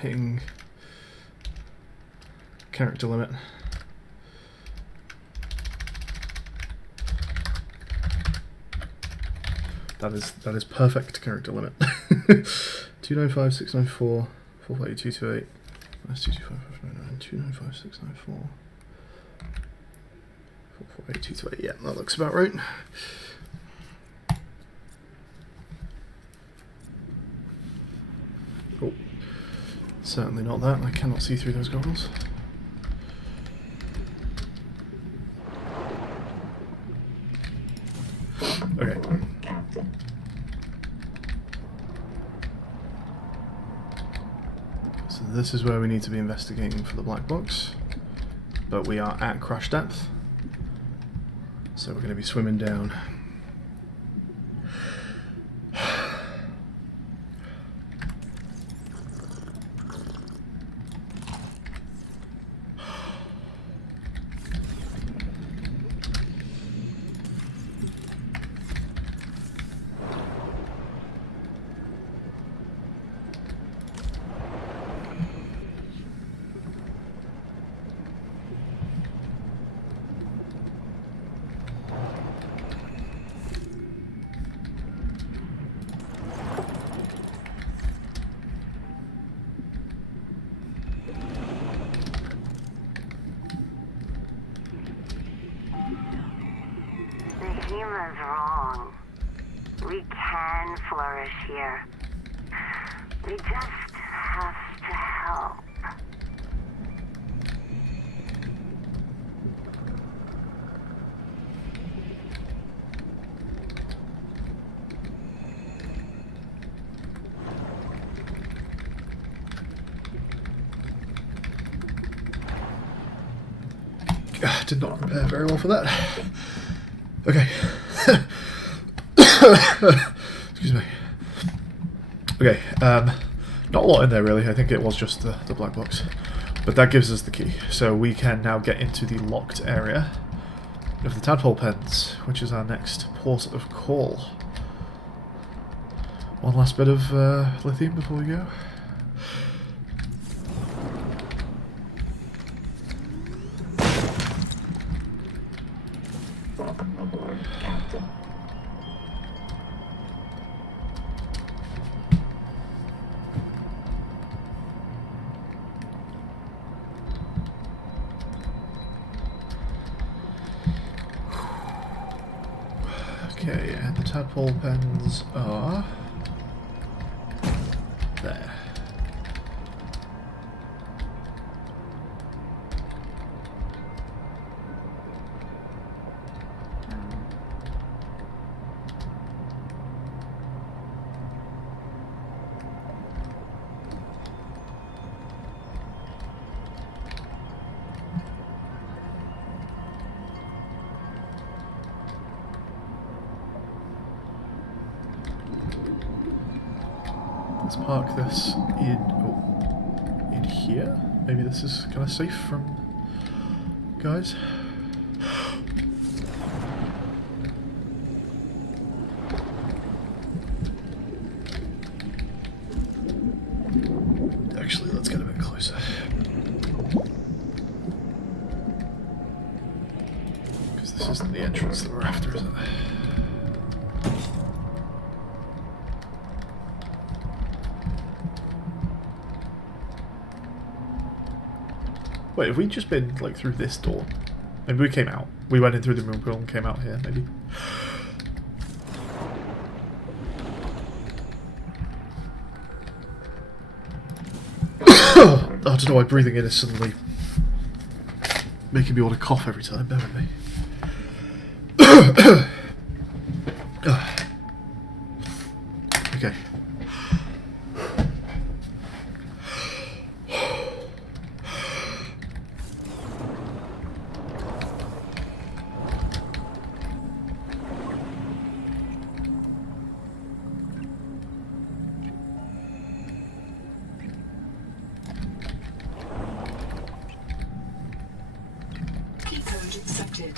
hitting character limit. That is perfect character limit. 295 694 448 228 minus 225 295 694 448 228. Yeah, that looks about right. Oh, certainly not that. I cannot see through those goggles. Okay. So this is where we need to be investigating for the black box, but we are at crash depth, so we're going to be swimming down. Human's wrong. We can flourish here. We just have to help. Did not prepare very well for that. Okay. Excuse me. Okay, not a lot in there really. I think it was just the black box. But that gives us the key. So we can now get into the locked area of the tadpole pens, which is our next port of call. One last bit of lithium before we go. Okay, and the tadpole pens are there. Let's park this in here. Maybe this is kind of safe from guys. Actually, let's get a bit closer. Because this isn't the entrance that we're after, is it? Wait, have we just been, like, through this door? Maybe we came out. We went in through the moon pool and came out here, maybe. I don't know why breathing in is suddenly making me want to cough every time. Bear with me. Okay. Key code accepted.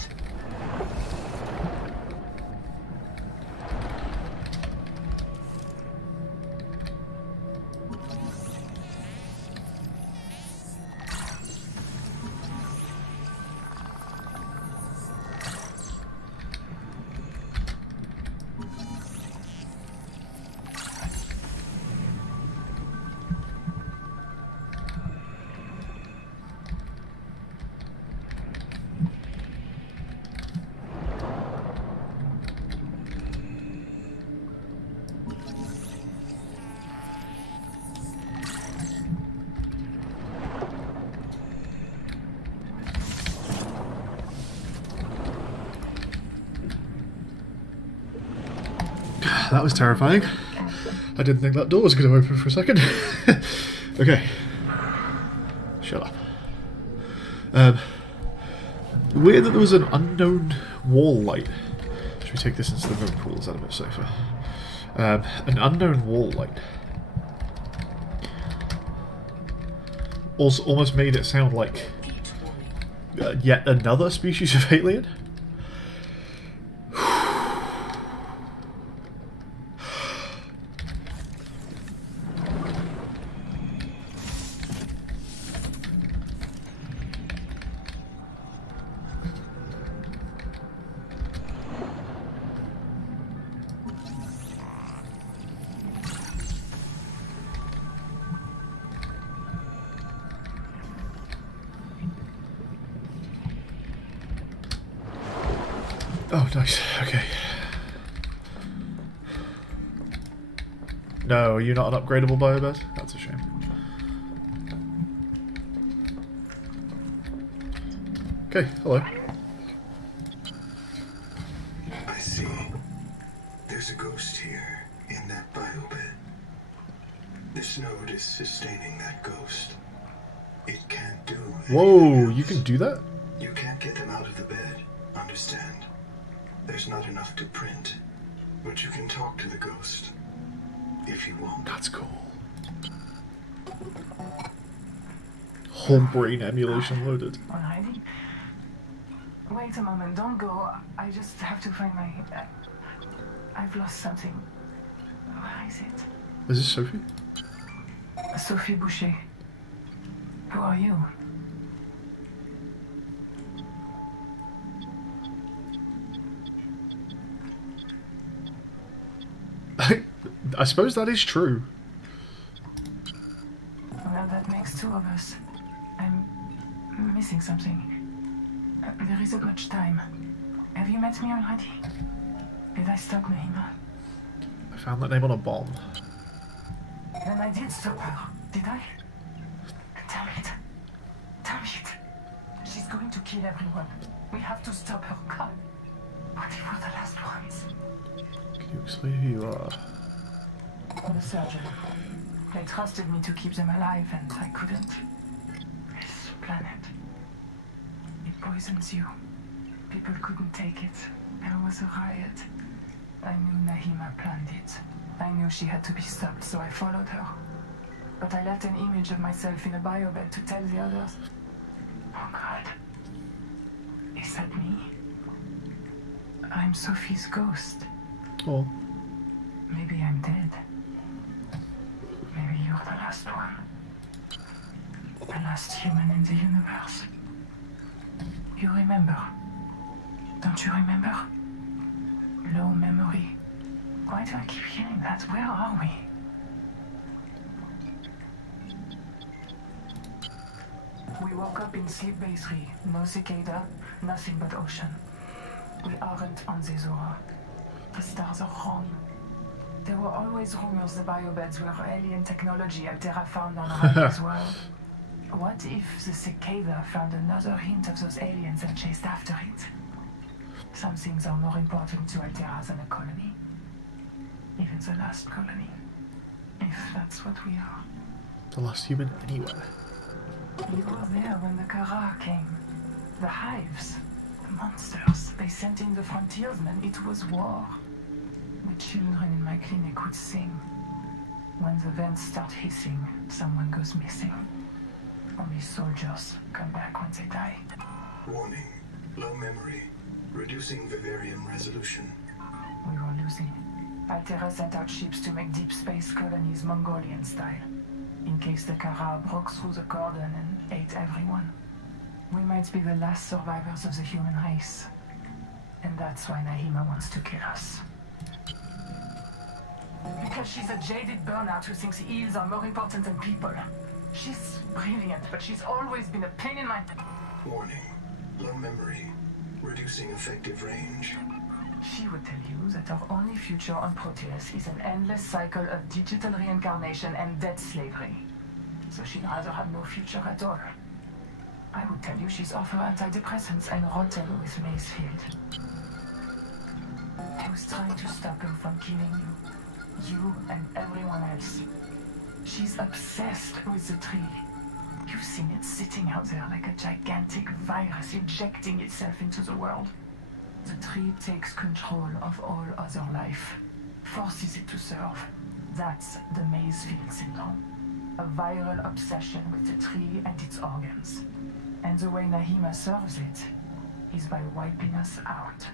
that was terrifying. I didn't think that door was going to open for a second. Okay. Shut up. Weird that there was an unknown wall light. Should we take this into the moon pool? Is that a bit safer? An unknown wall light. Also, almost made it sound like yet another species of alien. Oh, nice. Okay. No, are you not an upgradable biobed? That's a shame. Okay, hello. I see. There's a ghost here in that biobed. This node is sustaining that ghost. It can't do anything Whoa, else. you can do that? You can't get them out of the bed, understand? There's not enough to print, but you can talk to the ghost, if you want. That's cool. Whole brain emulation loaded. Alrighty. Wait a moment, don't go. I just have to find my... I've lost something. Where is it? Is this Sophie? Sophie Boucher. Who are you? I suppose that is true. Well, that makes two of us. I'm missing something. There isn't much time. Have you met me already? Did I stop Nahima? I found that name on a bomb. Then I did stop her, did I? Damn it. Damn it. She's going to kill everyone. We have to stop her. God. What if we're the last ones? Can you explain who you are? I'm a surgeon. They trusted me to keep them alive, and I couldn't. This planet. It poisons you. People couldn't take it. There was a riot. I knew Nahima planned it. I knew she had to be stopped, so I followed her. But I left an image of myself in a biobed to tell the others. Oh God. Is that me? I'm Sophie's ghost. Oh. Maybe I'm dead. Maybe you're the last one. The last human in the universe. You remember? Don't you remember? Low memory. Why do I keep hearing that? Where are we? We woke up in Sleep Bay 3. No cicada, nothing but ocean. We aren't on the Zora. The stars are wrong. There were always rumors the biobeds were alien technology Altera found on Riley's world. What if the cicada found another hint of those aliens and chased after it? Some things are more important to Altera than a colony. Even the last colony. If that's what we are. The last human anywhere. You were there when the Kara came. The hives. The monsters. They sent in the frontiersmen. It was war. The children in my clinic would sing. When the vents start hissing, someone goes missing. Only soldiers come back when they die. Warning. Low memory. Reducing vivarium resolution. We were losing. Altera sent out ships to make deep space colonies Mongolian style. In case the Kara broke through the cordon and ate everyone. We might be the last survivors of the human race. And that's why Nahima wants to kill us. Because she's a jaded burnout who thinks eels are more important than people. She's brilliant, but she's always been a pain in my... Warning. Low memory. Reducing effective range. She would tell you that our only future on Proteus is an endless cycle of digital reincarnation and debt slavery. So she'd rather have no future at all. I would tell you she's off her antidepressants and rotten with Macefield. I was trying to stop her from killing you. You and everyone else. She's obsessed with the tree. You've seen it sitting out there like a gigantic virus injecting itself into the world. The tree takes control of all other life, forces it to serve. That's the Maysfield syndrome. A viral obsession with the tree and its organs. And the way Nahima serves it is by wiping us out.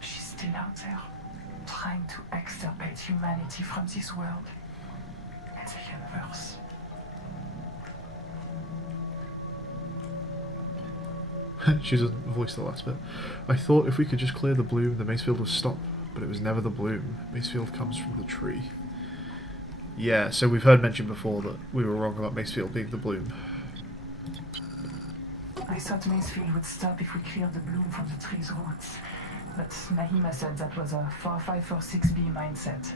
She's still out there, trying to extirpate humanity from this world and the universe. She doesn't voice the last bit. I thought if we could just clear the bloom, the Macefield would stop, but it was never the bloom. Macefield comes from the tree. Yeah, so we've heard mentioned before that we were wrong about Macefield being the bloom. I thought Macefield would stop if we cleared the bloom from the tree's roots, but Nahima said that was a 4546B mindset.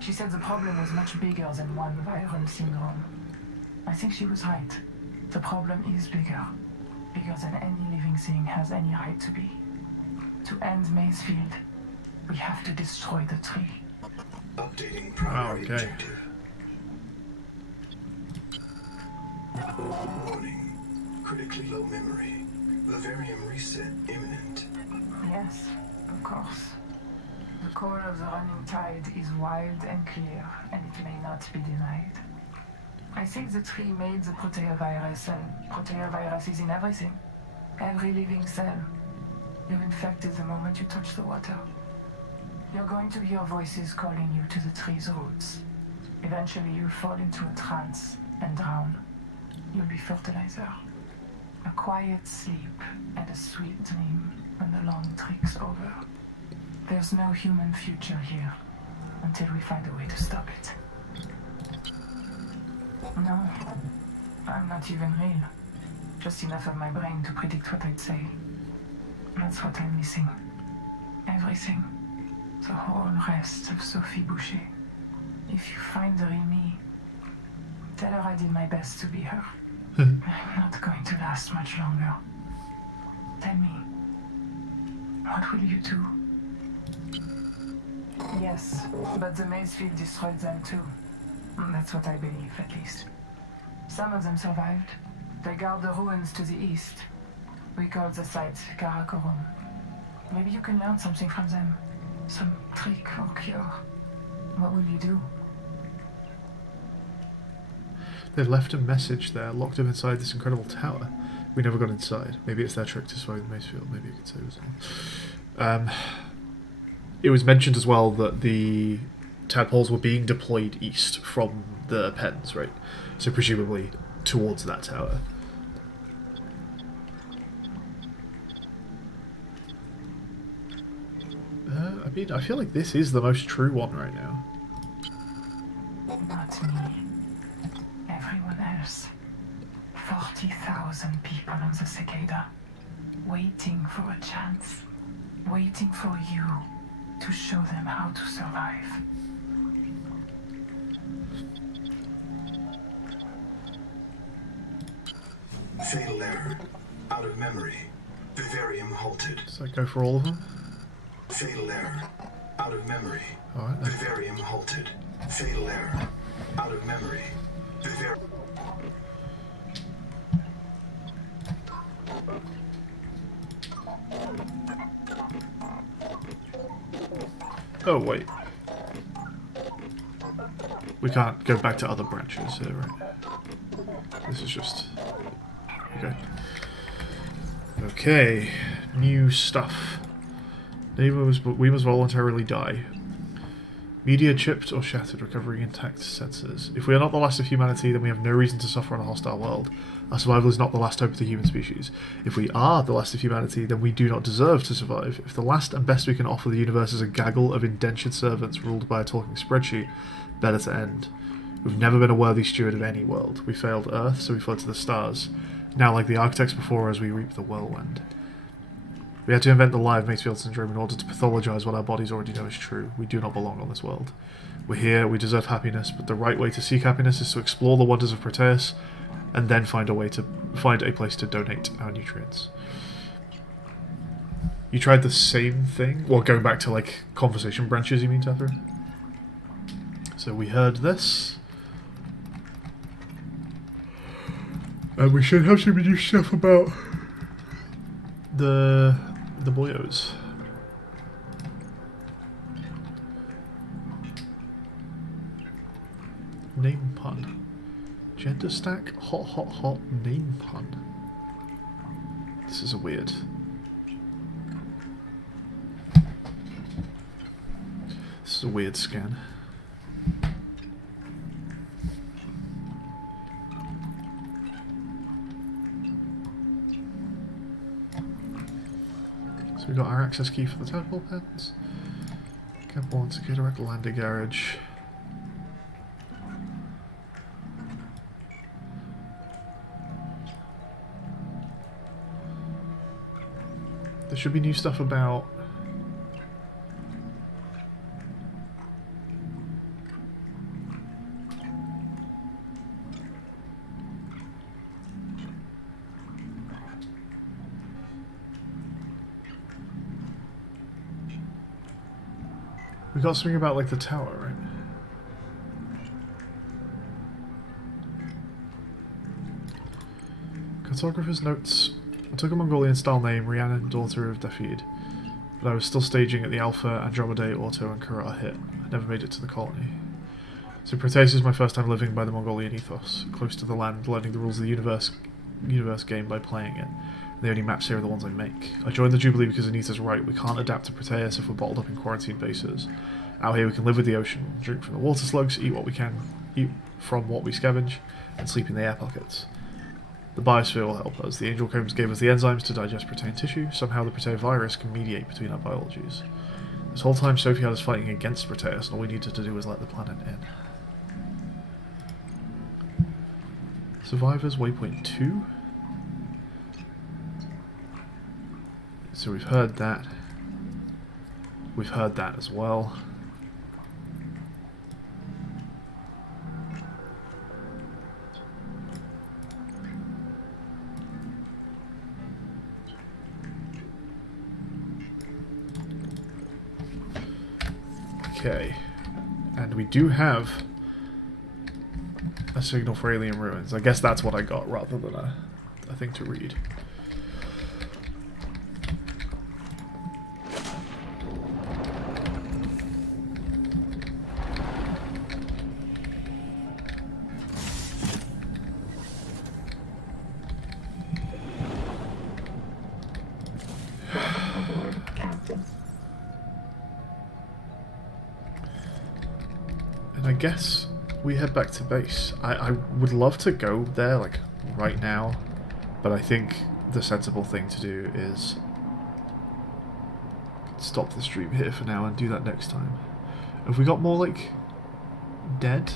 She said the problem was much bigger than one viral syndrome. I think she was right. The problem is bigger. Bigger than any living thing has any right to be. To end Macefield, we have to destroy the tree. Updating primary okay. objective. Warning. Critically low memory. Vivarium reset imminent. Yes, of course. The call of the running tide is wild and clear, and it may not be denied. I think the tree made the proteovirus, and proteovirus is in everything. Every living cell. You're infected the moment you touch the water. You're going to hear voices calling you to the tree's roots. Eventually you'll fall into a trance and drown. You'll be fertilizer. A quiet sleep and a sweet dream when the long trik's over. There's no human future here until we find a way to stop it. No, I'm not even real. Just enough of my brain to predict what I'd say. That's what I'm missing. Everything. The whole rest of Sophie Boucher. If you find the real me, tell her I did my best to be her. I'm not going to last much longer. Tell me, what will you do? Yes, but the Macefield destroyed them too. That's what I believe, at least. Some of them survived. They guard the ruins to the east. We call the site Karakorum. Maybe you can learn something from them. Some trick or cure. What will you do? They left a message there, locked him inside this incredible tower. We never got inside. Maybe it's their trick to survive the Macefield. Maybe you could say it was. It was mentioned as well that the tadpoles were being deployed east from the pens, right? So presumably towards that tower. I mean, I feel like this is the most true one right now. Not me. Everyone else. 40,000 people on the cicada. Waiting for a chance. Waiting for you to show them how to survive. Fatal error. Out of memory. Vivarium halted. Does that go for all of them? Fatal error. Out of memory. Alright. Vivarium halted. Fatal error. Out of memory. Vivarium. Oh, wait. We can't go back to other branches here, right? This is just... Okay. Okay. New stuff. We must voluntarily die. Media chipped or shattered, recovering intact sensors. If we are not the last of humanity, then we have no reason to suffer on a hostile world. Our survival is not the last hope of the human species. If we are the last of humanity, then we do not deserve to survive. If the last and best we can offer the universe is a gaggle of indentured servants ruled by a talking spreadsheet, better to end. We've never been a worthy steward of any world. We failed Earth, so we fled to the stars. Now, like the architects before us, we reap the whirlwind. We had to invent the live Macefield syndrome in order to pathologize what our bodies already know is true. We do not belong on this world. We're here, we deserve happiness, but the right way to seek happiness is to explore the wonders of Proteus, and then find a place to donate our nutrients. You tried the same thing? Well, going back to, like, conversation branches, you mean, Tethra? So we heard this. And we should have some new stuff about the boyos. Name pun. Gender stack, hot, hot, hot, name pun. This is a weird. This is a weird scan. So we got our access key for the tadpole pens. Cab 1, secure direct landing garage. There should be new stuff about... We got something about, like, the tower, right? Cartographer's notes. I took a Mongolian-style name, Rhiannon, daughter of Dafid, but I was still staging at the Alpha, Andromeda, Auto, and Kara hit. I never made it to the colony. So Proteus is my first time living by the Mongolian ethos, close to the land, learning the rules of the universe game by playing it. The only maps here are the ones I make. I joined the Jubilee because Anita's right, we can't adapt to Proteus if we're bottled up in quarantine bases. Out here we can live with the ocean, drink from the water slugs, eat what we can, eat from what we scavenge, and sleep in the air pockets. The biosphere will help us. The angel combs gave us the enzymes to digest protein tissue. Somehow the Protea virus can mediate between our biologies. This whole time Sophie had us fighting against Proteus, and all we needed to do was let the planet in. Survivors, waypoint 2. So we've heard that. We've heard that as well. Okay, and we do have a signal for alien ruins. I guess that's what I got rather than a thing to read. And I guess we head back to base. I would love to go there, like, right now, but I think the sensible thing to do is stop the stream here for now and do that next time. Have we got more, like, dead?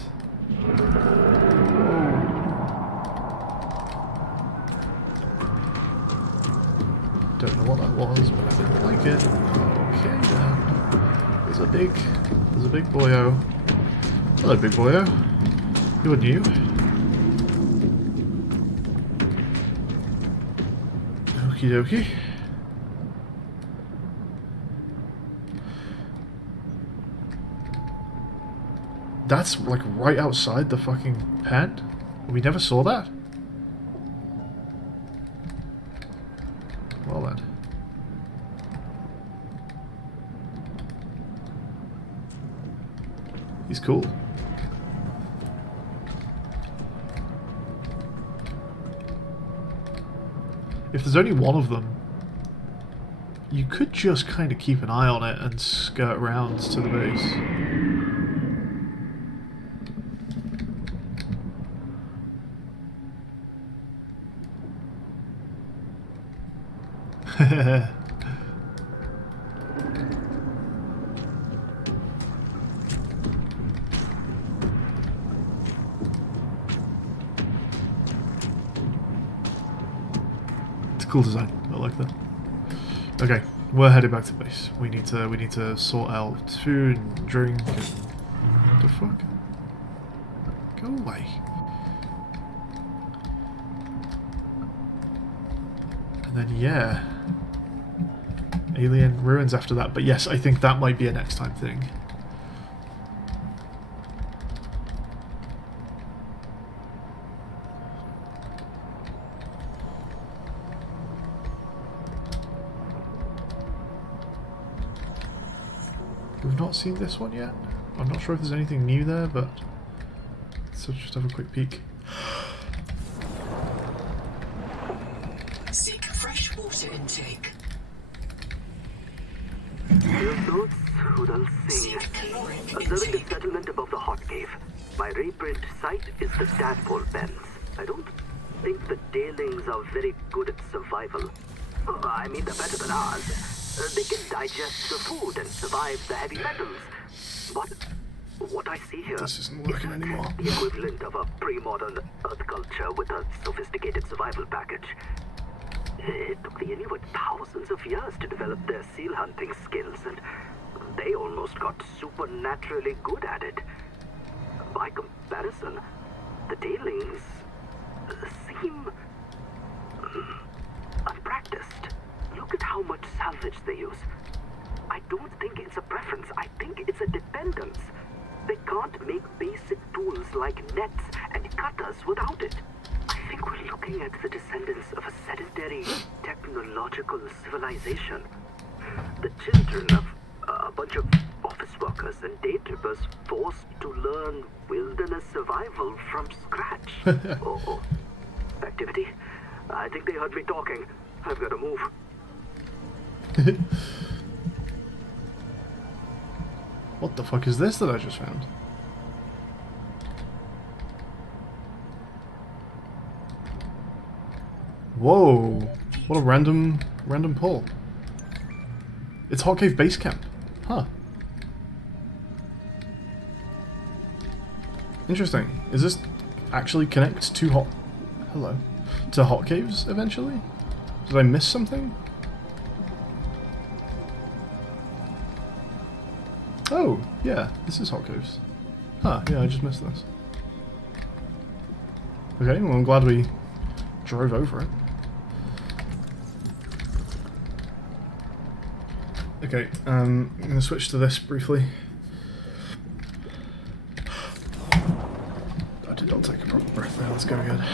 Don't know what that was, but I didn't like it. Okay then. There's a big boyo. Hello, big boyo. You're new. Okie dokie. That's like right outside the fucking pen? We never saw that? Well then. He's cool. If there's only one of them, you could just kind of keep an eye on it and skirt around to the base. Cool design. I like that. Okay, we're headed back to base. We need to sort out food and drink and the fuck? Go away. And then yeah. alien ruins after that. But yes, I think that might be a next time thing. We've not seen this one yet. I'm not sure if there's anything new there, but let's just have a quick peek. Seek fresh water intake. Those who don't sing. Seek caloric Observing the intake. settlement above the hot cave. My reprint site is the tadpole pens. I don't think the tailings are very good at survival. I mean, they're better than ours. They can digest the food and survive the heavy metals. But what I see here This isn't working anymore. the equivalent of a pre-modern Earth culture with a sophisticated survival package. It took the Inuit thousands of years to develop their seal hunting skills, and they almost got supernaturally good at it. By comparison, the tailings seem unpracticed. Look at how much salvage they use. I don't think it's a preference. I think it's a dependence. They can't make basic tools like nets and cutters without it. I think we're looking at the descendants of a sedentary technological civilization. The children of a bunch of office workers and day trippers forced to learn wilderness survival from scratch. Oh, activity? I think they heard me talking. I've got to move. What the fuck is this that I just found? Whoa! What a random pull. It's Hot Cave Base Camp. Huh. Interesting. Is this actually connect to to Hot Caves eventually? Did I miss something? Oh, yeah, this is Hot Caves. Huh, yeah, I just missed this. Okay, well I'm glad we drove over it. Okay, I'm going to switch to this briefly. I did not take a proper breath there, let's go again.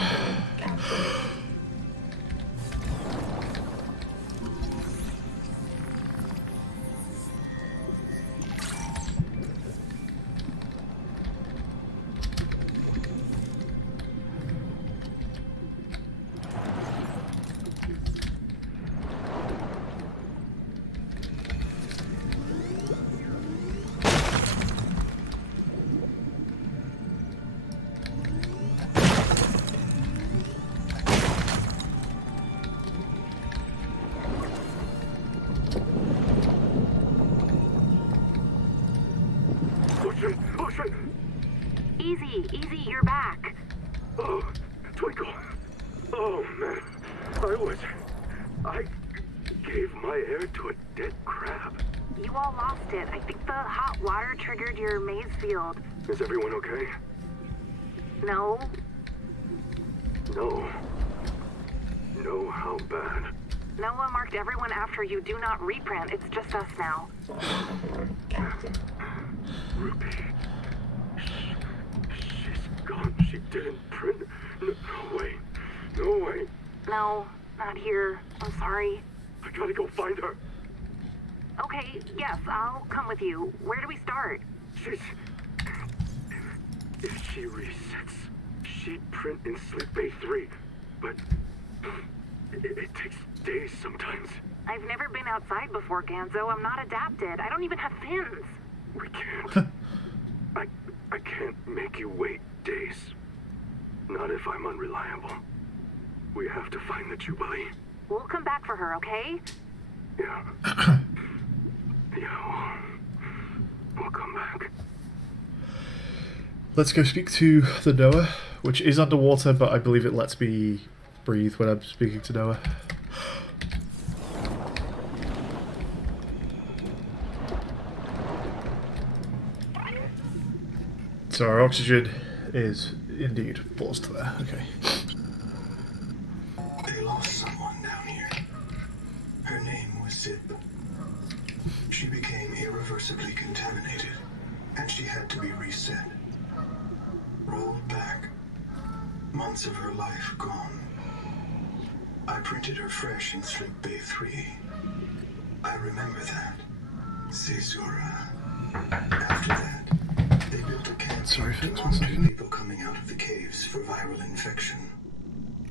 Easy, you're back. Oh, Twinkle. Oh, man. I gave my air to a dead crab. You all lost it. I think the hot water triggered your maze field. Is everyone okay? No? No. No, how bad? Noah marked everyone after you. Do not reprint. It's just us now. Ruby. She's gone. She didn't print. No way. No way. No, not here. I'm sorry. I gotta go find her. Okay, yes, I'll come with you. Where do we start? If she resets, she'd print in Sleep Bay 3. But it takes days sometimes. I've never been outside before, Ganzo. I'm not adapted. I don't even have fins. We can't. I can't make you wait days. Not if I'm unreliable. We have to find the Jubilee. We'll come back for her, okay? Yeah. Yeah, we'll come back. Let's go speak to the Noah, which is underwater, but I believe it lets me breathe when I'm speaking to Noah. So our oxygen is indeed paused there. Okay. They lost someone down here. Her name was Zip. irreversibly contaminated, and she had to be reset. Rolled back. Months of her life gone. I printed her fresh in Sleep Bay 3. I remember that. Caesura. After that, they built a camp Sorry, to Fitz, one monitor second. people coming out of the caves for viral infection.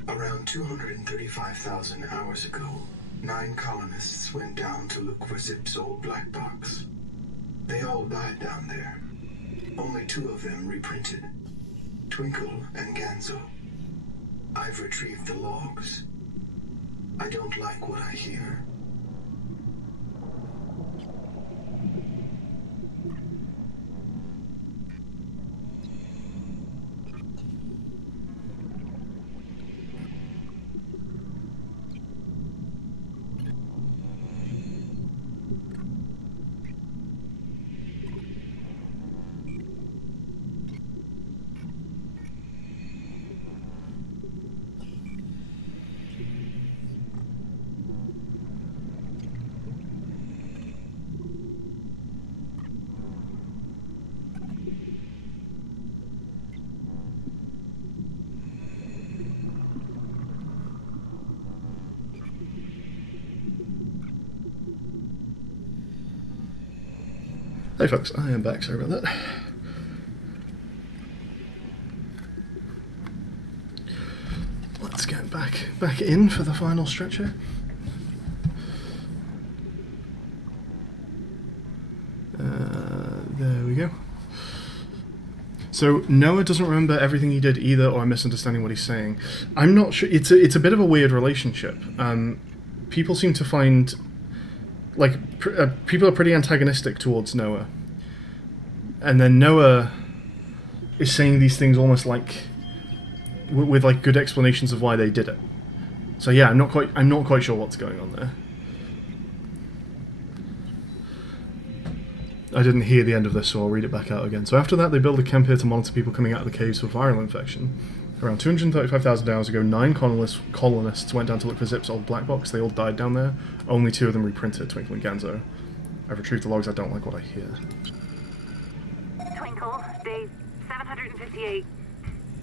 Around 235,000 hours ago, 9 colonists went down to look for Zip's old black box. They all died down there. Only 2 of them reprinted. Twinkle and Ganzo. I've retrieved the logs. I don't like what I hear. Hey folks, I am back, sorry about that. Let's get back in for the final stretch here. There we go. So Noah doesn't remember everything he did either, or I'm misunderstanding what he's saying. I'm not sure. It's a bit of a weird relationship. People seem to find, like, people are pretty antagonistic towards Noah, and then Noah is saying these things almost like with like good explanations of why they did it. So yeah, I'm not quite sure what's going on there. I didn't hear the end of this, so I'll read it back out again. So after that, they built a camp here to monitor people coming out of the caves for viral infection. Around 235,000 hours ago, 9 colonists went down to look for Zip's old black box. They all died down there. Only 2 of them reprinted, Twinkle and Ganzo. I've retrieved the logs. I don't like what I hear. Twinkle, day 758.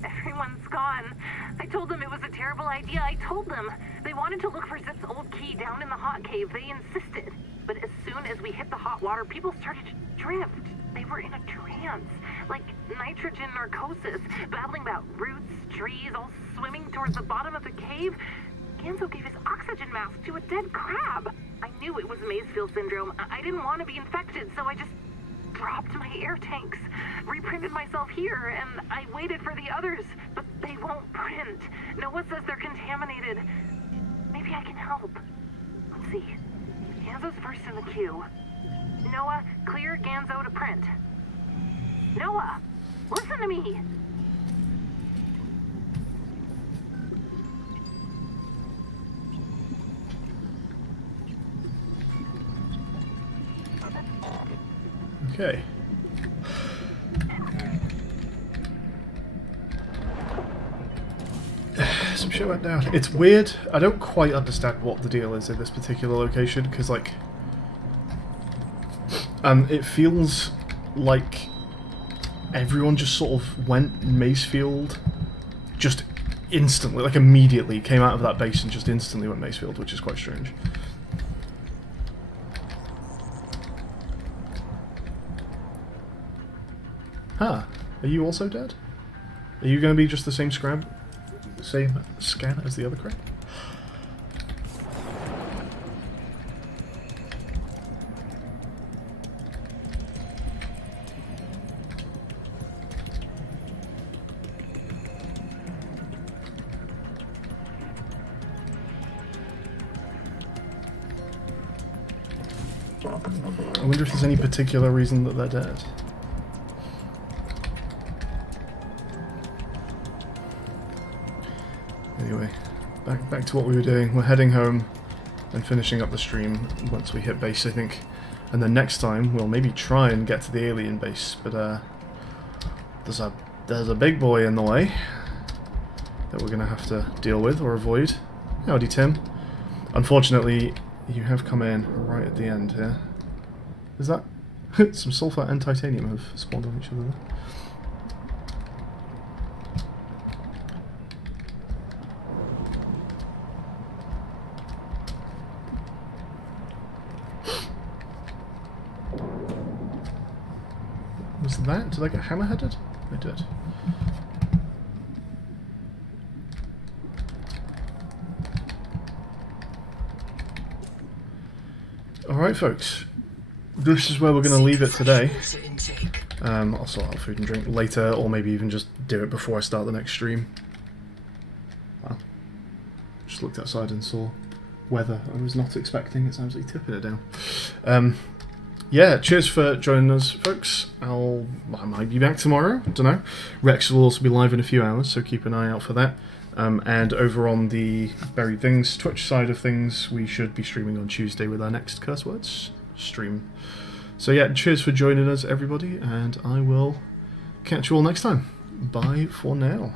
Everyone's gone. I told them it was a terrible idea. I told them. They wanted to look for Zip's old key down in the hot cave. They insisted. But as soon as we hit the hot water, people started to drift. They were in a trance, like nitrogen narcosis, babbling about roots, trees, all swimming towards the bottom of the cave. Ganzo gave his oxygen mask to a dead crab. I knew it was Maysfield syndrome. I didn't want to be infected, so I just dropped my air tanks, reprinted myself here, and I waited for the others, but they won't print. Noah says they're contaminated. Maybe I can help. Let's see. Ganzo's first in the queue. Noah, clear Ganzo to print. Noah, listen to me. Okay. Some shit went down. It's weird. I don't quite understand what the deal is in this particular location, because, like, it feels like everyone just sort of went Macefield just instantly, like immediately came out of that base and just instantly went Macefield, which is quite strange. Huh. Are you also dead? Are you going to be just the same scan as the other crate? I wonder if there's any particular reason that they're dead. Anyway, back to what we were doing. We're heading home and finishing up the stream once we hit base, I think. And then next time we'll maybe try and get to the alien base, but there's a big boy in the way that we're gonna have to deal with or avoid. Howdy, Tim. Unfortunately, you have come in right at the end here. Is that Some sulfur and titanium have spawned on each other. Was that? Did I get hammerheaded? I did. Alright folks, this is where we're going to leave it today. I'll sort out food and drink later, or maybe even just do it before I start the next stream. Wow. Just looked outside and saw weather I was not expecting. It's absolutely tipping it down. Yeah, cheers for joining us, folks. I might be back tomorrow, I don't know. Rex will also be live in a few hours, so keep an eye out for that. And over on the Buried Things Twitch side of things, we should be streaming on Tuesday with our next Curse Words stream. So yeah, cheers for joining us, everybody, and I will catch you all next time. Bye for now.